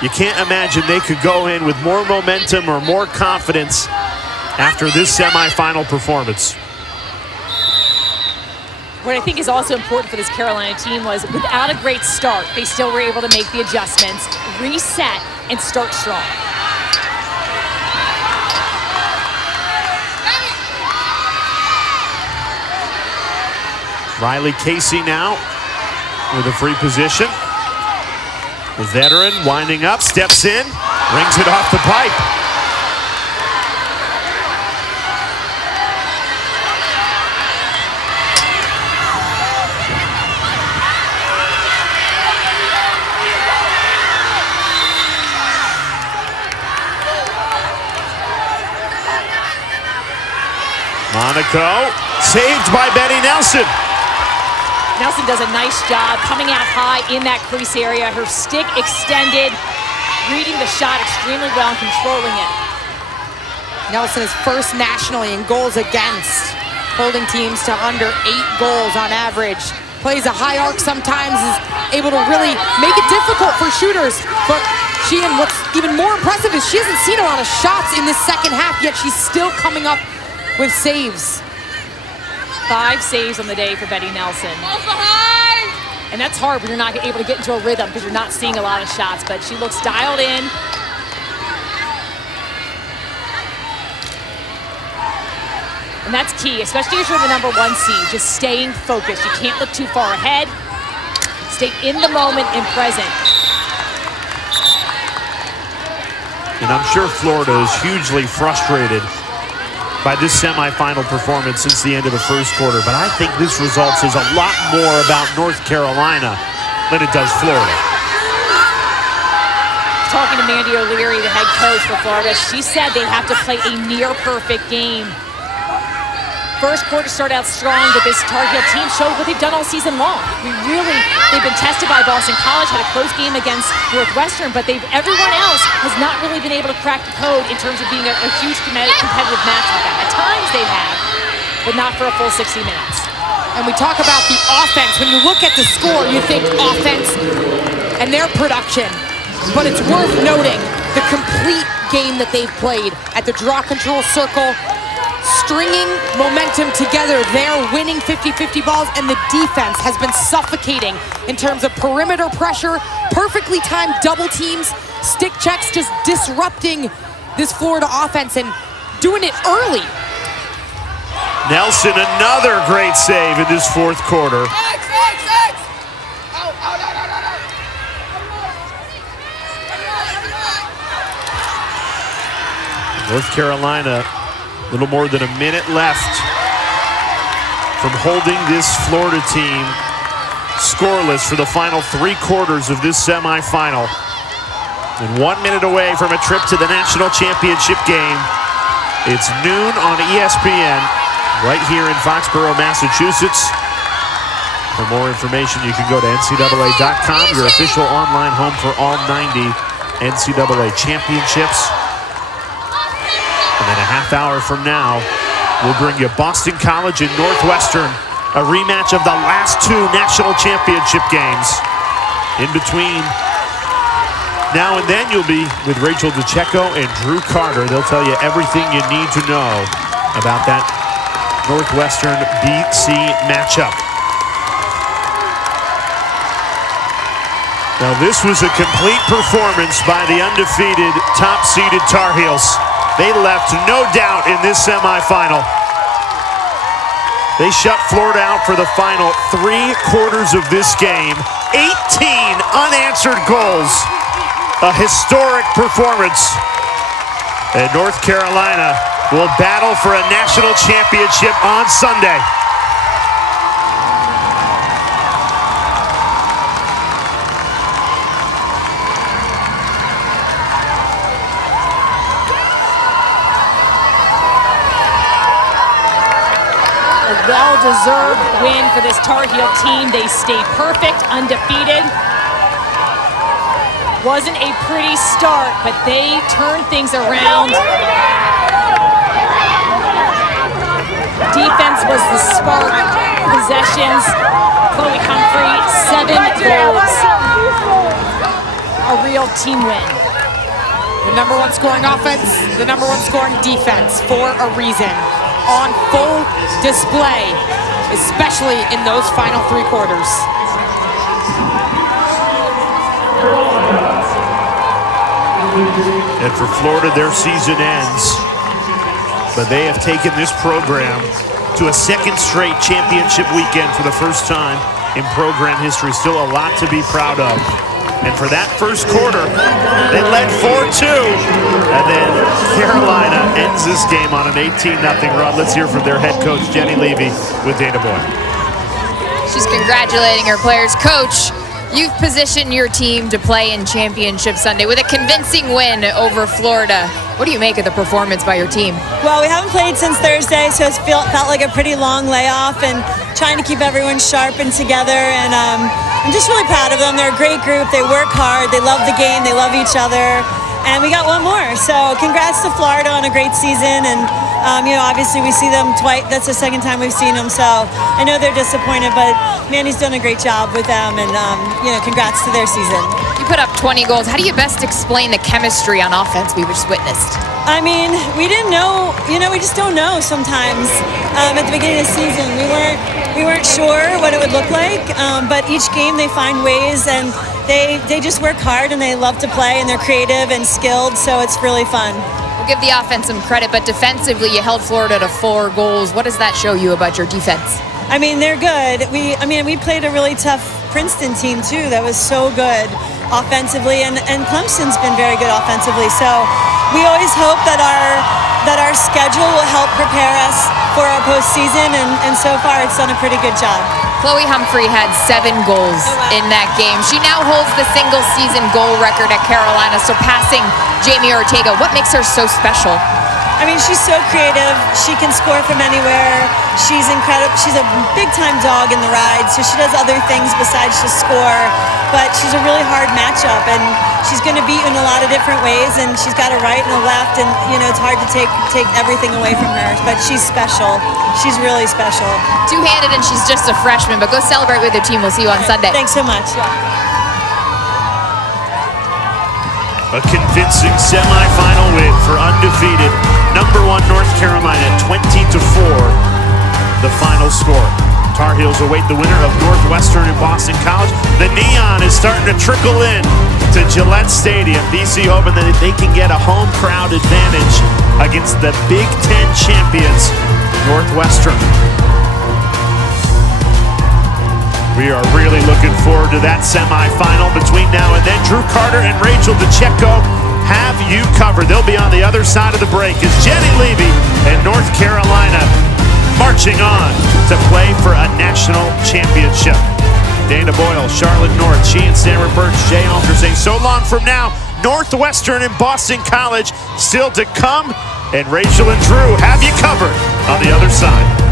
you can't imagine they could go in with more momentum or more confidence after this semifinal performance. What I think is also important for this Carolina team was without a great start, they still were able to make the adjustments, reset, and start strong. Riley Casey now with a free position. The veteran winding up, steps in, rings it off the pipe. Monaco, saved by Betty Nelson. Nelson does a nice job coming out high in that crease area. Her stick extended, reading the shot extremely well and controlling it. Nelson is first nationally in goals against, holding teams to under 8 goals on average. Plays a high arc sometimes, is able to really make it difficult for shooters. But and what's even more impressive is she hasn't seen a lot of shots in this second half, yet she's still coming up with saves. 5 saves on the day for Betty Nelson. And that's hard when you're not able to get into a rhythm because you're not seeing a lot of shots, but she looks dialed in. And that's key, especially if you're the #1 seed, just staying focused. You can't look too far ahead. Stay in the moment and present. And I'm sure Florida is hugely frustrated by this semifinal performance since the end of the first quarter. But I think this result says a lot more about North Carolina than it does Florida. Talking to Mandy O'Leary, the head coach for Florida, she said they have to play a near-perfect game. First quarter started out strong, but this Tar Heel team showed what they've done all season long. They've been tested by Boston College, had a close game against Northwestern, but everyone else has not really been able to crack the code in terms of being a huge competitive match with them. At times they have, but not for a full 60 minutes. And we talk about the offense. When you look at the score, you think offense and their production, but it's worth noting the complete game that they've played at the draw control circle, stringing momentum together. They're winning 50-50 balls, and the defense has been suffocating in terms of perimeter pressure, perfectly timed double teams, stick checks, just disrupting this Florida offense and doing it early. Nelson, another great save in this fourth quarter. North Carolina, a little more than a minute left from holding this Florida team scoreless for the final 3 quarters of this semifinal. And 1 minute away from a trip to the national championship game. It's noon on ESPN right here in Foxborough, Massachusetts. For more information, you can go to NCAA.com, your official online home for all 90 NCAA championships. And then a half hour from now, we'll bring you Boston College and Northwestern, a rematch of the last 2 national championship games. In between now and then, you'll be with Rachel DeCecco and Drew Carter. They'll tell you everything you need to know about that Northwestern BC matchup. Now, this was a complete performance by the undefeated, top-seeded Tar Heels. They left no doubt in this semifinal. They shut Florida out for the final 3 quarters of this game. 18 unanswered goals. A historic performance. And North Carolina will battle for a national championship on Sunday. Well-deserved win for this Tar Heel team. They stayed perfect, undefeated. Wasn't a pretty start, but they turned things around. Defense was the spark. Possessions, Chloe Humphrey, 7 goals. A real team win. The #1 scoring offense, the #1 scoring defense for a reason. On full display, especially in those final 3 quarters. And for Florida, their season ends. But they have taken this program to a 2nd straight championship weekend for the first time in program history. Still a lot to be proud of. And for that first quarter, they led 4-2. And then Carolina ends this game on an 18-0 run. Let's hear from their head coach, Jenny Levy, with Dana Boyd. She's congratulating her players. Coach, you've positioned your team to play in Championship Sunday with a convincing win over Florida. What do you make of the performance by your team? Well, we haven't played since Thursday, so it's felt like a pretty long layoff and trying to keep everyone sharp and together. And I'm just really proud of them. They're a great group. They work hard. They love the game. They love each other. And we got one more. So congrats to Florida on a great season. And, obviously we see them twice. That's the second time we've seen them. So I know they're disappointed, but Manny's done a great job with them. And, congrats to their season. You put up 20 goals. How do you best explain the chemistry on offense we just witnessed? I mean, we didn't know, we just don't know sometimes. At the beginning of the season, we weren't sure what it would look like, but each game they find ways, and they just work hard, and they love to play, and they're creative and skilled, so it's really fun. We'll give the offense some credit, but defensively you held Florida to 4 goals. What does that show you about your defense? I mean, they're good. We played a really tough Princeton team too that was so good offensively, and Clemson's been very good offensively. So we always hope that our schedule will help prepare us for our postseason, and so far it's done a pretty good job. Chloe Humphrey had 7 goals in that game. She now holds the single season goal record at Carolina, surpassing Jamie Ortega. What makes her so special? I mean, she's so creative. She can score from anywhere. She's incredible. She's a big-time dog in the ride, so she does other things besides just score. But she's a really hard matchup, and she's going to beat you in a lot of different ways, and she's got a right and a left, and, it's hard to take everything away from her. But she's special. She's really special. Two-handed, and she's just a freshman, but go celebrate with your team. We'll see you on Sunday. Thanks so much. A convincing semifinal win for undefeated #1 North Carolina, 20-4, the final score. Tar Heels await the winner of Northwestern and Boston College. The neon is starting to trickle in to Gillette Stadium. BC hoping that they can get a home crowd advantage against the Big Ten champions, Northwestern. We are really looking forward to that semifinal between now and then. Drew Carter and Rachel DeCecco have you covered. They'll be on the other side of the break as Jenny Levy and North Carolina marching on to play for a national championship. Dana Boyle, Charlotte North, she and Sarah Birch, Jay Alter saying so long from now. Northwestern and Boston College still to come, and Rachel and Drew have you covered on the other side.